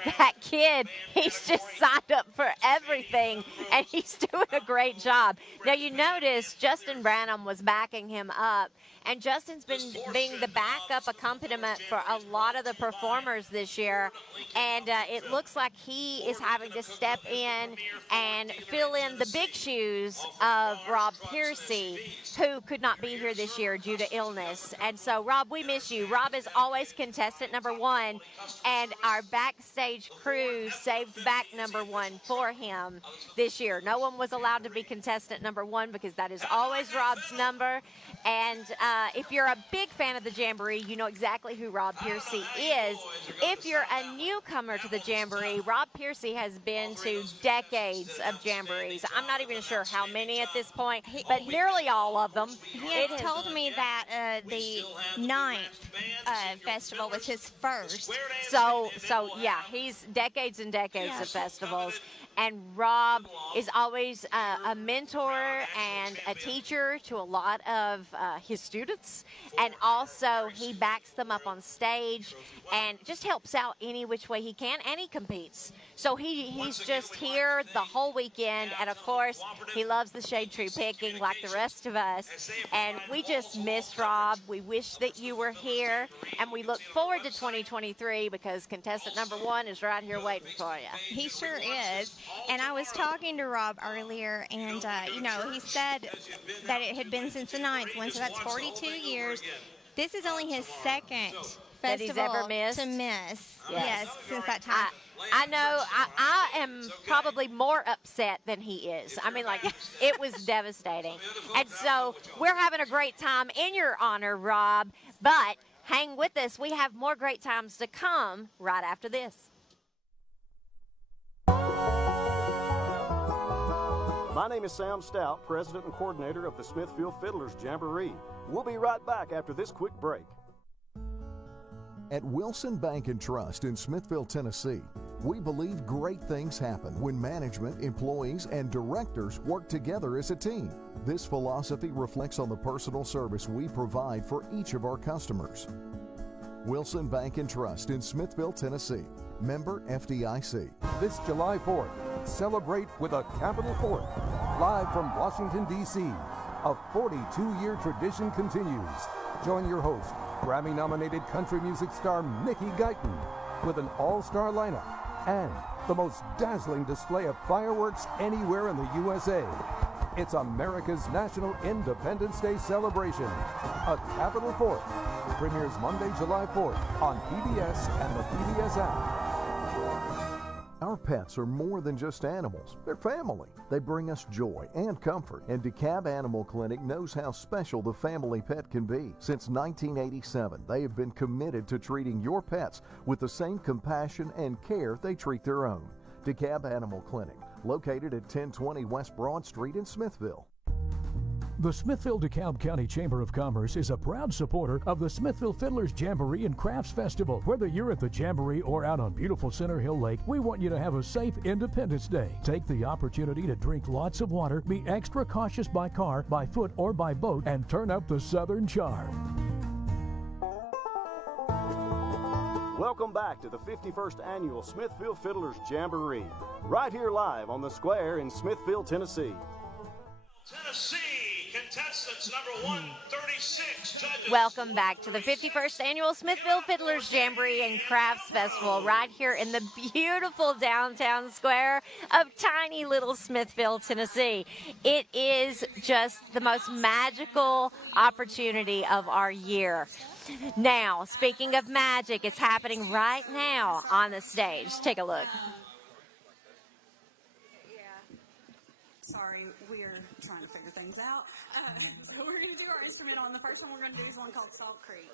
That kid, he's just signed up for everything, and he's doing a great job. Now, you notice Justin Branham was backing him up, and Justin's been being the backup accompaniment for a lot of the performers this year, and it looks like he is having to step in and fill in the big shoes of Rob Piercy, who could not be here this year due to illness. And so, Rob, we miss you. Rob is always contestant number 1, and our backstage crew saved back number 1 for him this year. No one was allowed to be contestant number 1 because that is always Rob's number. And if you're a big fan of the Jamboree, you know exactly who Rob Piercy is. If you're a newcomer to the Jamboree, Rob Piercy has been to decades of Jamborees. I'm not even sure how many at this point, but nearly all of them. He had told me that the 9th festival was his first. So yeah, he's decades and decades of festivals. And Rob is always a mentor and a teacher to a lot of his students. And also, he backs them up on stage and just helps out any which way he can, and he competes. So he's just here the whole weekend. And, of course, he loves the shade tree picking like the rest of us. And we just miss Rob. We wish that you were here. And we look forward to 2023 because contestant number 1 is right here waiting for you. He sure is. And I was talking to Rob earlier, and, he said that it had been since the 9th one, so that's 42 years. This is only his second that he's ever missed? to miss. Yes, since that time. I know. I am probably more upset than he is. I mean, like, it was devastating. And so we're having a great time in your honor, Rob. But hang with us. We have more great times to come right after this. My name is Sam Stout, President and Coordinator of the Smithville Fiddlers Jamboree. We'll be right back after this quick break. At Wilson Bank and Trust in Smithville, Tennessee, we believe great things happen when management, employees, and directors work together as a team. This philosophy reflects on the personal service we provide for each of our customers. Wilson Bank and Trust in Smithville, Tennessee. Member FDIC. This July 4th, celebrate with a Capital Fort. Live from Washington, D.C., a 42-year tradition continues. Join your host, Grammy-nominated country music star Mickey Guyton, with an all-star lineup and the most dazzling display of fireworks anywhere in the USA. It's America's National Independence Day celebration. A Capital Fort premieres Monday, July 4th on PBS and the PBS app. Our pets are more than just animals. They're family. They bring us joy and comfort. And DeKalb Animal Clinic knows how special the family pet can be. Since 1987, they have been committed to treating your pets with the same compassion and care they treat their own. DeKalb Animal Clinic, located at 1020 West Broad Street in Smithville. The Smithville DeKalb County Chamber of Commerce is a proud supporter of the Smithville Fiddlers Jamboree and Crafts Festival. Whether you're at the Jamboree or out on beautiful Center Hill Lake, we want you to have a safe Independence Day. Take the opportunity to drink lots of water, be extra cautious by car, by foot, or by boat, and turn up the Southern charm. Welcome back to the 51st Annual Smithville Fiddlers Jamboree, right here live on the Square in Smithville, Tennessee. Tennessee, contestants number 136. Judges. Welcome back to the 51st Annual Smithville Fiddlers Jamboree and Crafts Festival right here in the beautiful downtown square of tiny little Smithville, Tennessee. It is just the most magical opportunity of our year. Now, speaking of magic, it's happening right now on the stage. Take a look. Sorry, we're trying to figure things out. So we're going to do our instrument on. The first one we're going to do is one called Salt Creek.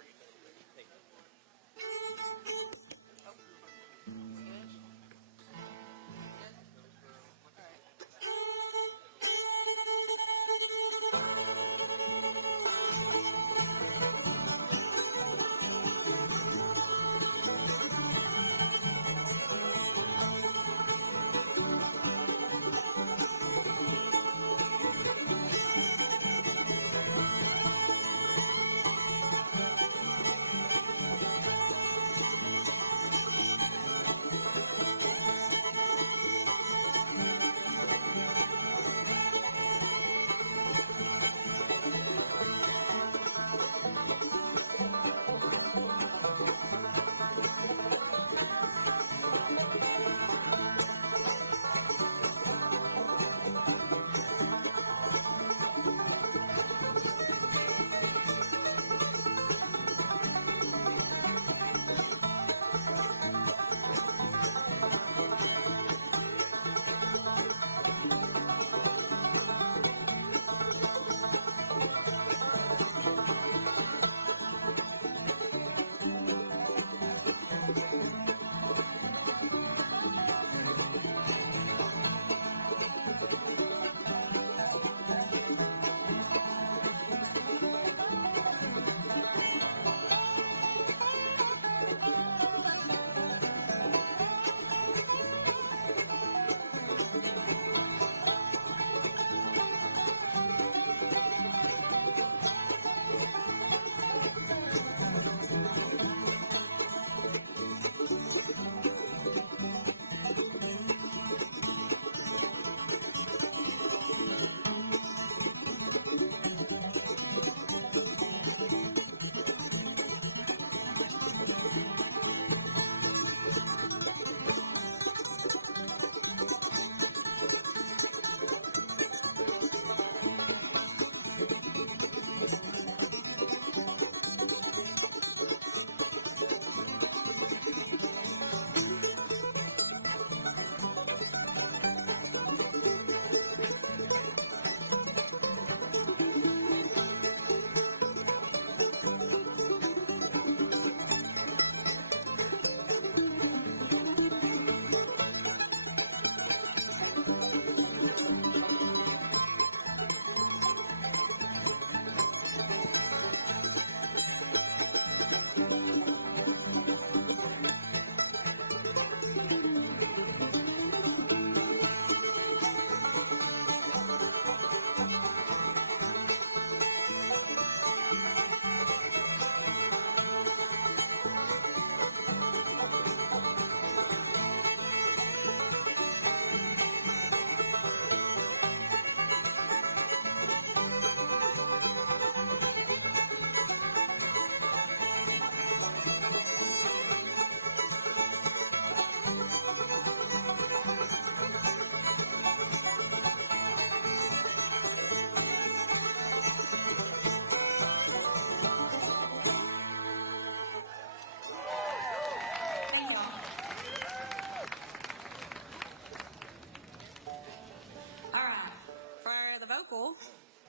local,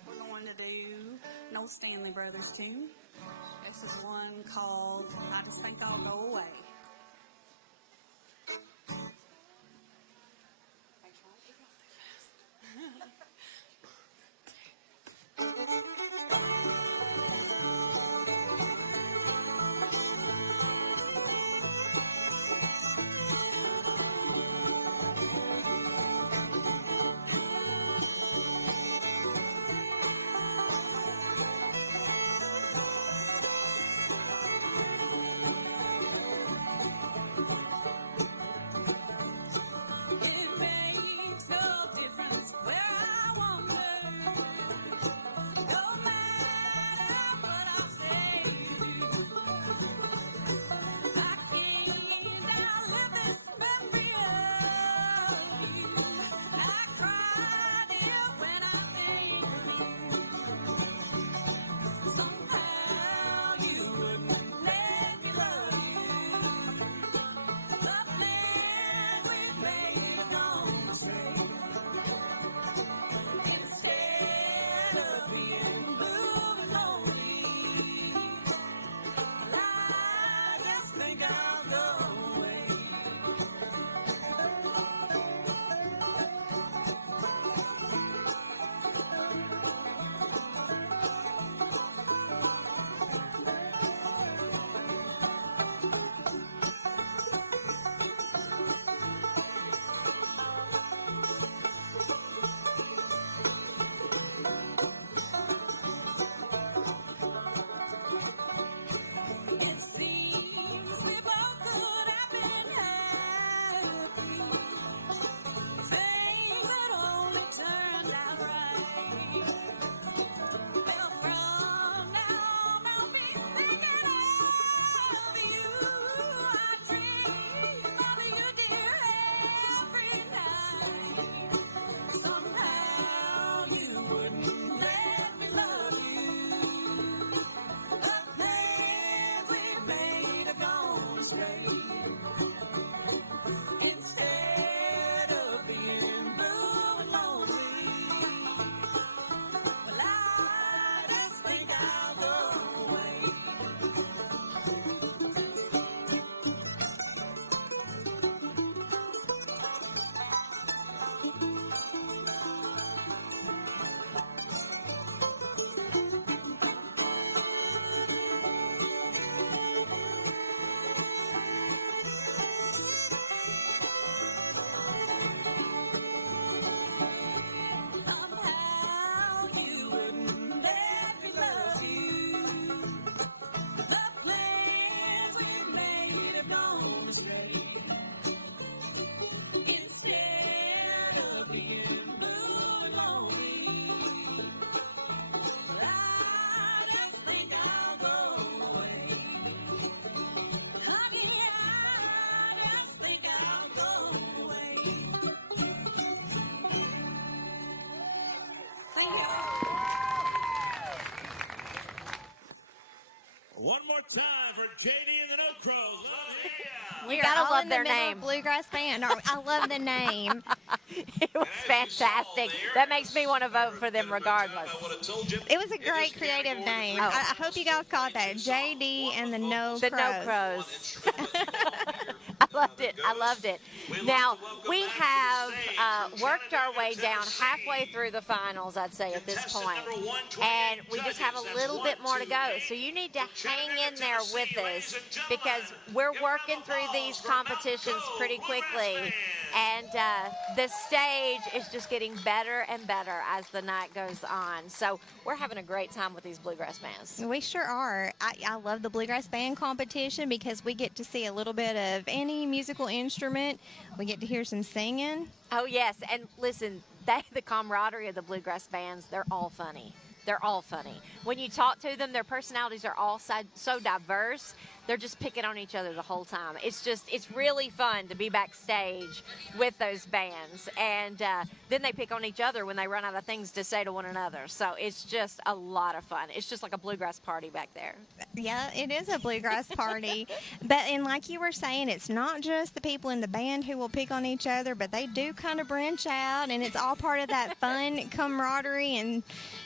we're going to do an old Stanley Brothers tune. This is one called I Just Think I'll Go Away. One more time for JD and the No Crows. You gotta love their middle of name. Bluegrass band. I love the name. It was fantastic. That makes me want to vote for them regardless. It was a great creative name. Oh. I hope you guys caught that. JD and the No Crows. The No Crows. I loved it. I loved it. Now, we have worked our way down halfway through the finals, I'd say, at this point. And we just have a little bit more to go. So you need to hang in there with us because we're working through these competitions pretty quickly. And the stage is just getting better and better as the night goes on. So we're having a great time with these bluegrass bands. We sure are. I love the Bluegrass Band competition because we get to see a little bit of any musical instrument. We get to hear some singing. Oh, yes. And listen, the camaraderie of the bluegrass bands, they're all funny. They're all funny. When you talk to them, their personalities are all so diverse they're just picking on each other the whole time. It's really fun to be backstage with those bands. And then they pick on each other when they run out of things to say to one another. So it's just a lot of fun. It's just like a bluegrass party back there. Yeah, it is a bluegrass party. And like you were saying, it's not just the people in the band who will pick on each other, but they do kind of branch out, and it's all part of that fun camaraderie and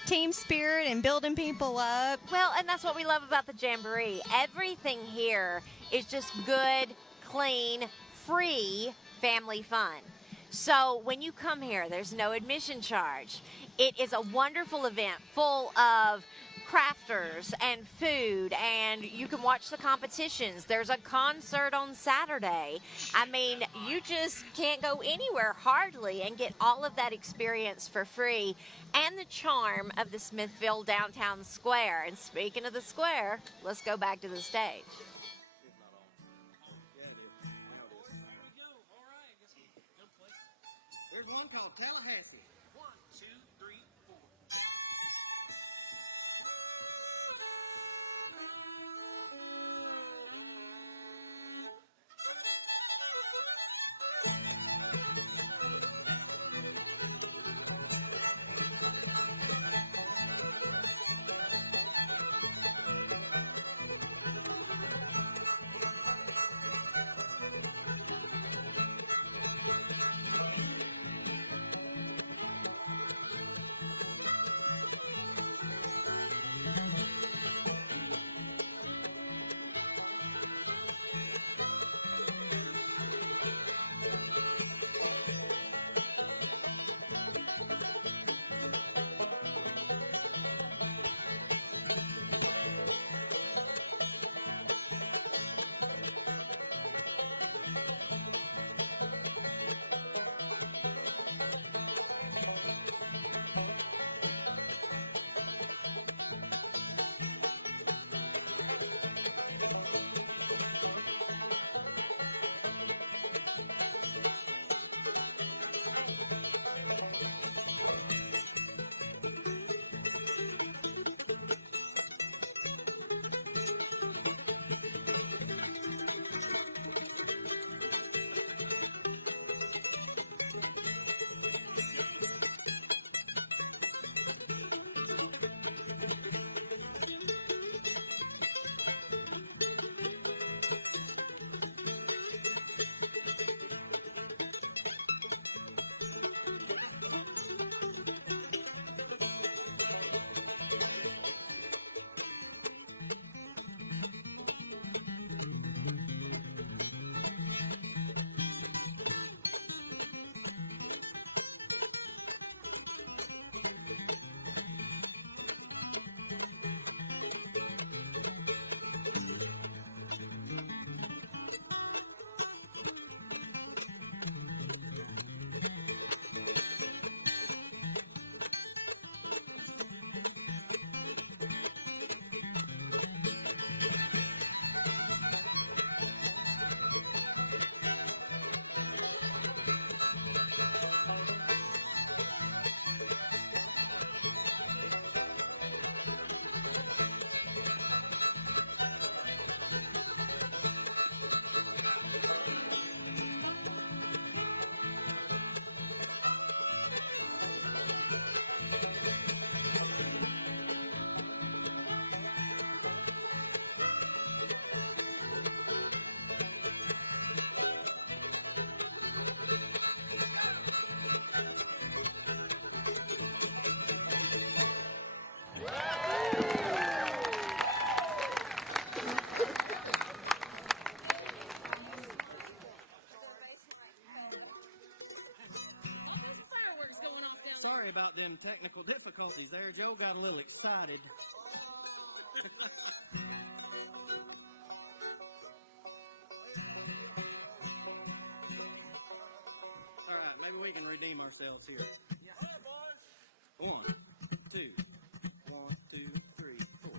team spirit and building people up. Well, and that's what we love about the Jamboree. Everything here is just good, clean, free family fun. So when you come here, there's no admission charge. It is a wonderful event full of crafters and food, and you can watch the competitions. There's a concert on Saturday. I mean, you just can't go anywhere hardly and get all of that experience for free, and the charm of the Smithville downtown square. And speaking of the square, let's go back to the stage. There's one called Tallahassee. 1, 2, 3, 4. Sorry about them technical difficulties there. Joe got a little excited. All right, maybe we can redeem ourselves here. 1, 2, 1, 2, 3, 4.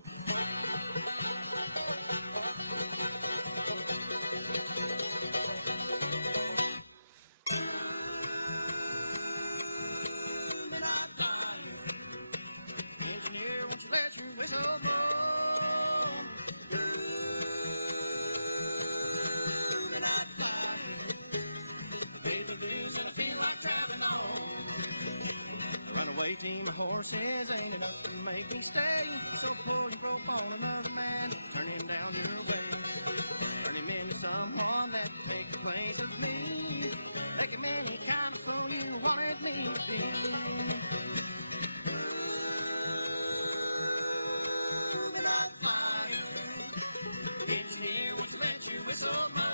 Engineer, won't you let your whistle blow? promises ain't enough to make me stay. So pull your rope on another man, turn him down your way. Turn him into someone that takes the place of me. Make him any kind of fool you wanted me to be. Moving on fire. Engineer, would you let your whistle blow?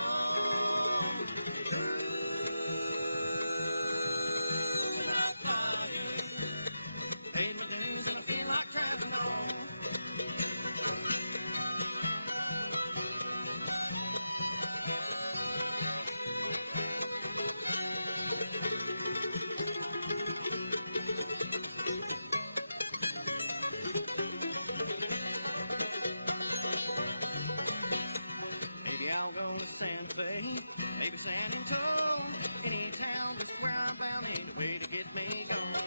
Paying my dues and I feel like driving home. Maybe I'll go to Santa Fe, maybe San Antonio. Any town just where I'm bound ain't the way to get me going.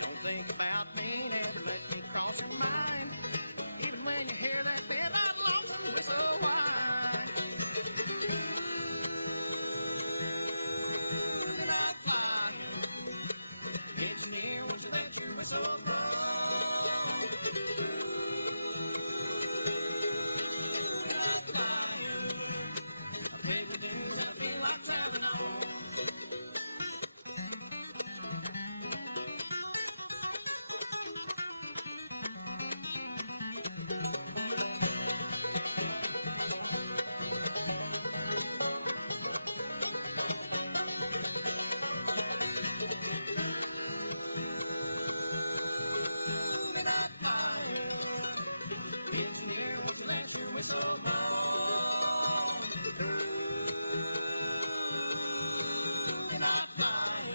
Don't think about me, never let me cross your mind. Even when you hear that bit of lonesome whistle whine. Moving on fire. Engineer, would you let your whistle blow? Engineer, would you let your whistle blow? Moving on fire.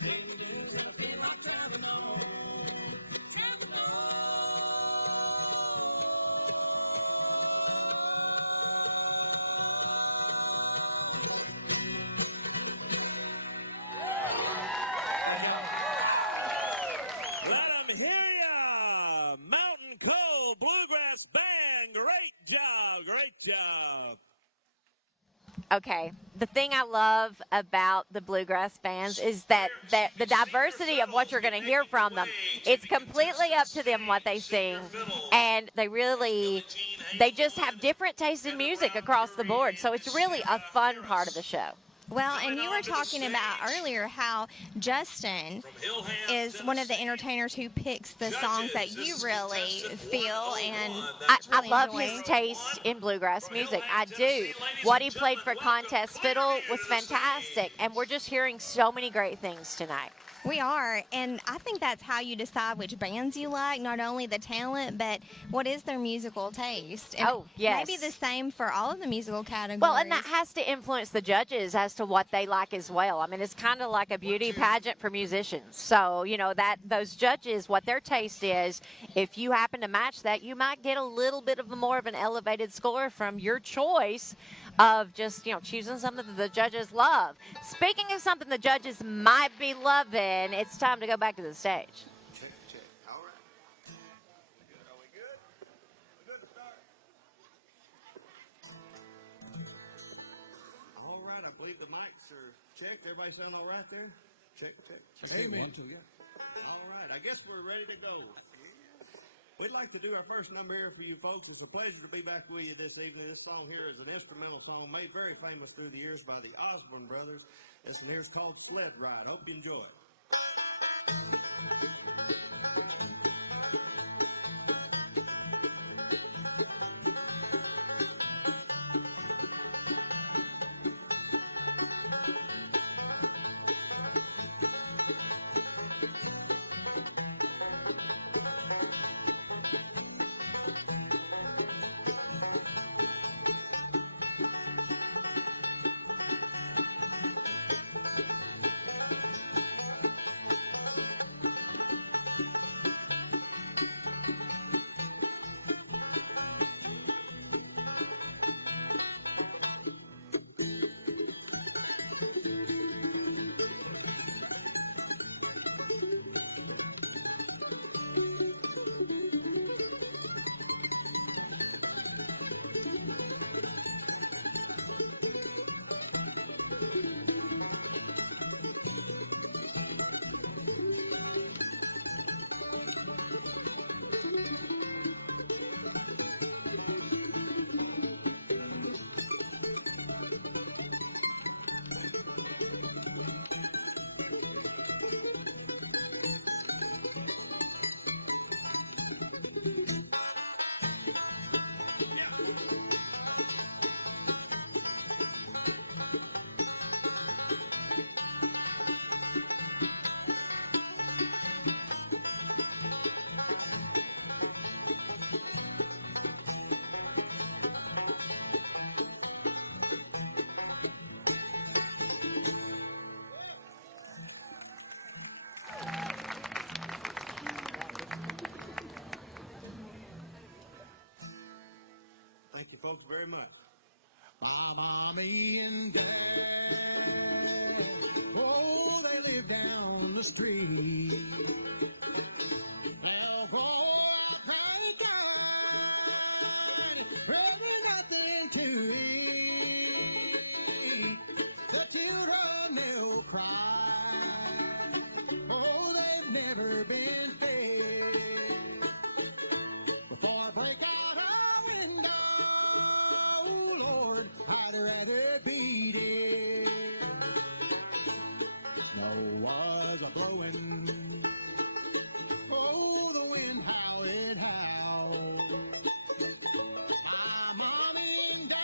Paying your dues and I feel like driving on. Driving on. Let 'em hear ya! Mountain Cold Bluegrass Band, great job, great job. Okay, the thing I love about the bluegrass bands is that the diversity of what you're going to hear from them. It's completely up to them what they sing, and they just have different tastes in music across the board. So it's really a fun part of the show. Well, and you were talking about earlier how Justin is one of the entertainers who picks the songs that you really feel and I really love enjoy. his taste in bluegrass music. I do. What he played for Contest Fiddle was fantastic, and we're just hearing so many great things tonight. We are, and I think that's how you decide which bands you like, not only the talent, but what is their musical taste. And oh, yes. Maybe the same for all of the musical categories. Well, and that has to influence the judges as to what they like as well. I mean, it's kind of like a beauty pageant for musicians. So, you know, that those judges, what their taste is, if you happen to match that, you might get a little bit of more of an elevated score from your choice of just, choosing something that the judges love. Speaking of something the judges might be loving, it's time to go back to the stage. Check. All right. Good. Are we good? We're good to start. All right, I believe the mics are checked. Everybody sound all right there? Check. Amen. All right, I guess we're ready to go. We'd like to do our first number here for you folks. It's a pleasure to be back with you this evening. This song here is an instrumental song made very famous through the years by the Osborne brothers. This one here is called Sled Ride. Hope you enjoy it. very much. My mommy and dad, oh, they live down the street. They'll go out crying, really nothing to eat. The children, they'll cry, oh, they've never been fed. Before I break out a window, Lord, I'd rather beat it. Snow was a-blowing, oh, the wind, how it howled. My mommy and dad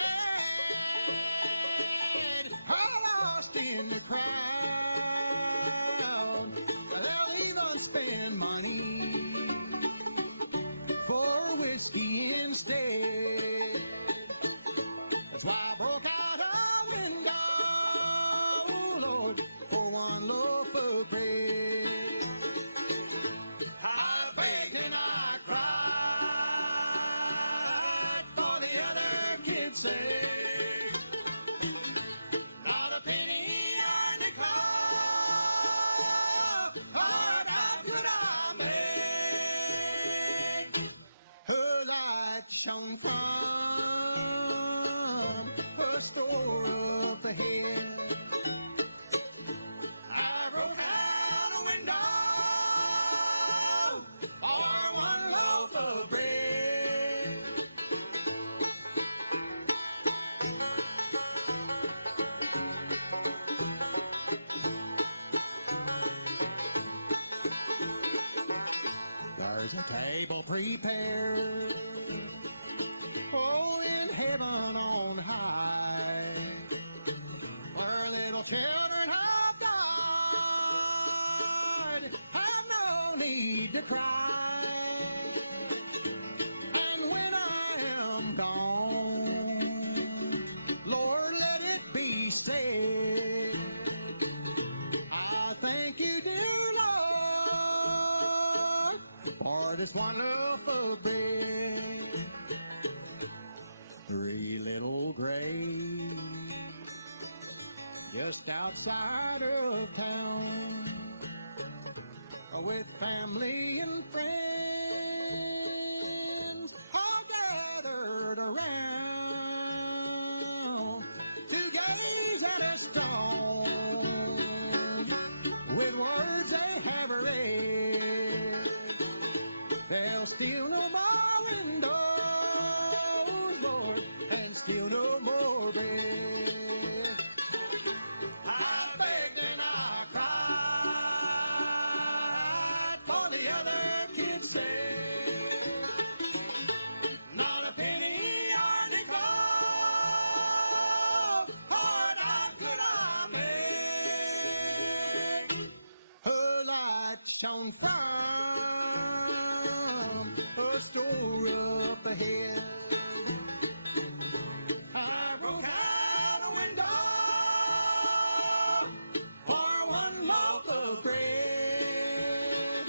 are lost in the crowd. They'll even spend money for whiskey instead. That's why I broke out a window, Lord, for one loaf of bread. I begged and I cried for the other kids there. Not a penny or nickel, Lord, how could I make? Her light shone from her store up ahead. I rode out a window for one loaf of bread. There's a table prepared, oh, in heaven on high, where little children have died, have no need to cry. And when I am gone, Lord, let it be said, I thank you, dear Lord, for this one loaf of bread. 3 little graves just outside of town, with family and friends all gathered around to gaze at a stone with words they have read. There'll still no more windows, Lord, and still no more bed. I begged and I cried for the other kids said, not a penny or nickel, Lord, how could I make? Her light shone from her store up ahead. I broke out a window for one loaf of bread.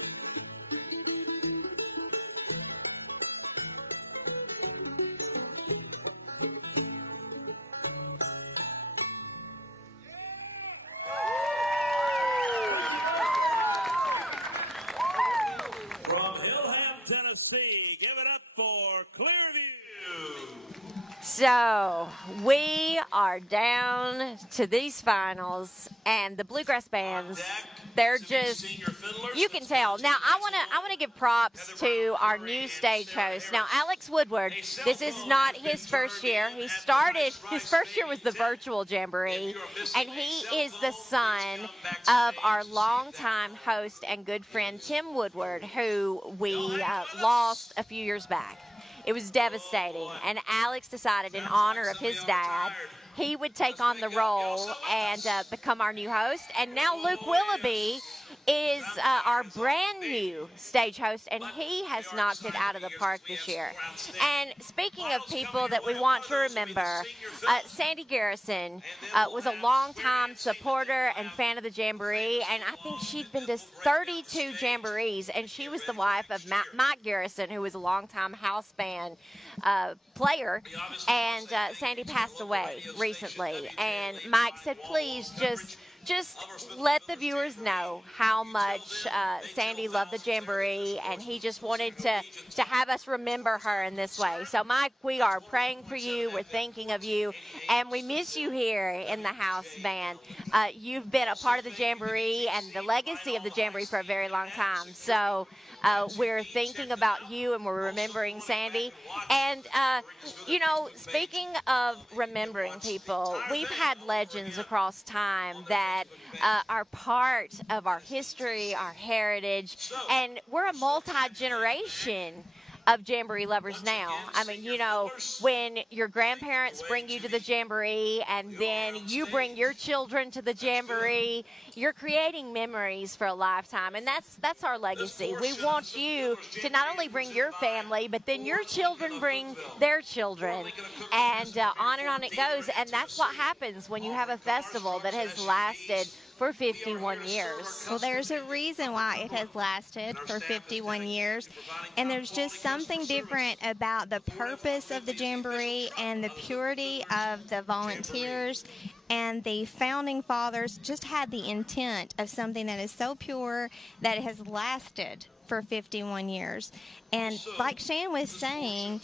From Hillham, Tennessee, give it up for Clearview. So we are down to these finals, and the bluegrass bands, they're just, you can tell. Now I want to give props to our new stage host. Now Alex Woodward, this is not his first year. He started, his first year was the virtual jamboree, and he is the son of our longtime host and good friend Tim Woodward, who we lost a few years back. It was devastating, and Alex decided in honor of his dad, he would take on the role and become our new host. And now Luke Willoughby is our brand new stage host, and he has knocked it out of the park this year. And speaking of people that we want to remember, Sandy Garrison was a longtime supporter and fan of the Jamboree, and I think she'd been to 32 Jamborees, and she was the wife of Mike Garrison, who was a longtime house band player, and Sandy passed away recently. And Mike said, please just let the viewers know how much Sandy loved the Jamboree, and he just wanted to have us remember her in this way. So, Mike, we are praying for you. We're thinking of you, and we miss you here in the house band. You've been a part of the Jamboree and the legacy of the Jamboree for a very long time. So we're thinking about you, and we're remembering Sandy. And, you know, speaking of remembering people, we've had legends across time that are part of our history, our heritage, and we're a multi-generation of Jamboree lovers now. I mean, you know, when your grandparents bring you to the Jamboree and then you bring your children to the Jamboree, you're creating memories for a lifetime, and that's our legacy. We want you to not only bring your family, but then your children bring their children, and on it goes. And that's what happens when you have a festival that has lasted for 51 years. Well, there's a reason why it has lasted for 51 years, and there's just something different about the purpose of the Jamboree and the purity of the volunteers. And the founding fathers just had the intent of something that is so pure that it has lasted for 51 years. And like Shan was saying,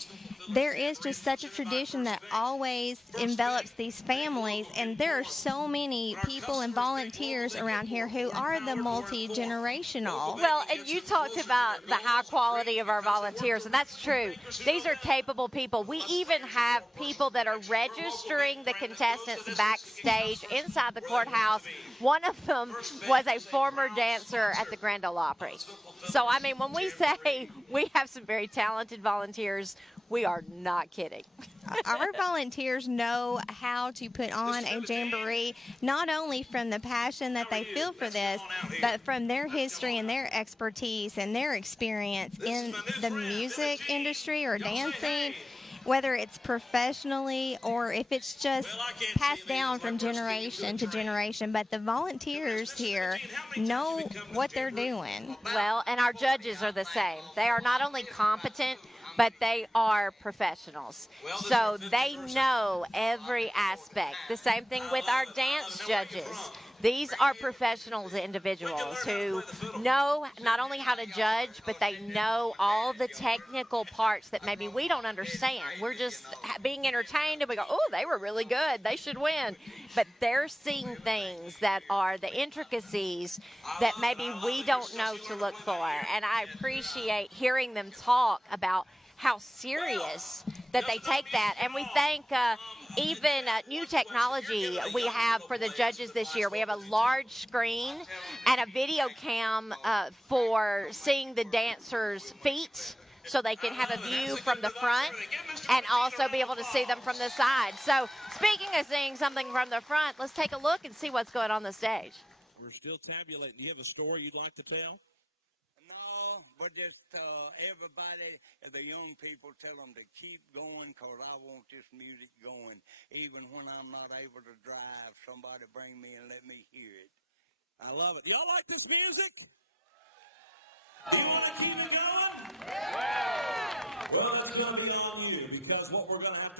there is just such a tradition that always envelops these families, and there are so many people and volunteers around here who are the multi-generational. Well, and you talked about the high quality of our volunteers, and that's true. These are capable people. We even have people that are registering the contestants backstage inside the courthouse. One of them was a former dancer at the Grand Ole Opry. So, I mean, when we say we have some very talented volunteers, we are not kidding. Our volunteers know how to put on a Jamboree, not only from the passion that they feel for this, but from their history and their expertise and their experience in the music industry or dancing, whether it's professionally or if it's just passed down from generation to generation. But the volunteers here know what they're doing. Well, and our judges are the same. They are not only competent, but they are professionals. So they know every aspect. The same thing with our dance judges. These are professionals, individuals who know not only how to judge, but they know all the technical parts that maybe we don't understand. We're just being entertained, and we go, oh, they were really good, they should win. But they're seeing things that are the intricacies that maybe we don't know to look for. And I appreciate hearing them talk about how serious that they take that. And we thank even new technology we have for the judges this year. We have a large screen and a video cam for seeing the dancers' feet, so they can have a view from the front and also be able to see them from the side. So speaking of seeing something from the front, let's take a look and see what's going on the stage. We're still tabulating. Do you have a story you'd like to tell? No, but just everybody, the young people, tell them to keep going, because I want this music going. Even when I'm not able to drive, somebody bring me and let me hear it. I love it. Y'all like this music? Do you want to keep it going? Well, that's going to be on you, because what we're going to have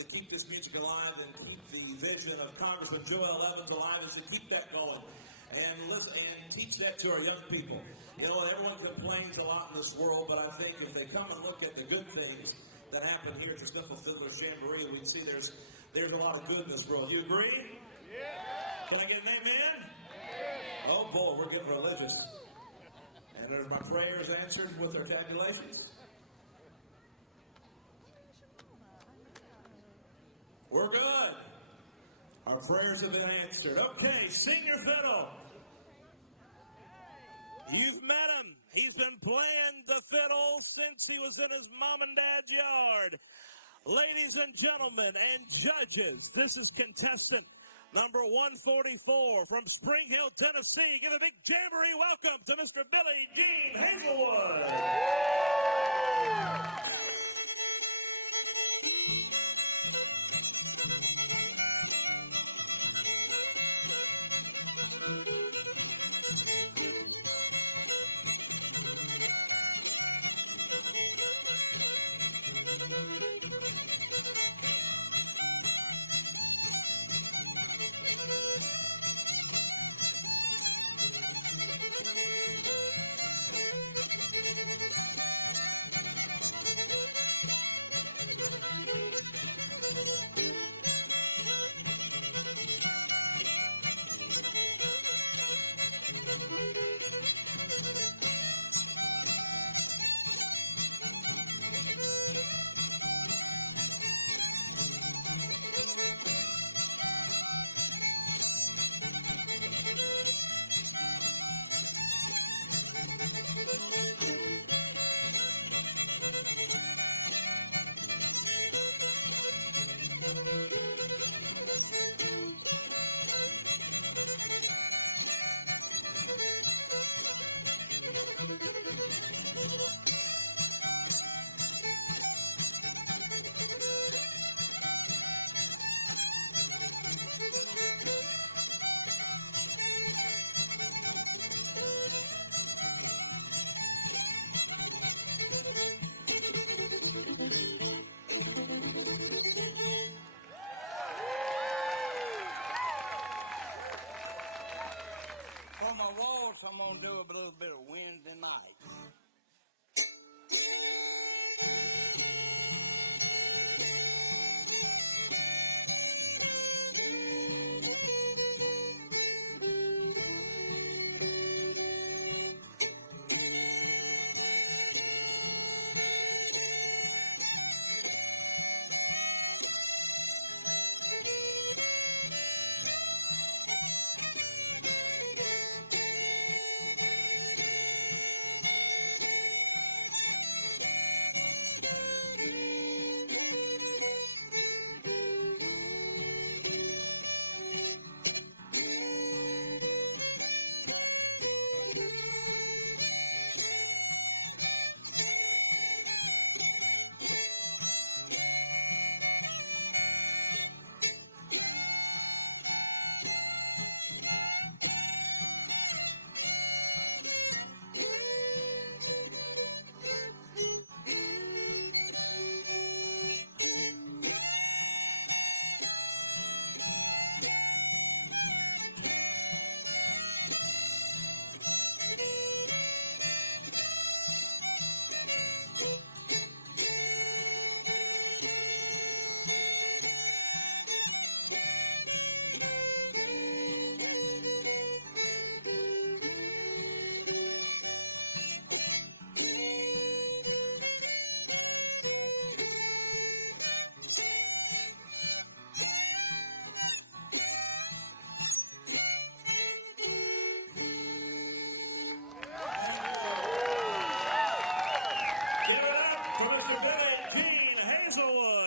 to keep this music alive and keep the vision of Congressman Joel Evans alive is to keep that going and listen and teach that to our young people. You know, everyone complains a lot in this world, but I think if they come and look at the good things that happen here at the Smithville Fiddlers Jamboree, we can see there's a lot of good in this world. You agree? Yeah. Can I get an amen? Yeah. Oh boy, we're getting religious. And there's my prayers answered with their tabulations. We're good. Our prayers have been answered. Okay, senior fiddle. You've met him. He's been playing the fiddle since he was in his mom and dad's yard. Ladies and gentlemen and judges, this is contestant Number 144 from Spring Hill, Tennessee. Give a big jamboree welcome to Mr. Billy Dean Hazelwood. For my waltz, I'm going to do a little bit of Wednesday night.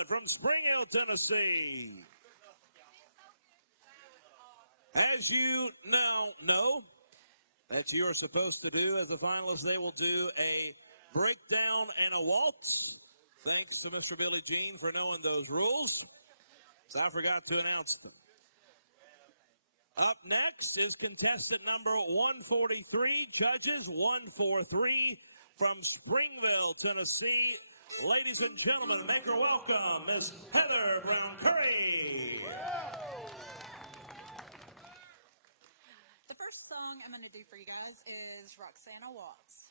From Spring Hill, Tennessee. As you now know, that you're supposed to do as a finalist, they will do a breakdown and a waltz. Thanks to Mr. Billy Jean for knowing those rules. So I forgot to announce them. Up next is contestant number 143, judges 143 from Springville, Tennessee. Ladies and gentlemen, make her welcome, Miss Heather Brown Curry. The first song I'm going to do for you guys is Roxana Waltz.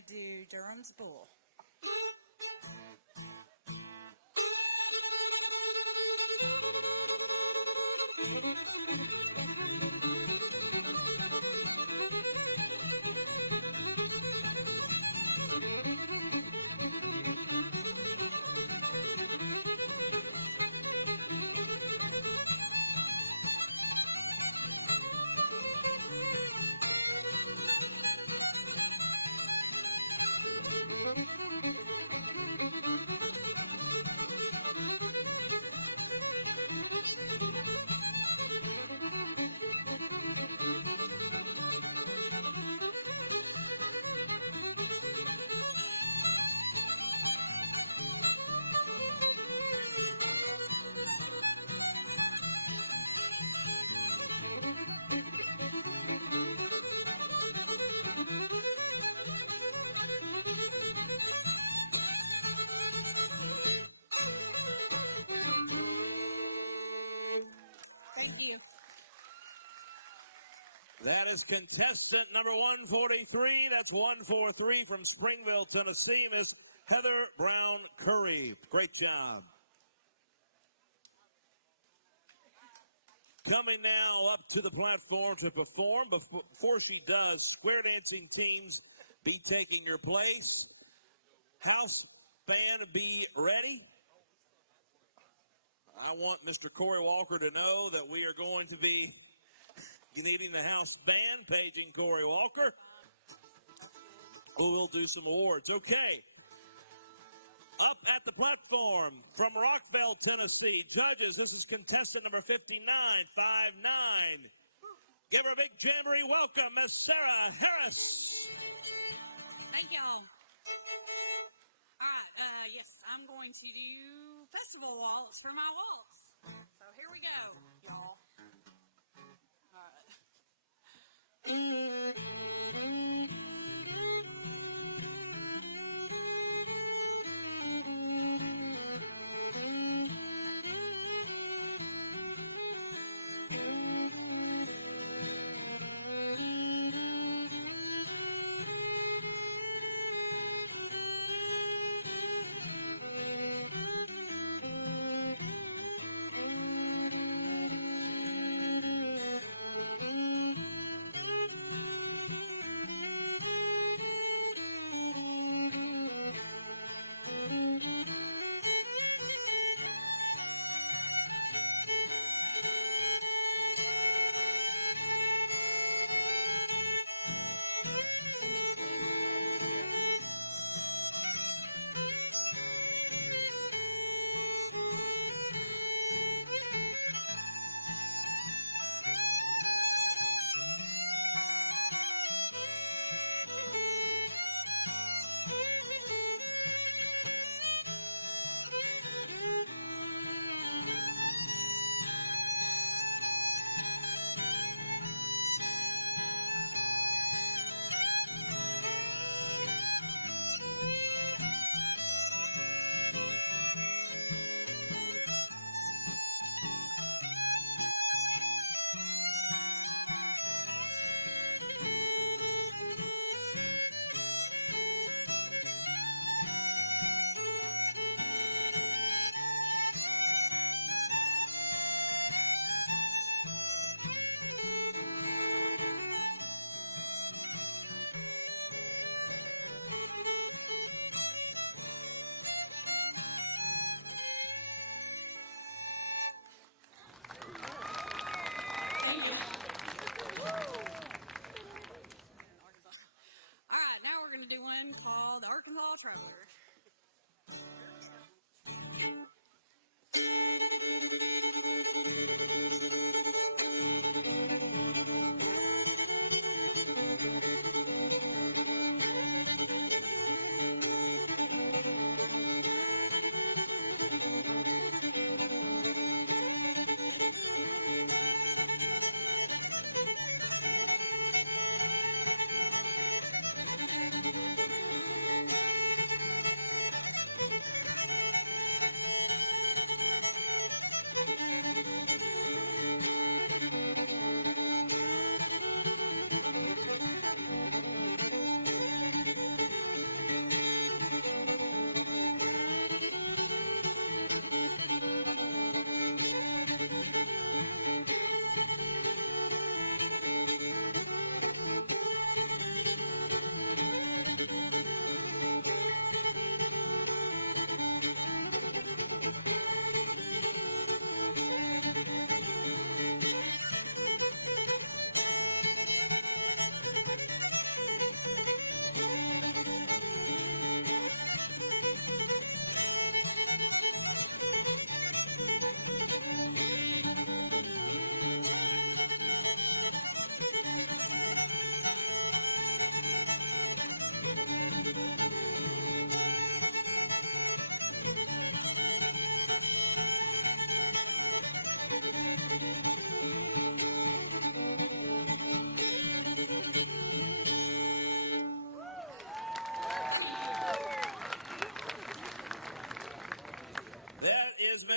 to do Durham's Bull. Thank you. That is contestant number 143. That's 143 from Springville, Tennessee, Miss Heather Brown Curry. Great job. Coming now up to the platform to perform. Before she does, square dancing teams, be taking your place. House band, be ready. I want Mr. Corey Walker to know that we are going to be needing the house band, paging Corey Walker. We'll do some awards. Okay. Up at the platform from Rockville, Tennessee. Judges, this is contestant number 59, 5'9". Give her a big jamboree welcome, Miss Sarah Harris. Thank y'all. All right, yes, I'm going to do festival waltz for my waltz. So here we go, y'all. All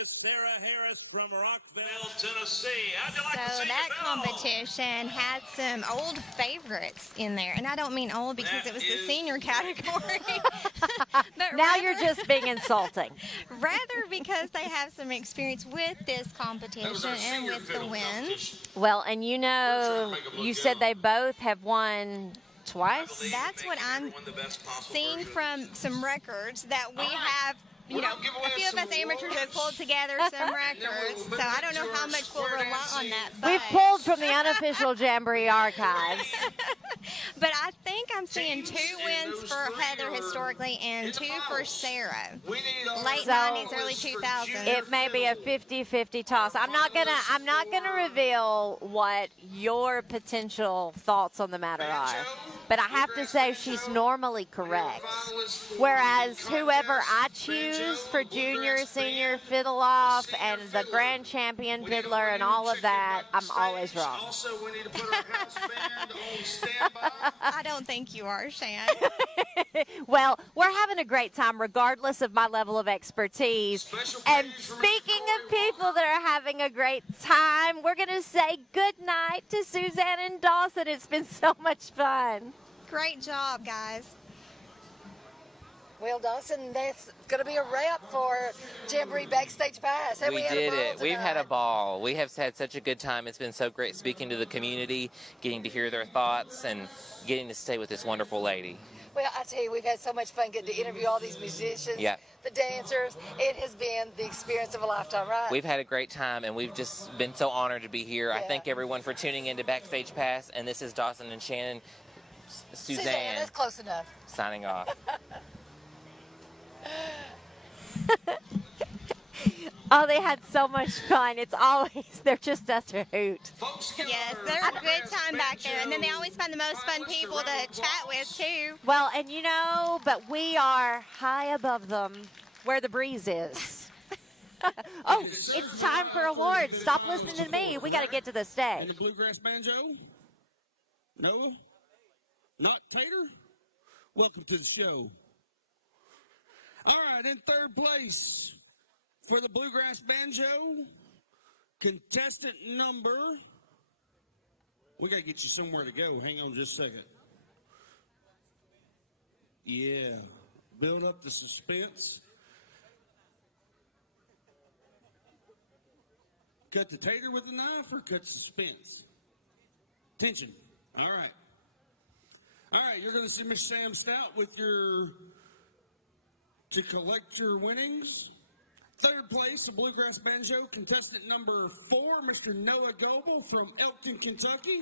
is Sarah Harris from Rockville, Tennessee. How'd you like to So sing that your fiddle? competition had some old favorites in there, and I don't mean old because it was the senior category. But Now you're just being insulting. rather because they have some experience with this competition and with the wins. Well, and you know, you said they both have won twice. That's what I'm seeing from some records that we have. You know, a few of us amateurs have pulled together some records, so I don't know how much we'll rely on that. We've pulled from the unofficial Jamboree archives. But I think I'm seeing 2 wins for Heather historically and 2 for Sarah. Late 90s, early 2000s. It may be a 50-50 toss. I'm not gonna reveal what your potential thoughts on the matter are. But I have to say she's normally correct. Whereas whoever I choose for junior, senior, fiddle off, and the grand champion fiddler and all of that, I'm always wrong. Also, we need to put our house band on standby. I don't think you are, Shan. Well, we're having a great time regardless of my level of expertise. And speaking of people that are having a great time, we're going to say good night to Suzanne and Dawson. It's been so much fun. Great job, guys. Well, Dawson, that's going to be a wrap for Jamboree Backstage Pass. We did it. We've had a ball. We have had such a good time. It's been so great speaking to the community, getting to hear their thoughts, and getting to stay with this wonderful lady. Well, I tell you, we've had so much fun getting to interview all these musicians, the dancers. It has been the experience of a lifetime, right? We've had a great time, and we've just been so honored to be here. I thank everyone for tuning in to Backstage Pass, and this is Dawson and Shannon. Suzanne, that's close enough. Signing off. Oh, they had so much fun. It's always, they're just such a hoot. Yes, they're a good time back there. And then they always find the most fun people to chat with, too. Well, and you know, but we are high above them where the breeze is. Oh, it's time for awards. Stop listening to me. We got to get to the And stage. the Bluegrass Banjo? Noah? Not Tater? Welcome to the show. All right, in third place for the Bluegrass Banjo, contestant number. We got to get you somewhere to go. Hang on just a second. Yeah, build up the suspense. Cut the tater with a knife or cut suspense? Tension. All right. All right, you're going to see Miss Sam Stout with your, to collect your winnings. Third place, the Bluegrass Banjo, contestant number 4, Mr. Noah Goebel from Elkton, Kentucky.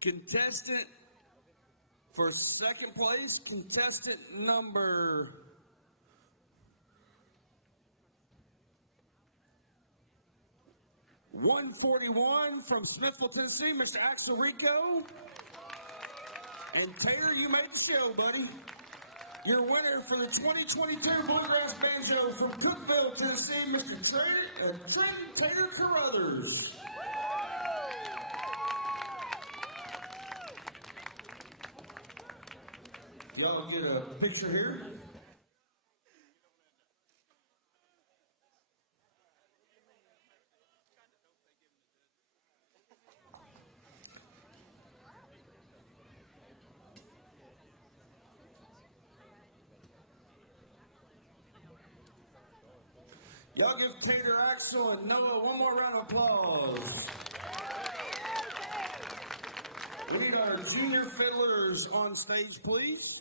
Contestant for second place, contestant number 141 from Smithville, Tennessee, Mr. Axel Rico. And Tater, you made the show, buddy. Your winner for the 2022 Bluegrass Banjo from Cookeville, Tennessee, Mr. Trent Tater Carruthers. Y'all get a picture here. Y'all give Tater, Axel, and Noah one more round of applause. We need our junior fiddlers on stage, please.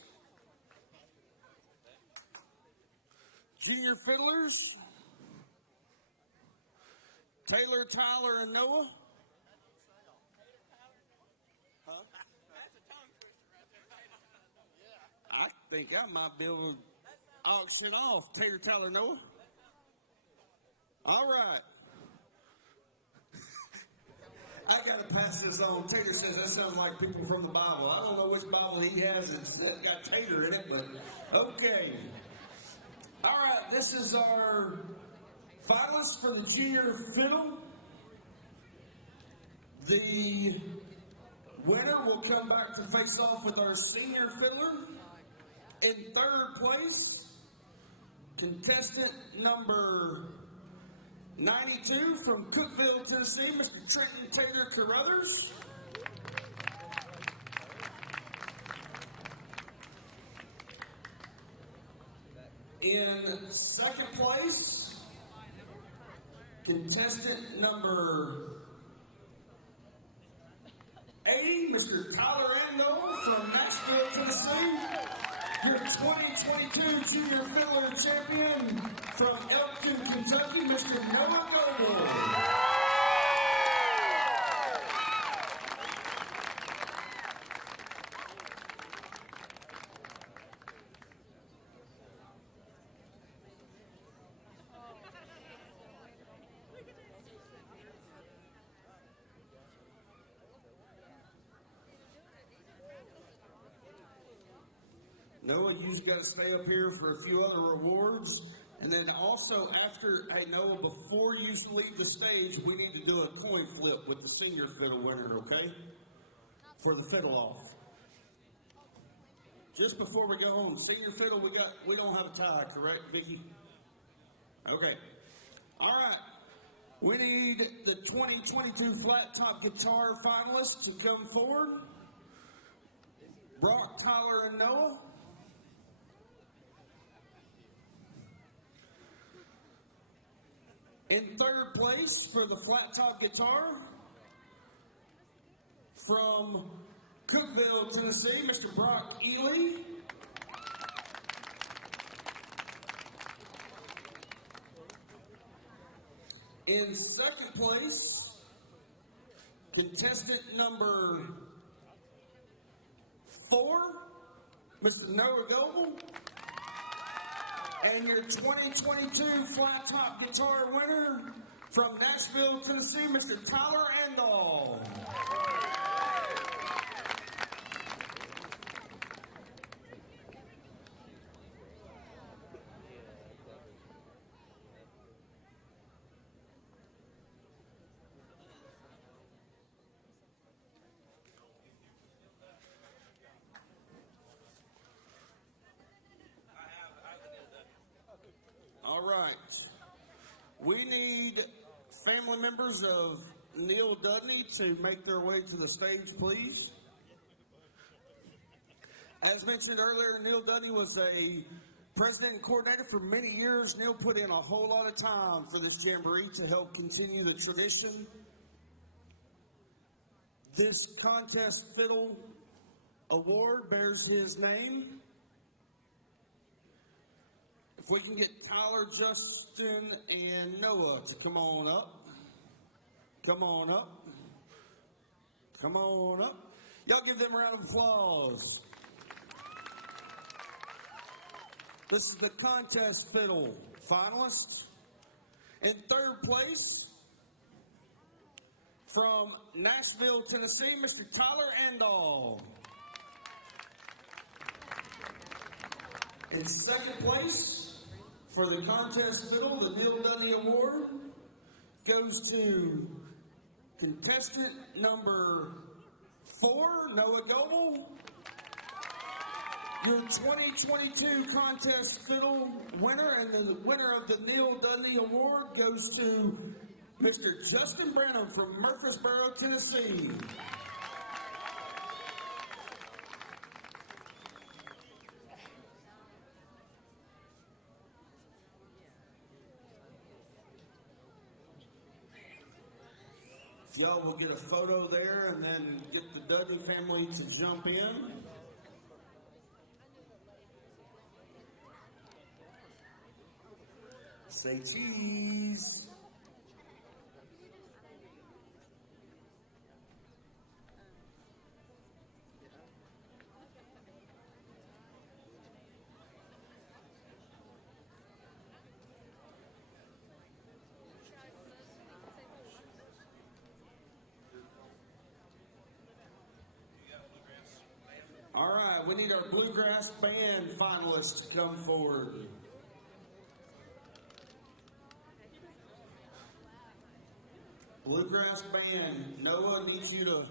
Junior fiddlers. Taylor, Tyler, and Noah. Huh? I think I might be able to auction off Taylor, Tyler, Noah. All right. I got to pass this on. Tater says that sounds like people from the Bible. I don't know which Bible he has that's got Tater in it, but okay. All right, this is our finalists for the junior fiddle. The winner will come back to face off with our senior fiddler. In third place, contestant number 92 from Cookeville, Tennessee, Mr. Trenton Taylor Carruthers. In second place, contestant number 80, Mr. Tyler Ando from Nashville, Tennessee. Your 2022 Junior Fiddler Champion from Elkton, Kentucky, Mr. Noah Goble. Noah, you've got to stay up here for a few other rewards. And then also after, hey Noah, before you leave the stage, we need to do a coin flip with the senior fiddle winner, okay? For the Fiddle-Off. Just before we go home, senior fiddle, we don't have a tie, correct, Vicki? Okay. All right. We need the 2022 flat top guitar finalists to come forward. Brock, Tyler, and Noah. In third place for the flat top guitar, from Cookeville, Tennessee, Mr. Brock Ely. In second place, contestant number 4, Mr. Noah Goble. And your 2022 flat top guitar winner from Nashville, Tennessee, Mr. Tyler Andall. All right. We need family members of Neil Dudney to make their way to the stage, please. As mentioned earlier, Neil Dudney was a president and coordinator for many years. Neil put in a whole lot of time for this jamboree to help continue the tradition. This contest fiddle award bears his name. If we can get Tyler, Justin, and Noah to come on up. Come on up. Come on up. Y'all give them a round of applause. This is the contest fiddle finalist. In third place, from Nashville, Tennessee, Mr. Tyler Andall. In second place, for the contest fiddle, the Neil Dudney Award goes to contestant number 4, Noah Goble. Your 2022 contest fiddle winner and the winner of the Neil Dudney Award goes to Mr. Justin Branham from Murfreesboro, Tennessee. Y'all will get a photo there and then get the Dudley family to jump in. Say cheese. All right, we need our Bluegrass Band finalists to come forward. Bluegrass Band, Noah needs you to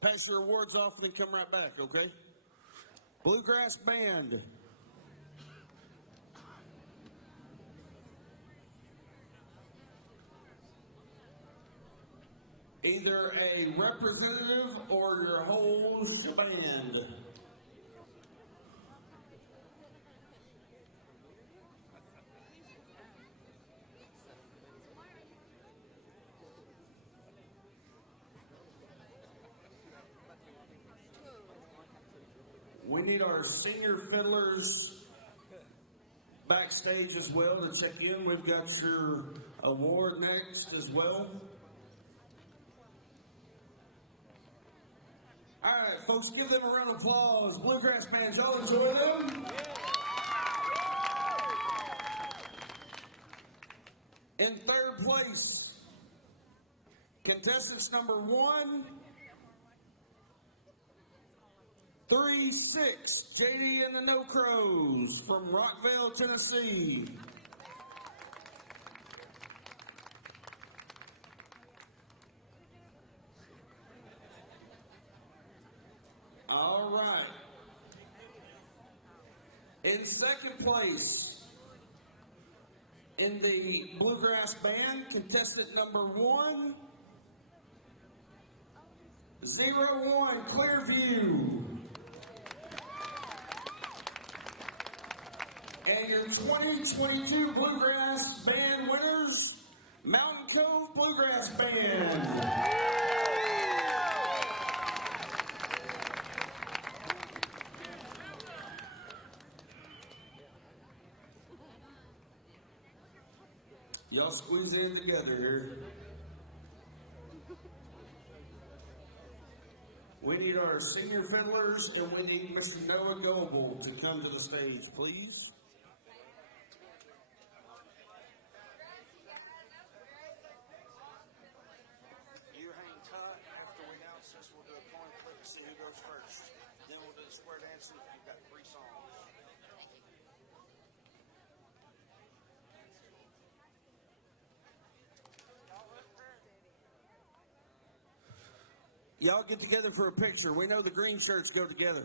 pass your awards off and then come right back, okay? Bluegrass Band. Either a representative or your whole band. We need our senior fiddlers backstage as well to check in. We've got your award next as well. All right, folks, give them a round of applause. Bluegrass Band, y'all enjoy them? In third place, contestants number 1, 3-6, JD and the No Crows from Rockville, Tennessee. All right. In second place, in the Bluegrass Band, contestant number 1, 01, Clearview. And your 2022 Bluegrass Band winners, Mountain Cove Bluegrass Band. Y'all squeeze in together here. We need our senior fiddlers, and we need Mr. Noah Goebel to come to the stage, please. You hang tight. After we announce this, we'll do a coin flip to see who goes first. Then we'll do the square dancing. You've got 3 songs. Y'all get together for a picture. We know the green shirts go together.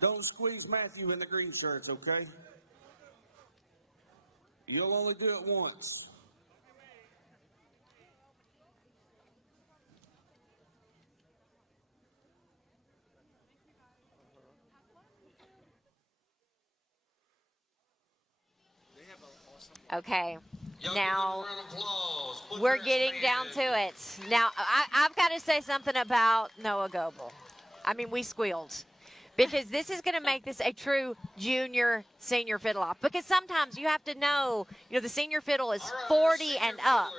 Don't squeeze Matthew in the green shirts, okay? You'll only do it once. Okay, now we're getting down to it. Now, I've got to say something about Noah Goebel. I mean, we squealed. Because this is going to make this a true junior, senior fiddle-off. Because sometimes you have to know, the senior fiddle is 40 and up.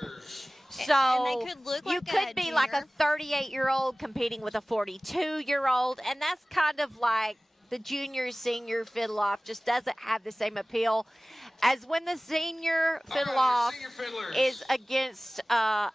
So and they could look you like could a be junior. like a 38-year-old competing with a 42-year-old. And that's kind of like the junior, senior fiddle-off just doesn't have the same appeal as when the senior fiddle-off is against a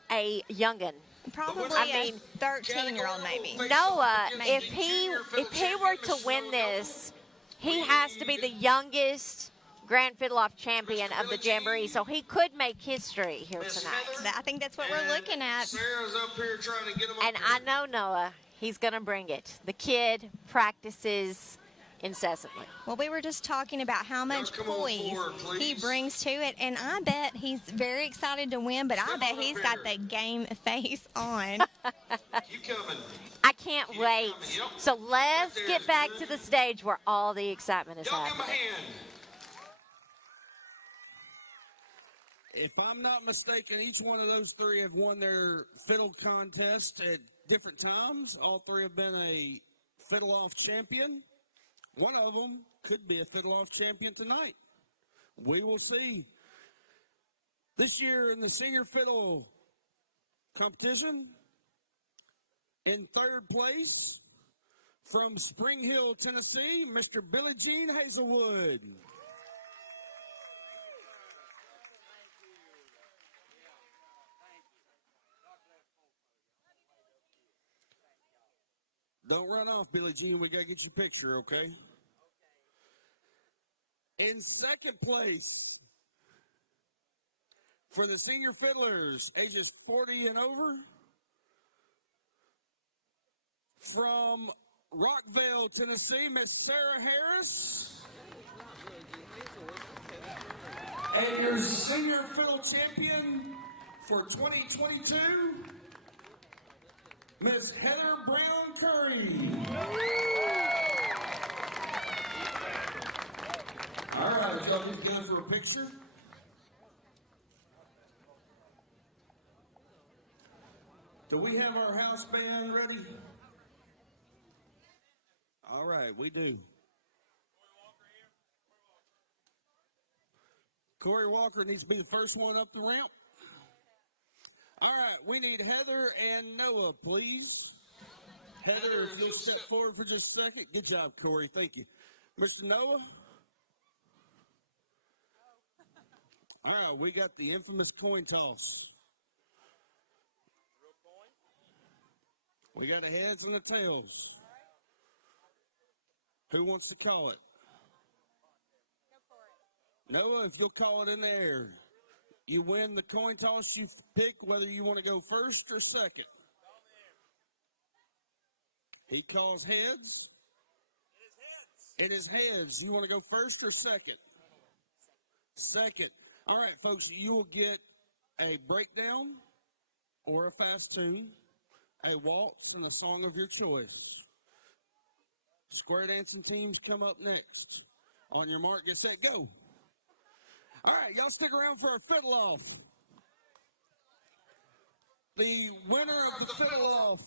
youngin'. Probably a 13-year-old maybe. Noah, Maybe. if he were to win this, he has to be the youngest Grand Fiddle-Off champion of the Jamboree, so he could make history here tonight. I think that's what we're looking at. Sarah's up here trying to get him And I know Noah, he's going to bring it. The kid practices incessantly. Well, we were just talking about how much poise he brings to it, and I bet he's very excited to win, but I bet he's got the game face on. I can't wait. So let's get back to the stage where all the excitement is happening. If I'm not mistaken, each one of those 3 have won their fiddle contest at different times. All 3 have been a fiddle-off champion. One of them could be a fiddle-off champion tonight. We will see. This year in the senior fiddle competition, in 3rd place, from Spring Hill, Tennessee, Mr. Billie Jean Hazelwood. Don't run off, Billie Jean. We got to get your picture, okay? In 2nd place, for the senior fiddlers, ages 40 and over, from Rockville, Tennessee, Miss Sarah Harris. And your senior fiddle champion for 2022, Miss Heather Brown Curry. All right, y'all get together for a picture. Do we have our house band ready? All right, we do. Corey Walker needs to be the first one up the ramp. All right, we need Heather and Noah, please. Heather, if you'll step forward for just a second. Good job, Corey. Thank you. Mr. Noah. All right, we got the infamous coin toss. We got the heads and the tails. Who wants to call it? Noah, if you'll call it in the air. You win the coin toss. You pick whether you want to go first or second. He calls heads. It is heads. You want to go first or second? Second. All right, folks, you will get a breakdown or a fast tune, a waltz, and a song of your choice. Square dancing teams come up next. On your mark, get set, go. All right, y'all stick around for our Fiddle-Off. The winner of the Fiddle-Off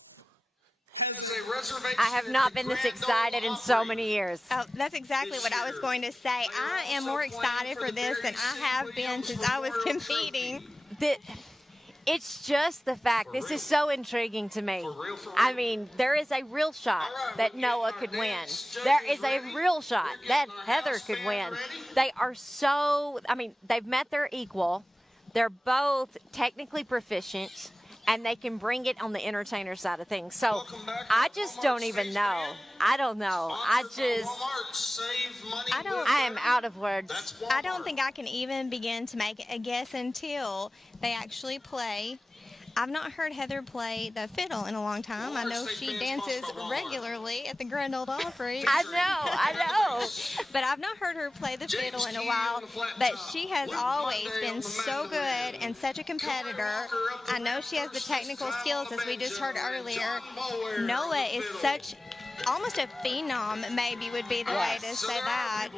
has a reservation. I have not been this excited in so many years. Oh, that's exactly what I was going to say. I am more excited for this than I have been since I was competing. It's just the fact, this is so intriguing to me. I mean, there is a real shot that Noah could win. There is a real shot that Heather could win. They are so, I mean, they've met their equal. They're both technically proficient, and they can bring it on the entertainer side of things. So I just don't even know. I don't know. I am out of words. I don't think I can even begin to make a guess until they actually play. I've not heard Heather play the fiddle in a long time. I know she dances regularly at the Grand Ole Opry. I know. But I've not heard her play the fiddle in a while. But she has always been so good and such a competitor. I know she has the technical skills, as we just heard earlier. Noah is such, almost a phenom, maybe would be the way to say that.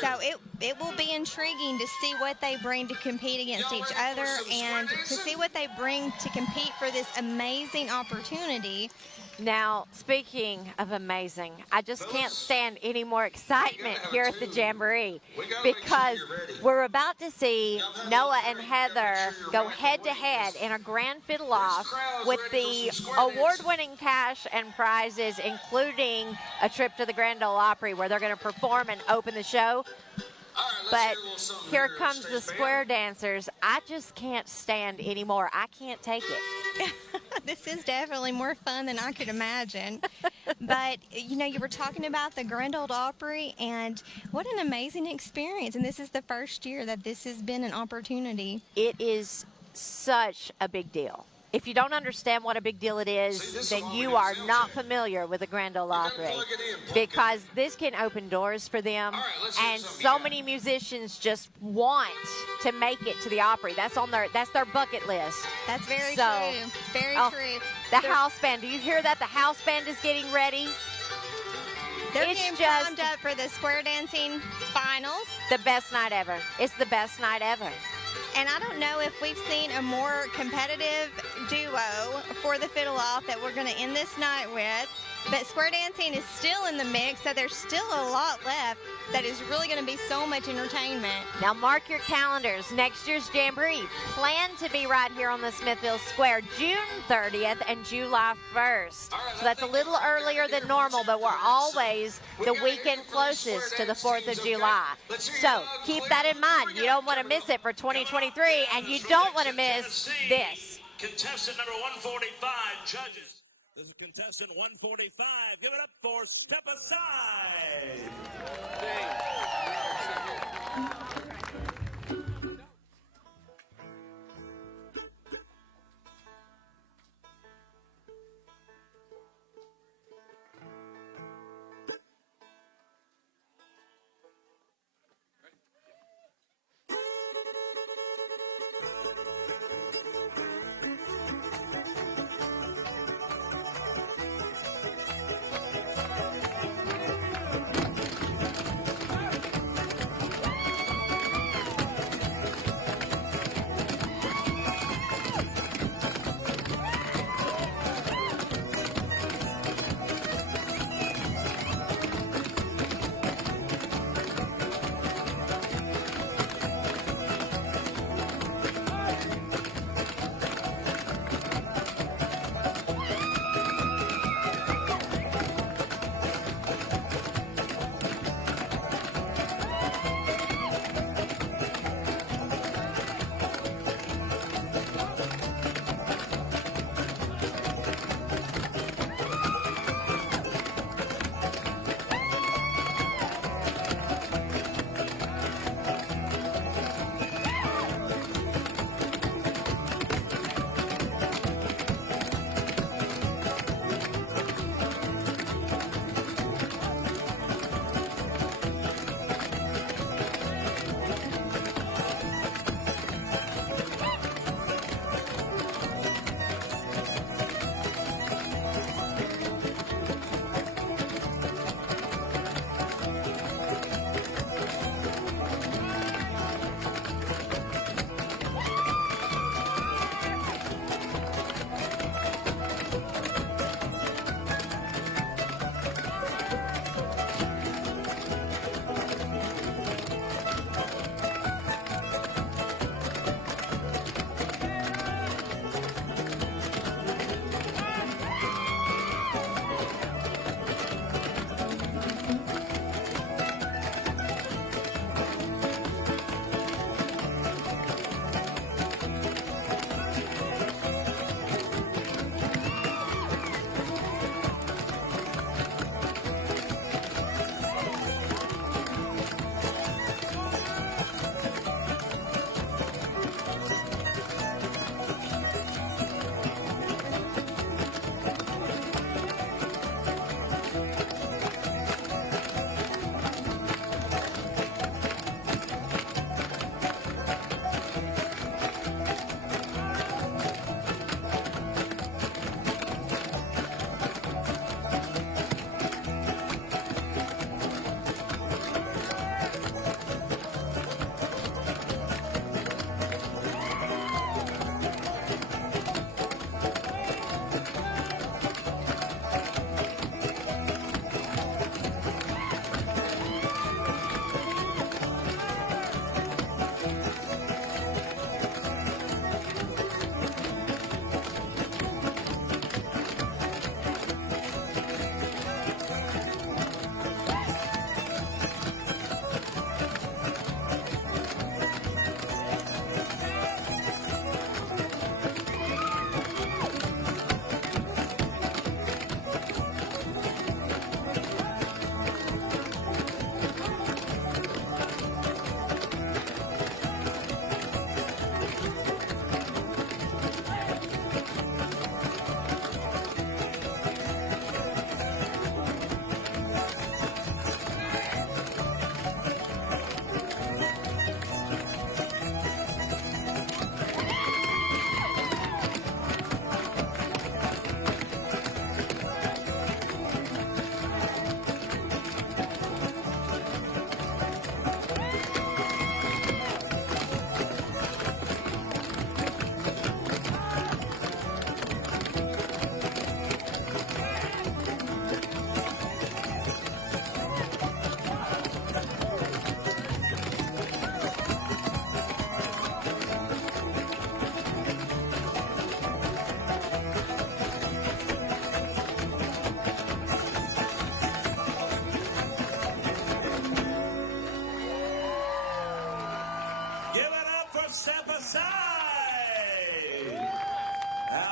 So it will be intriguing to see what they bring to compete against each other and to see what they bring to compete for this amazing opportunity. Now, speaking of amazing, I just can't stand any more excitement here at the Jamboree because we're about to see Noah and Heather go head-to-head in a grand fiddle-off with the award-winning cash and prizes, including a trip to the Grand Ole Opry where they're going to perform and open the show. But here comes the square dancers. I just can't stand anymore. I can't take it. This is definitely more fun than I could imagine. But, you know, you were talking about the Grand Ole Opry, and what an amazing experience. And this is the first year that this has been an opportunity. It is such a big deal. If you don't understand what a big deal it is, then you are not familiar with the Grand Ole Opry, because this can open doors for them, and so many musicians just want to make it to the Opry. That's their bucket list. That's very true. Very true. The house band. Do you hear that? The house band is getting ready. They're getting primed up for the square dancing finals. The best night ever. It's the best night ever. And I don't know if we've seen a more competitive duo for the Fiddle-Off that we're going to end this night with. But square dancing is still in the mix, so there's still a lot left that is really going to be so much entertainment. Now mark your calendars. Next year's Jamboree planned to be right here on the Smithville Square, June 30th and July 1st. So that's a little earlier than normal, but we're always the weekend closest to the 4th of July. So keep that in mind. You don't want to miss it for 2023, and you don't want to miss this. Contestant number 145, judges. This is contestant 145. Give it up for Step Aside.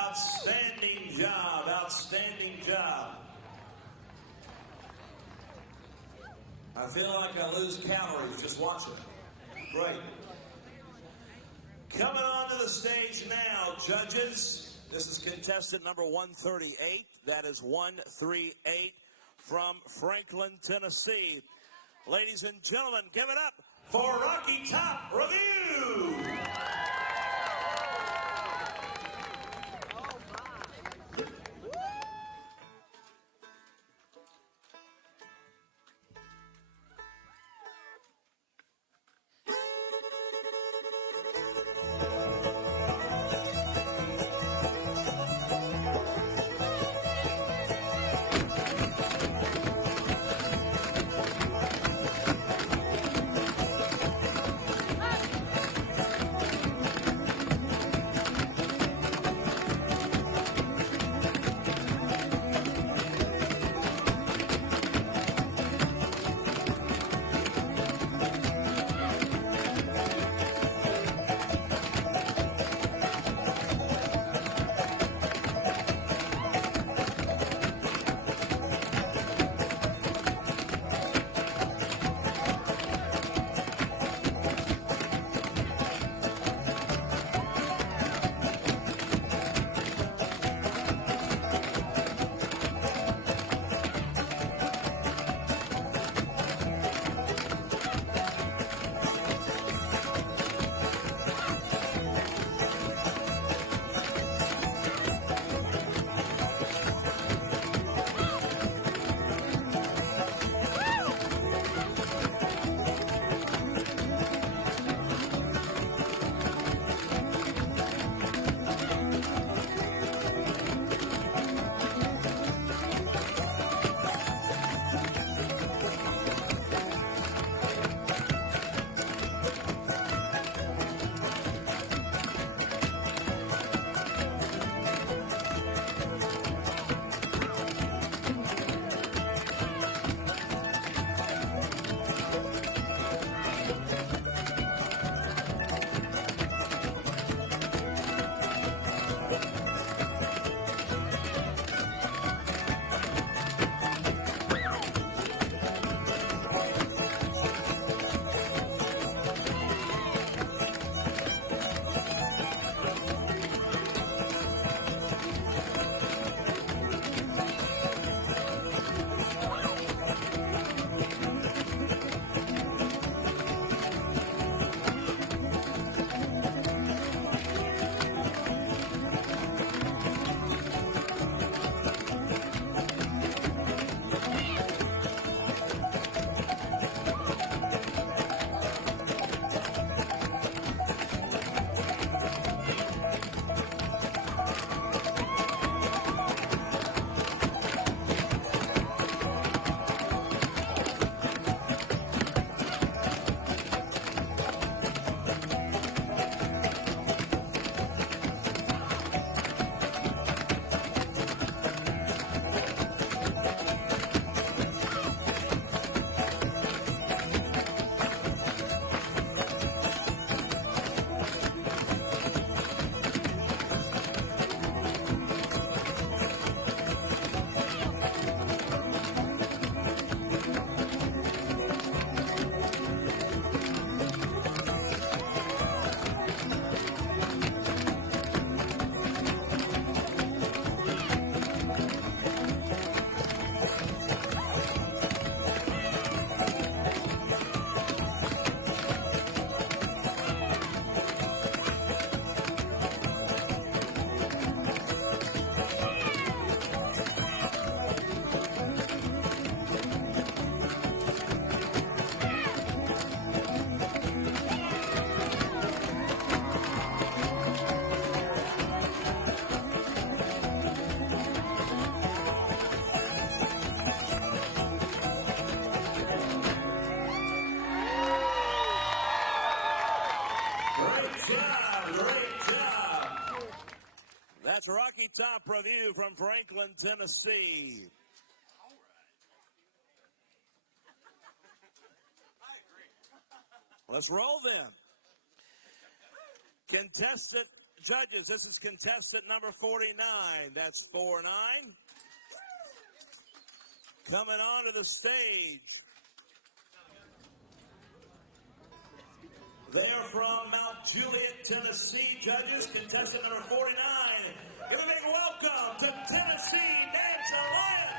Outstanding job, outstanding job. I feel like I lose calories just watching it. Great. Coming on to the stage now, judges. This is contestant number 138. That is 138 from Franklin, Tennessee. Ladies and gentlemen, give it up for Rocky Top Review. That's Rocky Top Review from Franklin, Tennessee. Let's roll then. Contestant Judges, this is contestant number 49. That's 4-9. Coming onto the stage. They are from Mount Juliet, Tennessee. Judges, contestant number 49. Give a big welcome to Tennessee Dance Alliance.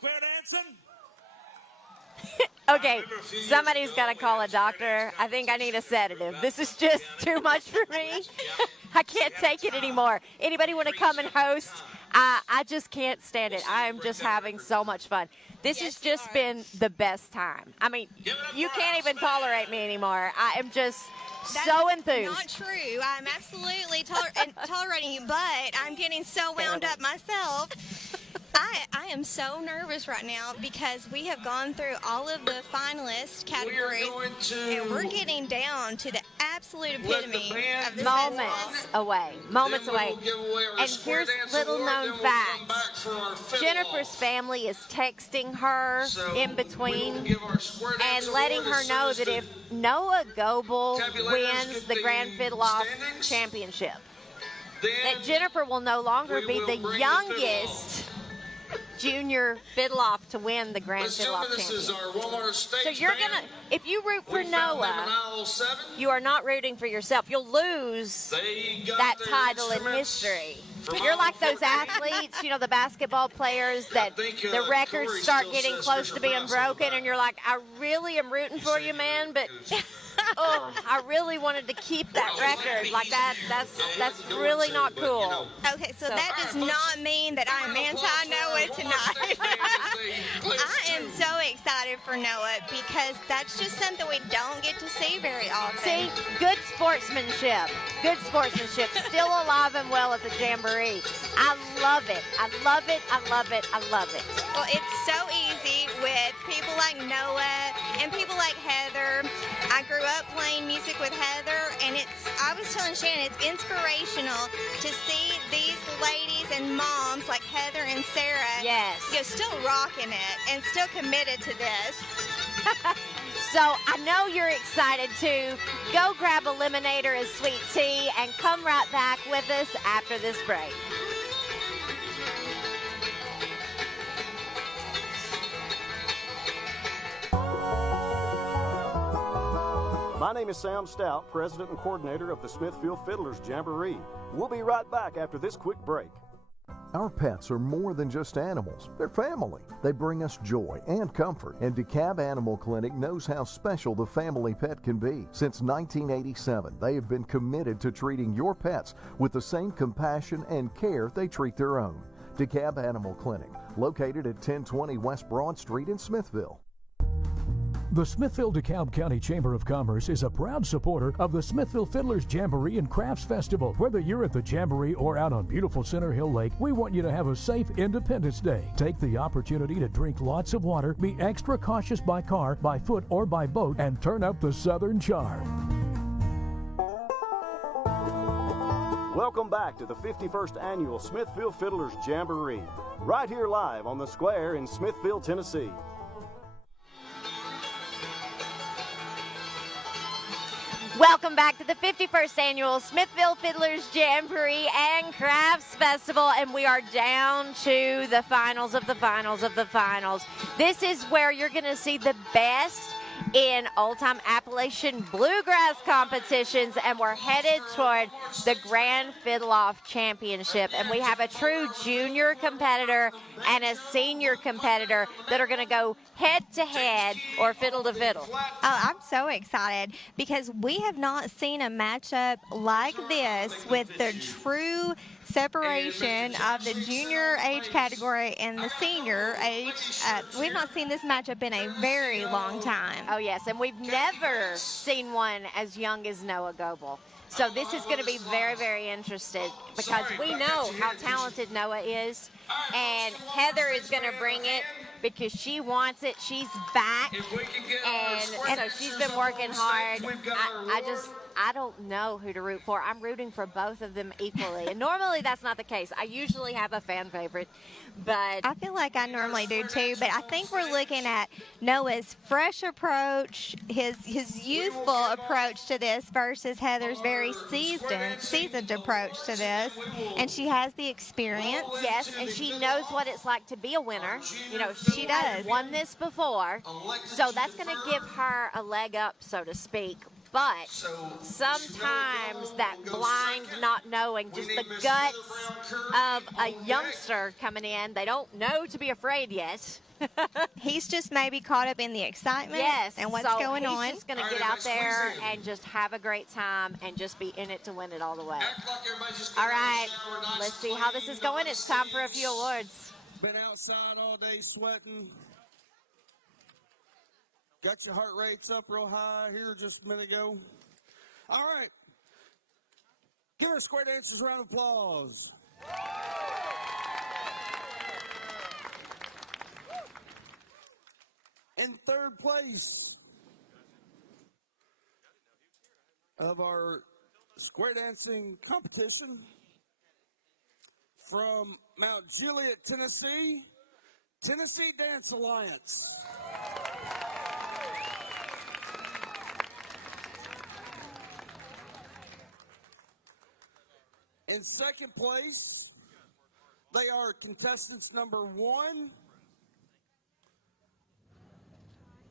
square dancing? Okay, somebody's got to call a doctor. I think I need a sedative. This is just too much for me. I can't take it anymore. Anybody want to come and host? I just can't stand it. I am just having so much fun. This has just been the best time. I mean, you can't even tolerate me anymore. I am just so enthused. Not true. I'm absolutely tolerating you, but I'm getting so wound up myself. I am so nervous right now because we have gone through all of the finalist categories, and we're getting down to the absolute epitome of the moments away. And here's little known facts. Jennifer's family is texting her in between and letting her know that if Noah Goebel wins the Grand Fiddle-Off Championship, that Jennifer will no longer be the youngest junior fiddle-off to win the Grand Fiddle-Off Championship. So you're gonna, if you root for Noah, you are not rooting for yourself. You'll lose that title in history. You're like those athletes, you know, the basketball players that the records start getting close to being broken, and you're like, I really am rooting for you, man, but oh, I really wanted to keep that record. Like that's really not cool. Okay, so that does not mean that I'm anti-Noah tonight. I am so excited for Noah because that's just something we don't get to see very often. See, good sportsmanship. Good sportsmanship. Still alive and well at the Jamboree. I love it. I love it. I love it. I love it. Well, it's so easy with people like Noah and people like Heather. I grew up playing music with Heather, and I was telling Shannon, it's inspirational to see these ladies and moms like Heather and Sarah, yes, still rocking it and still committed to this. So I know you're excited too. Go grab a lemonade or a sweet tea and come right back with us after this break. My name is Sam Stout, President and Coordinator of the Smithville Fiddlers Jamboree. We'll be right back after this quick break. Our pets are more than just animals. They're family. They bring us joy and comfort. And DeKalb Animal Clinic knows how special the family pet can be. Since 1987, they have been committed to treating your pets with the same compassion and care they treat their own. DeKalb Animal Clinic, located at 1020 West Broad Street in Smithville. The Smithville DeKalb County Chamber of Commerce is a proud supporter of the Smithville Fiddlers Jamboree and Crafts Festival. Whether you're at the Jamboree or out on beautiful Center Hill Lake, we want you to have a safe Independence Day. Take the opportunity to drink lots of water, be extra cautious by car, by foot, or by boat, and turn up the Southern charm. Welcome back to the 51st Annual Smithville Fiddlers Jamboree, right here live on the Square in Smithville, Tennessee. Welcome back to the 51st Annual Smithville Fiddlers Jamboree and Crafts Festival, and we are down to the finals of the finals of the finals. This is where you're going to see the best in old-time Appalachian Bluegrass competitions, and we're headed toward the Grand Fiddle-Off Championship, and we have a true junior competitor and a senior competitor that are going to go head-to-head or fiddle-to-fiddle. Oh, I'm so excited because we have not seen a matchup like this with the true separation of the junior age category and the senior age. We've not seen this matchup in a very long time. Oh, yes, and we've never seen one as young as Noah Goebel. So this is going to be very, very interesting because we know how talented Noah is, and Heather is going to bring it because she wants it. She's back, and so she's been working hard. I don't know who to root for. I'm rooting for both of them equally. And normally that's not the case. I usually have a fan favorite, but I feel like I normally do too, but I think we're looking at Noah's fresh approach, his youthful approach to this versus Heather's very seasoned approach to this. And she has the experience. Yes, and she knows what it's like to be a winner. You know, she has won this before, so that's going to give her a leg up, so to speak. But sometimes that blind not knowing, just the guts of a youngster coming in, they don't know to be afraid yet. He's just maybe caught up in the excitement and what's going on. He's just going to get out there and just have a great time and just be in it to win it all the way. All right, let's see how this is going. It's time for a few awards. Been outside all day sweating. Got your heart rates up real high here just a minute ago. All right. Give our square dancers a round of applause. In third place of our square dancing competition from Mount Juliet, Tennessee, Tennessee Dance Alliance. In second place, they are contestants number 1.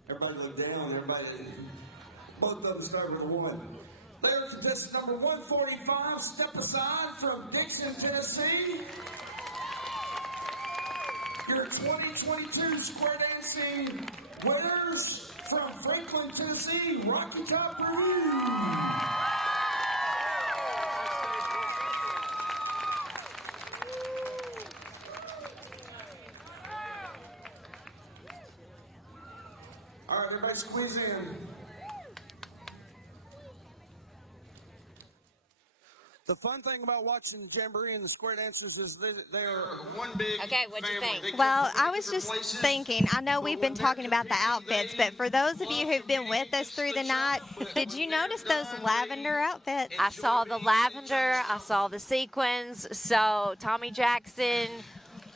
Everybody look down, both of them start with a 1. They are contestant number 145, Step Aside from Dixon, Tennessee. Your 2022 square dancing winners from Franklin, Tennessee, Rocky Top Rouge. All right, everybody squeeze in. The fun thing about watching the Jamboree and the square dancers is they're one big Okay, what'd you think? Well, I was just thinking, I know we've been talking about the outfits, but for those of you who've been with us through the night, did you notice those lavender outfits? I saw the lavender, I saw the sequins, so Tommy Jackson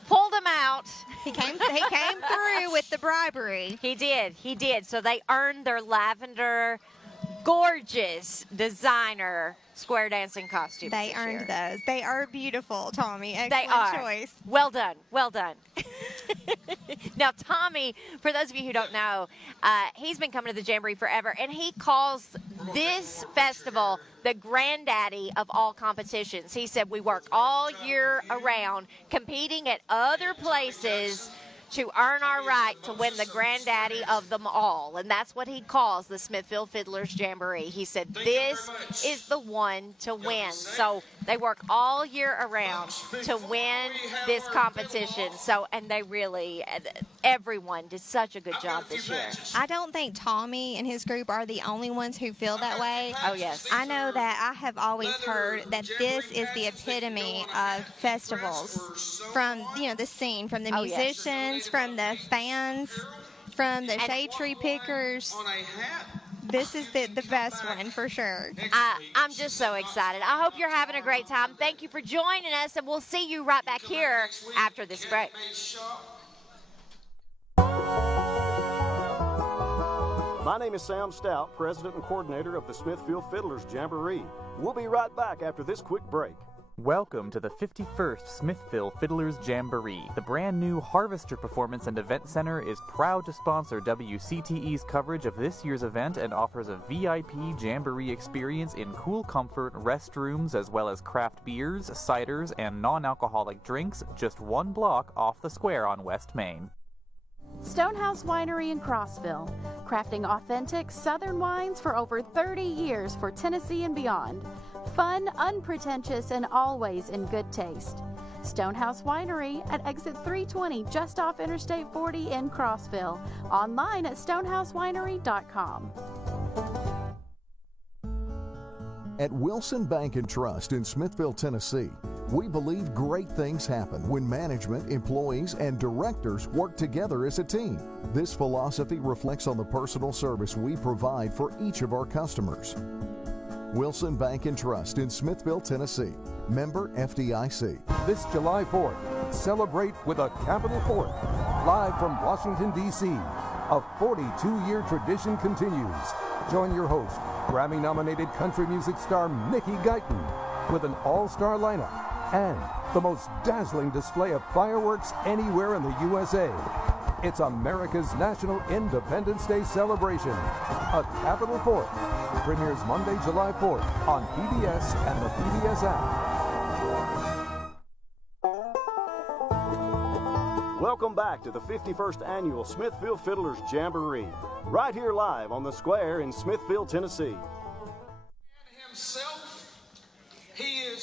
pulled them out. He came through with the bribery. He did. So they earned their lavender, gorgeous designer square dancing costumes. They earned those. They are beautiful, Tommy. Excellent They are. choice. Well done. Now, Tommy, for those of you who don't know, he's been coming to the Jamboree forever, and he calls this festival the granddaddy of all competitions. He said we work all year around competing at other places to earn our right to win the granddaddy of them all. And that's what he calls the Smithville Fiddlers Jamboree. He said this is the one to win. So they work all year around to win this competition. So, and they really, everyone did such a good job this year. I don't think Tommy and his group are the only ones who feel that way. Oh, yes. I know that I have always heard that this is the epitome of festivals from, the scene, from the musicians, from the fans, from the shade tree pickers. This is the best one for sure. I'm just so excited. I hope you're having a great time. Thank you for joining us, and we'll see you right back here after this break. My name is Sam Stout, President and Coordinator of the Smithville Fiddlers Jamboree. We'll be right back after this quick break. Welcome to the 51st Smithville Fiddlers Jamboree. The brand new Harvester Performance and Event Center is proud to sponsor WCTE's coverage of this year's event and offers a VIP Jamboree experience in cool comfort, restrooms, as well as craft beers, ciders, and non-alcoholic drinks just one block off the square on West Main. Stonehouse Winery in Crossville, crafting authentic Southern wines for over 30 years for Tennessee and beyond. Fun, unpretentious, and always in good taste. Stonehouse Winery at exit 320 just off Interstate 40 in Crossville. Online at stonehousewinery.com. At Wilson Bank and Trust in Smithville, Tennessee, we believe great things happen when management, employees, and directors work together as a team. This philosophy reflects on the personal service we provide for each of our customers. Wilson Bank and Trust in Smithville, Tennessee. Member FDIC. This July 4th, celebrate with a Capital Fort. Live from Washington, D.C., a 42-year tradition continues. Join your host, Grammy-nominated country music star Mickey Guyton, with an all-star lineup and the most dazzling display of fireworks anywhere in the USA. It's America's National Independence Day celebration. A Capital Fort premieres Monday, July 4th on PBS and the PBS app. Welcome back to the 51st Annual Smithville Fiddlers Jamboree, right here live on the Square in Smithville, Tennessee.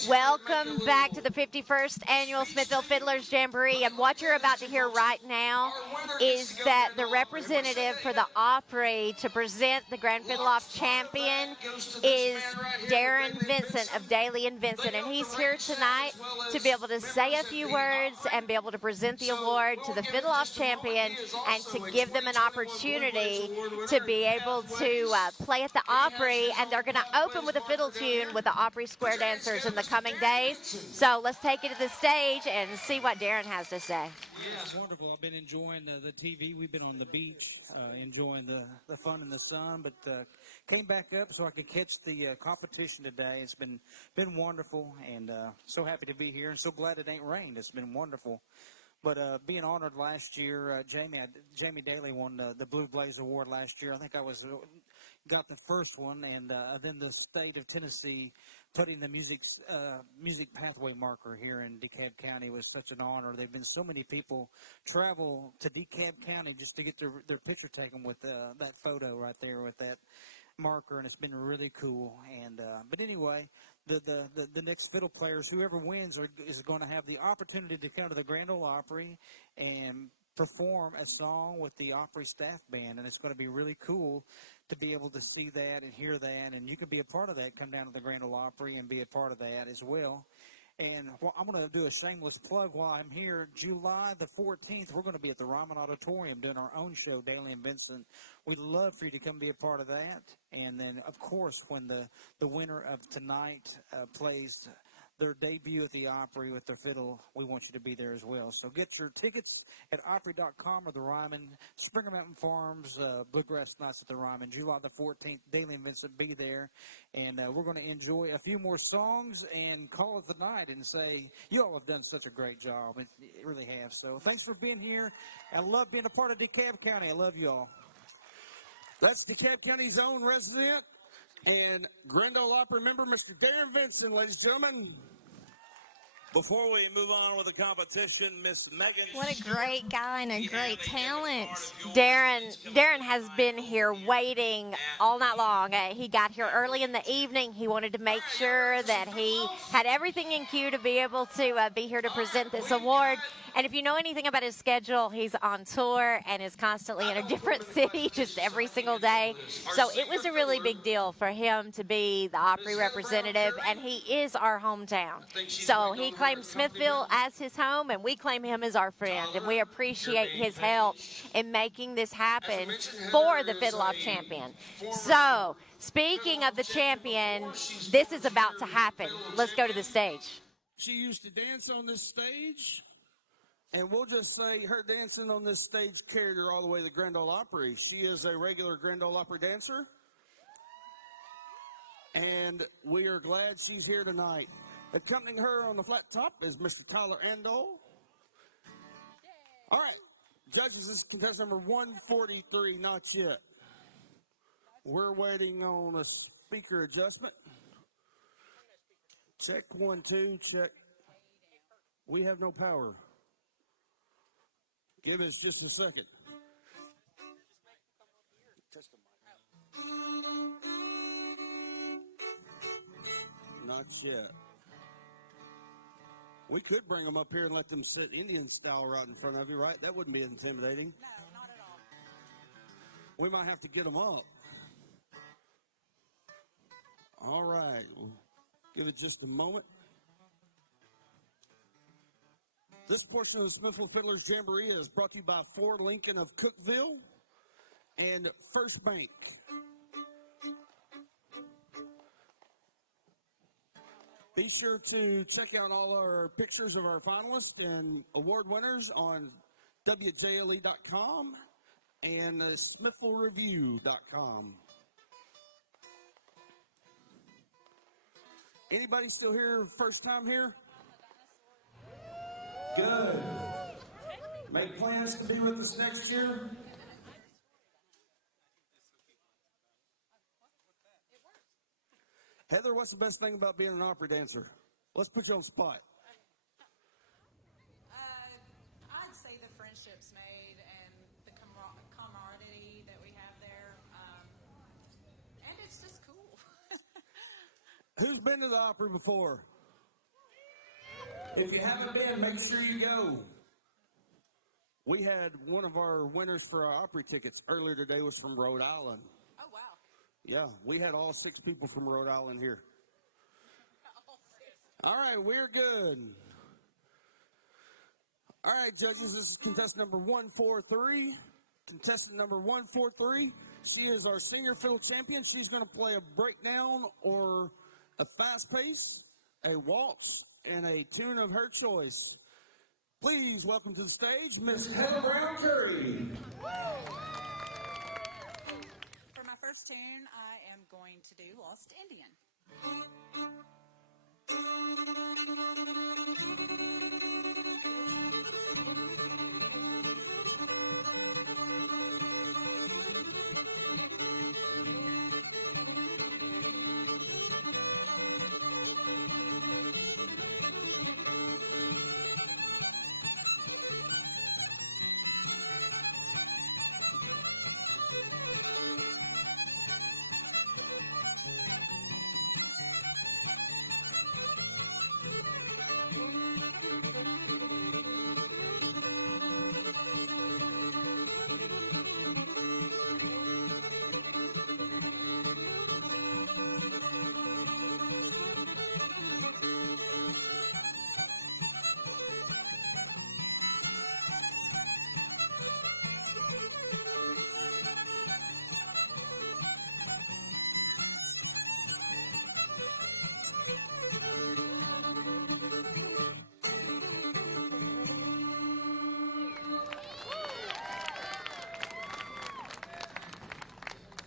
Welcome back to the 51st Annual Smithville Fiddlers Jamboree. And what you're about to hear right now is that the representative for the Opry to present the Grand Fiddle-Off Champion is Darren Vincent of Daly & Vincent. And he's here tonight to be able to say a few words and be able to present the award to the Fiddle-Off Champion and to give them an opportunity to be able to play at the Opry. And they're going to open with a fiddle tune with the Opry Square Dancers in the coming days. So let's take it to the stage and see what Darren has to say. Yeah, it's wonderful. I've been enjoying the TV. We've been on the beach, enjoying the fun in the sun, but came back up so I could catch the competition today. It's been wonderful, and so happy to be here, and so glad it ain't rained. It's been wonderful. But being honored last year, Jamie Daly won the Blue Blaze Award last year. I think I got the first one, and then the state of Tennessee putting the music pathway marker here in DeKalb County was such an honor. There've been so many people travel to DeKalb County just to get their picture taken with that photo right there with that marker, and it's been really cool. And but anyway, the next fiddle players, whoever wins, is going to have the opportunity to come to the Grand Ole Opry and perform a song with the Opry staff band, and it's going to be really cool to be able to see that and hear that, and you can be a part of that. Come down to the Grand Ole Opry and be a part of that as well. And I'm going to do a shameless plug while I'm here. July the 14th, we're going to be at the Ryman Auditorium doing our own show, Daly and Vincent. We'd love for you to come be a part of that. And then, of course, when the winner of tonight plays their debut at the Opry with their fiddle, we want you to be there as well. So get your tickets at Opry.com or the Ryman, Springer Mountain Farms, Bluegrass Nights at the Ryman, July the 14th. Daly and Vincent, be there. And we're going to enjoy a few more songs and call it the night and say, you all have done such a great job. It really have. So thanks for being here. I love being a part of DeKalb County. I love you all. That's DeKalb County's own resident and Grand Ole Opry member, Mr. Darren Vincent, ladies and gentlemen. Before we move on with the competition, Miss Megan. What a great guy and a great talent. Darren has been here waiting all night long. He got here early in the evening. He wanted to make sure that he had everything in queue to be able to be here to present this award. And if you know anything about his schedule, he's on tour and is constantly in a different city just every single day. So it was a really big deal for him to be the Opry representative, and he is our hometown. So he claims Smithville as his home, and we claim him as our friend, and we appreciate his help in making this happen for the Fiddle-Off Champion. So, speaking of the champion, this is about to happen. Let's go to the stage. She used to dance on this stage, and we'll just say her dancing on this stage carried her all the way to the Grand Ole Opry. She is a regular Grand Ole Opry dancer, and we are glad she's here tonight. Accompanying her on the flat top is Mr. Tyler Andol. All right, judges, this is contestant number 143, not yet. We're waiting on a speaker adjustment. Check 1, 2, check. We have no power. Give us just a second. Not yet. We could bring them up here and let them sit Indian style right in front of you, right? That wouldn't be intimidating. No, not at all. We might have to get them up. All right. We'll give it just a moment. This portion of the Smithville Fiddlers Jamboree is brought to you by Ford Lincoln of Cookeville and First Bank. Be sure to check out all our pictures of our finalists and award winners on WJLE.com and SmithvilleReview.com. Anybody still here, first time here? Good. Make plans to be with us next year? Heather, what's the best thing about being an opera dancer? Let's put you on the spot. I'd say the friendship Who's been to the Opry before? If you haven't been, make sure you go. We had one of our winners for our Opry tickets earlier today was from Rhode Island. Oh, wow. Yeah, we had all 6 people from Rhode Island here. All right, we're good. All right, judges, this is contestant number 143. Contestant number 143, she is our senior fiddle champion. She's going to play a breakdown or a fast pace, a waltz, and a tune of her choice. Please welcome to the stage, Miss Heather Brown Curry. For my first tune, I am going to do Lost Indian.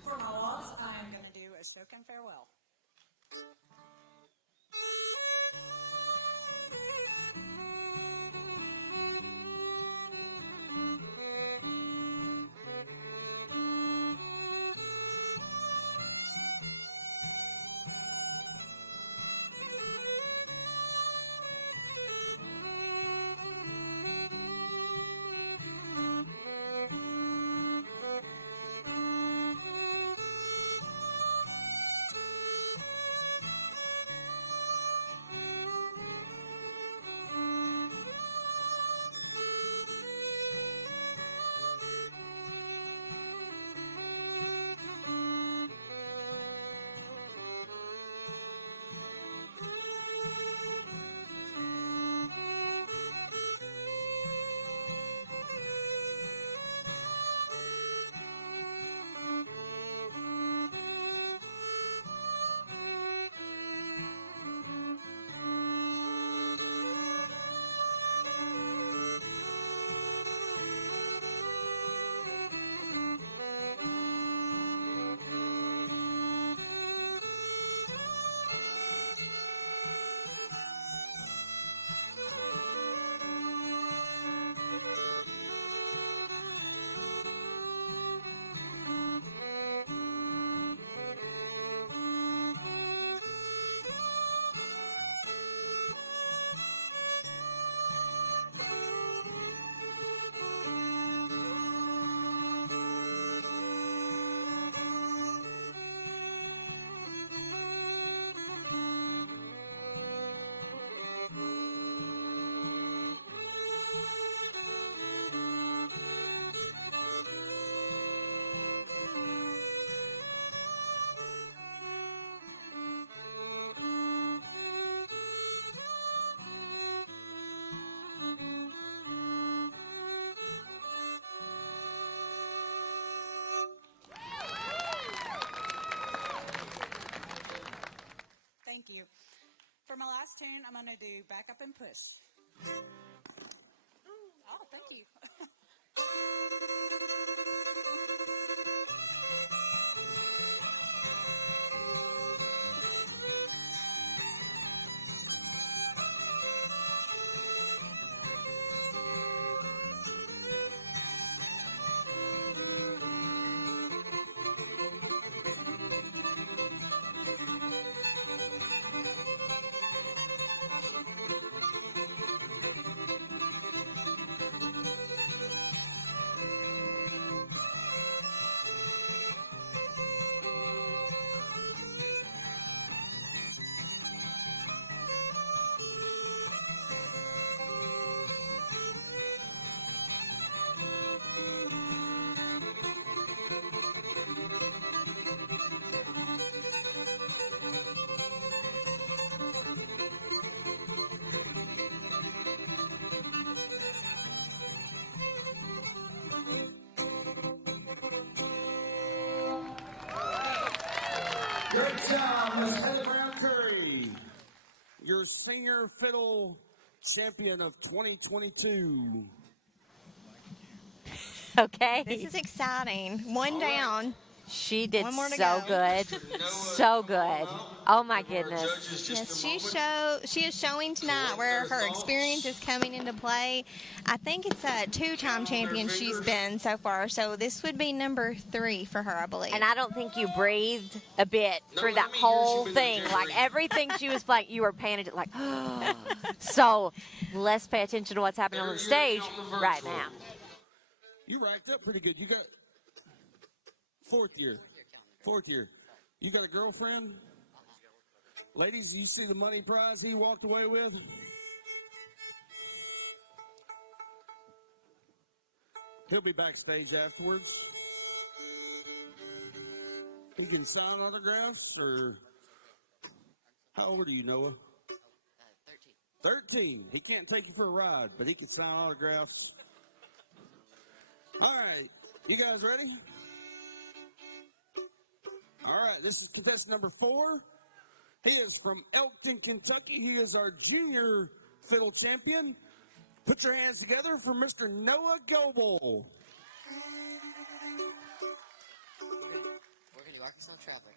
For my waltz, I am going to do A Soak and Farewell. Thank you. For my last tune, I'm going to do Back Up and Puss. Oh, thank you. Good job, Miss Heather Brown Curry. Your senior fiddle champion of 2022. Okay. This is exciting. One down. She did One more to so go. good. So good. Oh my goodness. Yes, she is showing tonight where her experience is coming into play. I think it's a 2-time champion she's been so far, so this would be number 3 for her, I believe. And I don't think you breathed a bit through that whole thing. Like everything she was like, you were paying attention, like, so let's pay attention to what's happening on the stage right now. You racked up pretty good. You got fourth year. You got a girlfriend? Ladies, you see the money prize he walked away with? He'll be backstage afterwards. He can sign autographs, or how old are you, Noah? 13. He can't take you for a ride, but he can sign autographs. All right, you guys ready? All right, this is contestant number 4. He is from Elkton, Kentucky. He is our junior fiddle champion. Put your hands together for Mr. Noah Goebel. We're going to rock some traffic.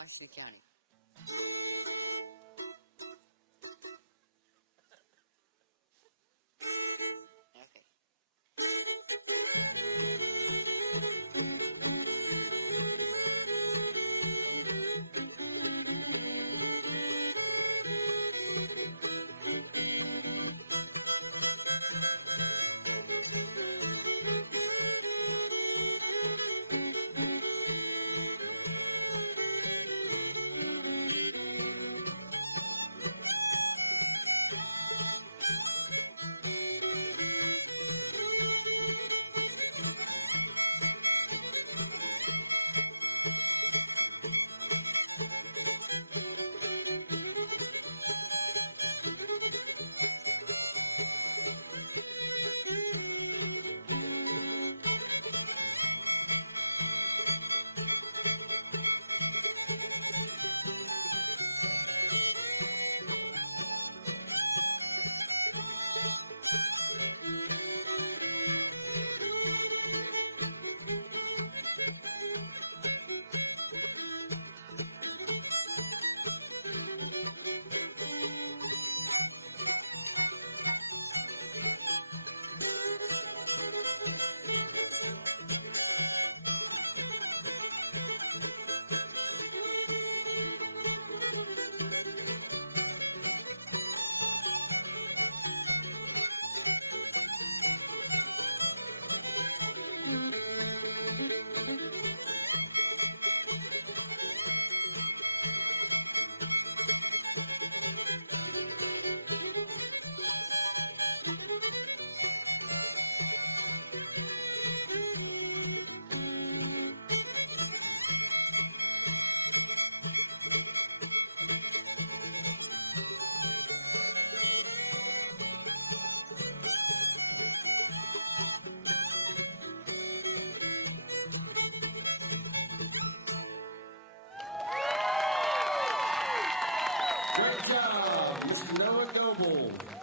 Washington County.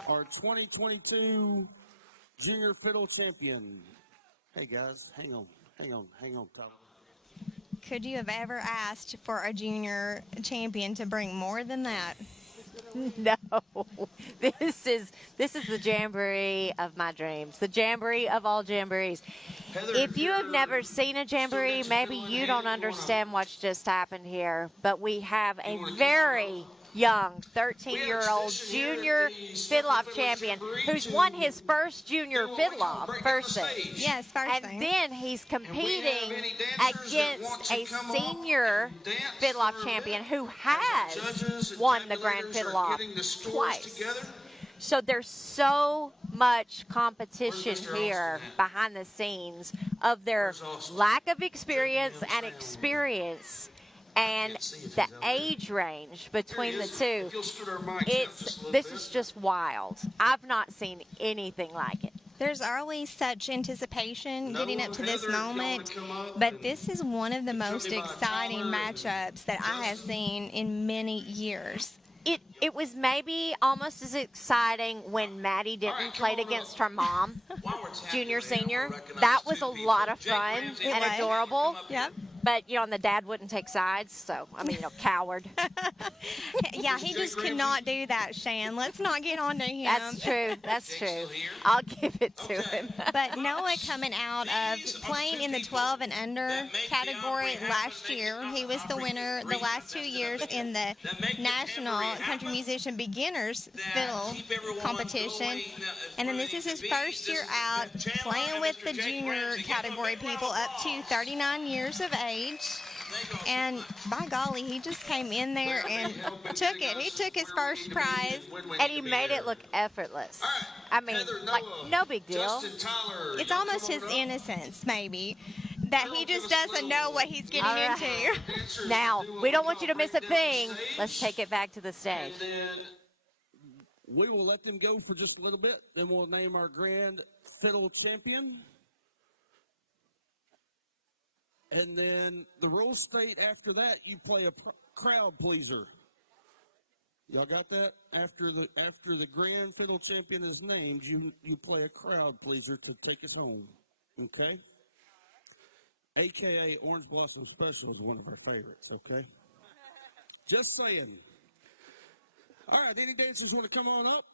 Our 2022 Junior Fiddle Champion. Hey guys, hang on, Tom. Could you have ever asked for a junior champion to bring more than that? No, this is the jamboree of my dreams, the jamboree of all jamborees. If you have never seen a jamboree, maybe you don't understand what's just happened here, but we have a very young 13-year-old junior Fiddle-Off champion who's won his first junior Fiddle-Off, first thing. Yes, first thing. And then he's competing against a senior Fiddle-Off champion who has won the Grand Fiddle-Off twice. So there's so much competition here behind the scenes of their lack of experience and experience. And the age range between the two, this is just wild. I've not seen anything like it. There's always such anticipation getting up to this moment, but this is one of the most exciting matchups that I have seen in many years. It was maybe almost as exciting when Maddie Denton played against her mom, junior, senior. That was a lot of fun and adorable. Yep. But, and the dad wouldn't take sides, so, coward. Yeah, he just could not do that, Shan. Let's not get on to him. That's true. I'll give it to him. But Noah coming out of playing in the 12 and under category last year. He was the winner the last 2 years in the National Country Musician Beginners Fiddle Competition. And then this is his first year out playing with the junior category people up to 39 years of age. And by golly, he just came in there and took it. He took his first prize. And he made it look effortless. I mean, like, no big deal. It's almost his innocence, maybe, that he just doesn't know what he's getting into. Now, we don't want you to miss a thing. Let's take it back to the stage. We will let them go for just a little bit. Then we'll name our Grand Fiddle Champion. And then the rules state after that, you play a crowd pleaser. Y'all got that? After the Grand Fiddle Champion is named, you play a crowd pleaser to take us home. Okay? AKA Orange Blossom Special is one of our favorites, okay? Just saying. All right, any dancers want to come on up?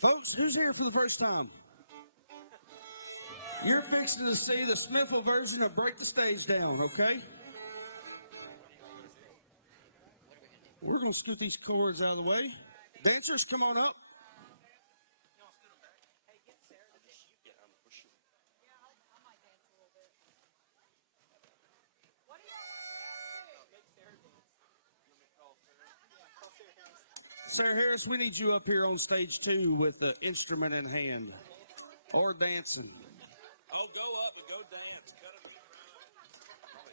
Folks, who's here for the first time? You're fixing to see the Smithville version of Break the Stage Down, okay? We're going to scoot these cords out of the way. Dancers, come on up. Sarah Harris, we need you up here on stage 2 with the instrument in hand. Or dancing. Oh, go up and go dance.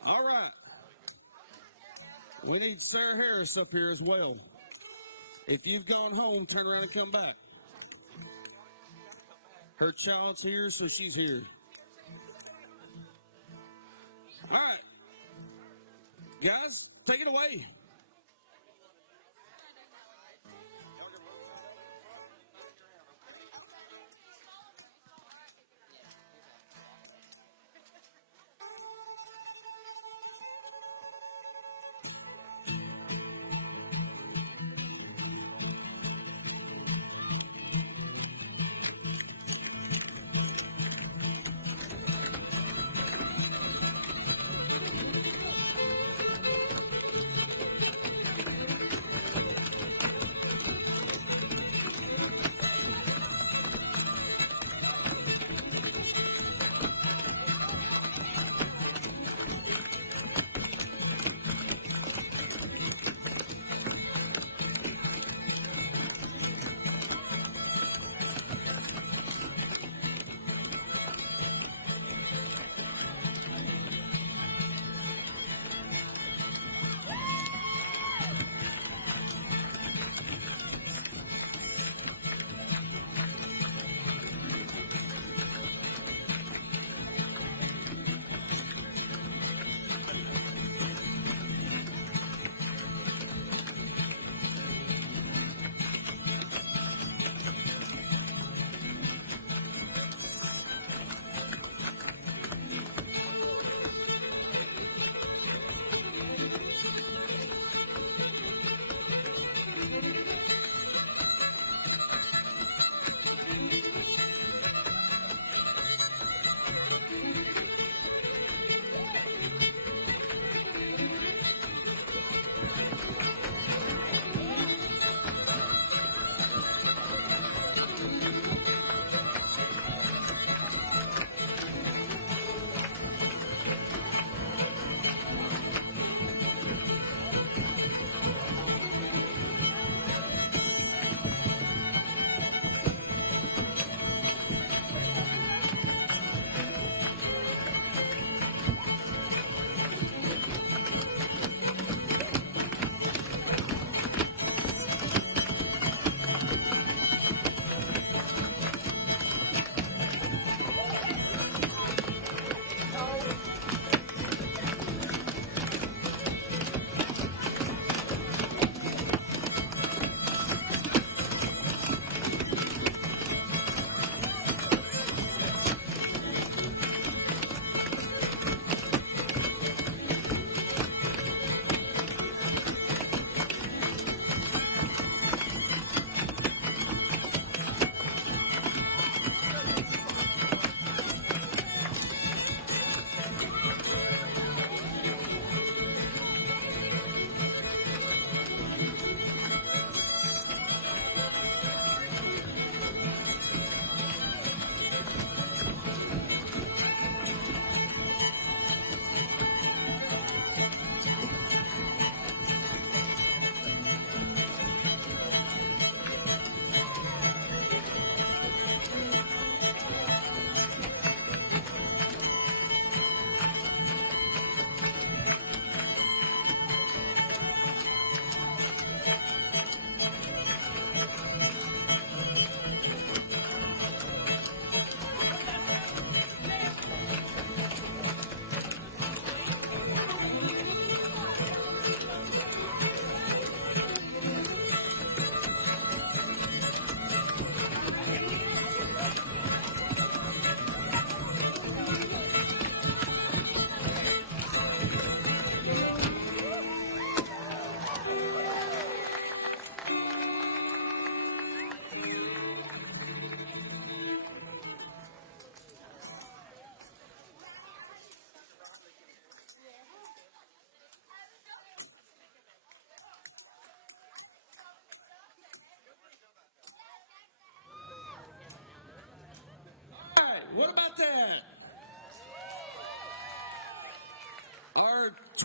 All right. We need Sarah Harris up here as well. If you've gone home, turn around and come back. Her child's here, so she's here. All right. Guys, take it away.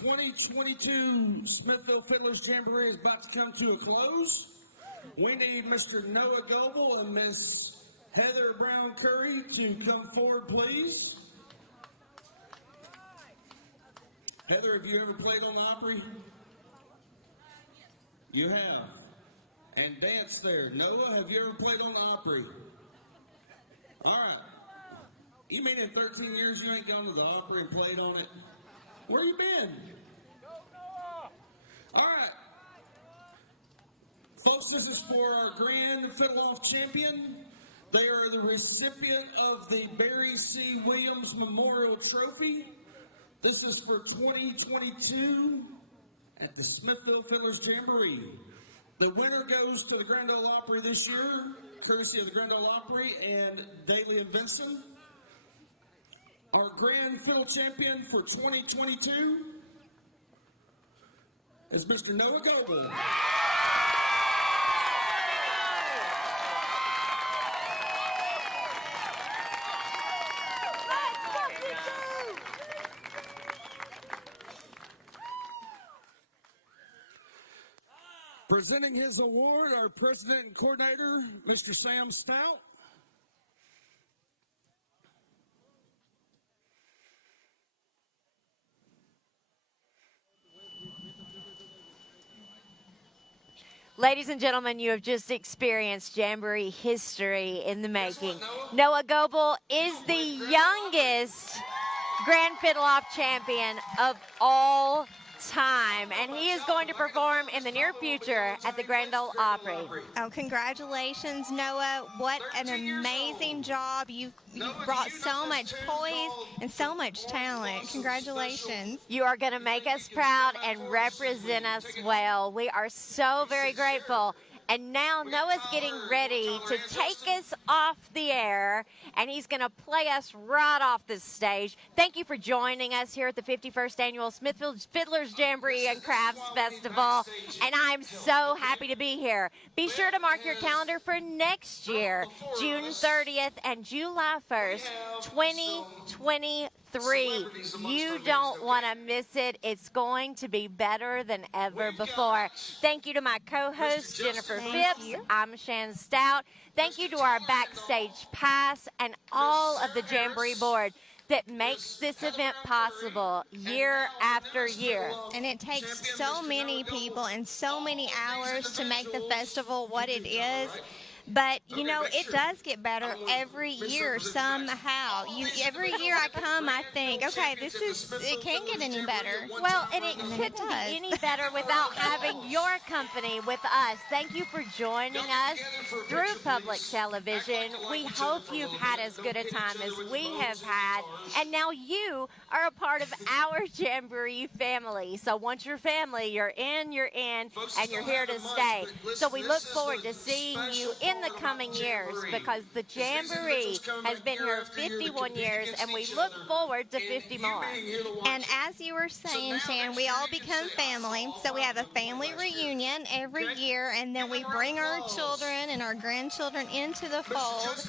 2022 Smithville Fiddlers Jamboree is about to come to a close. We need Mr. Noah Goebel and Miss Heather Brown Curry to come forward, please. Heather, have you ever played on the Opry? You have. And dance there. Noah, have you ever played on the Opry? All right. You mean in 13 years you ain't gone to the Opry and played on it? Where you been? All right. Folks, this is for our grand Fiddle-Off champion. They are the recipient of the Barry C. Williams Memorial Trophy. This is for 2022 at the Smithville Fiddlers Jamboree. The winner goes to the Grand Ole Opry this year, courtesy of the Grand Ole Opry and Daly and Vinson. Our grand fiddle champion for 2022 is Mr. Noah Goebel. Presenting his award, our president and coordinator, Mr. Sam Stout. Ladies and gentlemen, you have just experienced Jamboree history in the making. Noah Goebel is the youngest Grand Fiddle-Off champion of all time, and he is going to perform in the near future at the Grand Ole Opry. Oh, congratulations, Noah. What an amazing job. You've brought so much poise and so much talent. Congratulations. You are going to make us proud and represent us well. We are so very grateful. And now Noah's getting ready to take us off the air, and he's going to play us right off the stage. Thank you for joining us here at the 51st Annual Smithville Fiddlers Jamboree and Crafts Festival, and I'm so happy to be here. Be sure to mark your calendar for next year, June 30th and July 1st, 2023. You don't want to miss it. It's going to be better than ever before. Thank you to my co-host, Jennifer Phipps. I'm Shan Stout. Thank you to our Backstage Pass and all of the Jamboree Board that makes this event possible year after year. And it takes so many people and so many hours to make the festival what it is. But, you know, it does get better every year somehow. Every year I come, I think, okay, it can't get any better. Well, and it couldn't be any better without having your company with us. Thank you for joining us through public television. We hope you've had as good a time as we have had. And now you are a part of our Jamboree family. So once you're family, you're in, and you're here to stay. So we look forward to seeing you in the coming years, because the Jamboree has been here 51 years, and we look forward to 50 more. And as you were saying, Shan, we all become family. So we have a family reunion every year, and then we bring our children and our grandchildren into the fold,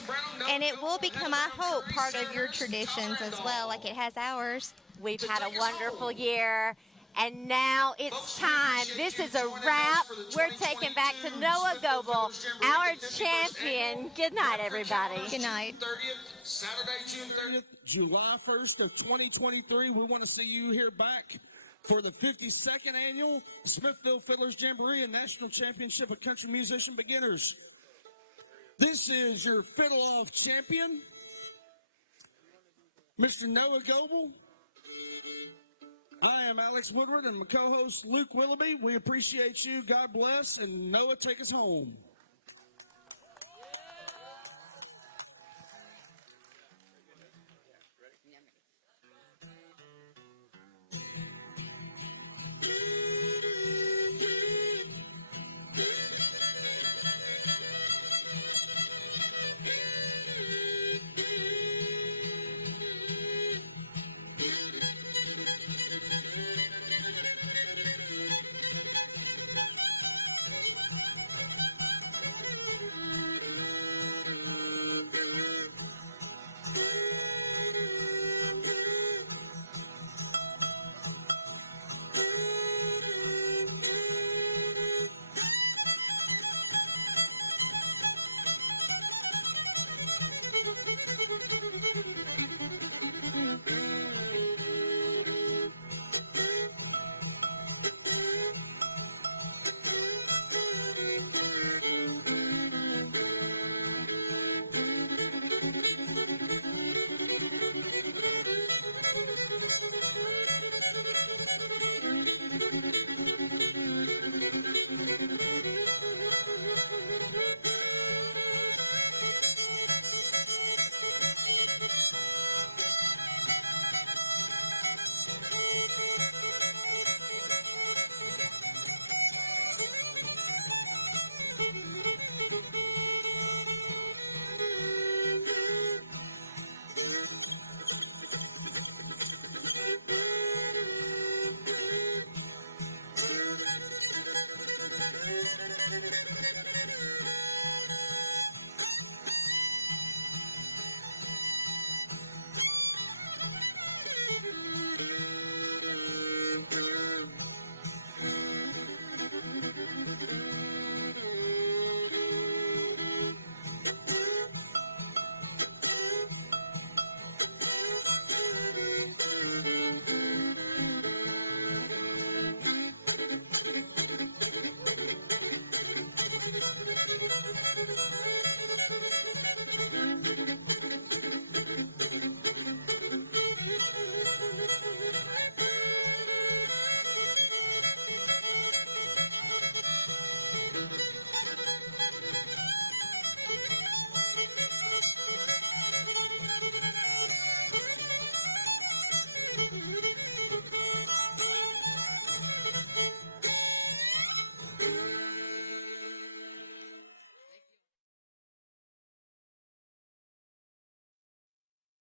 and it will become, I hope, part of your traditions as well, like it has ours. We've had a wonderful year. And now it's time. This is a wrap. We're taking back to Noah Goebel, our champion. Good night, everybody. Good night. 30th, Saturday, June 30th, July 1st of 2023. We want to see you here back for the 52nd Annual Smithville Fiddlers Jamboree and National Championship of Country Musician Beginners. This is your Fiddle-Off champion, Mr. Noah Goebel. I am Alex Woodward and my co-host Luke Willoughby. We appreciate you. God bless. And Noah, take us home.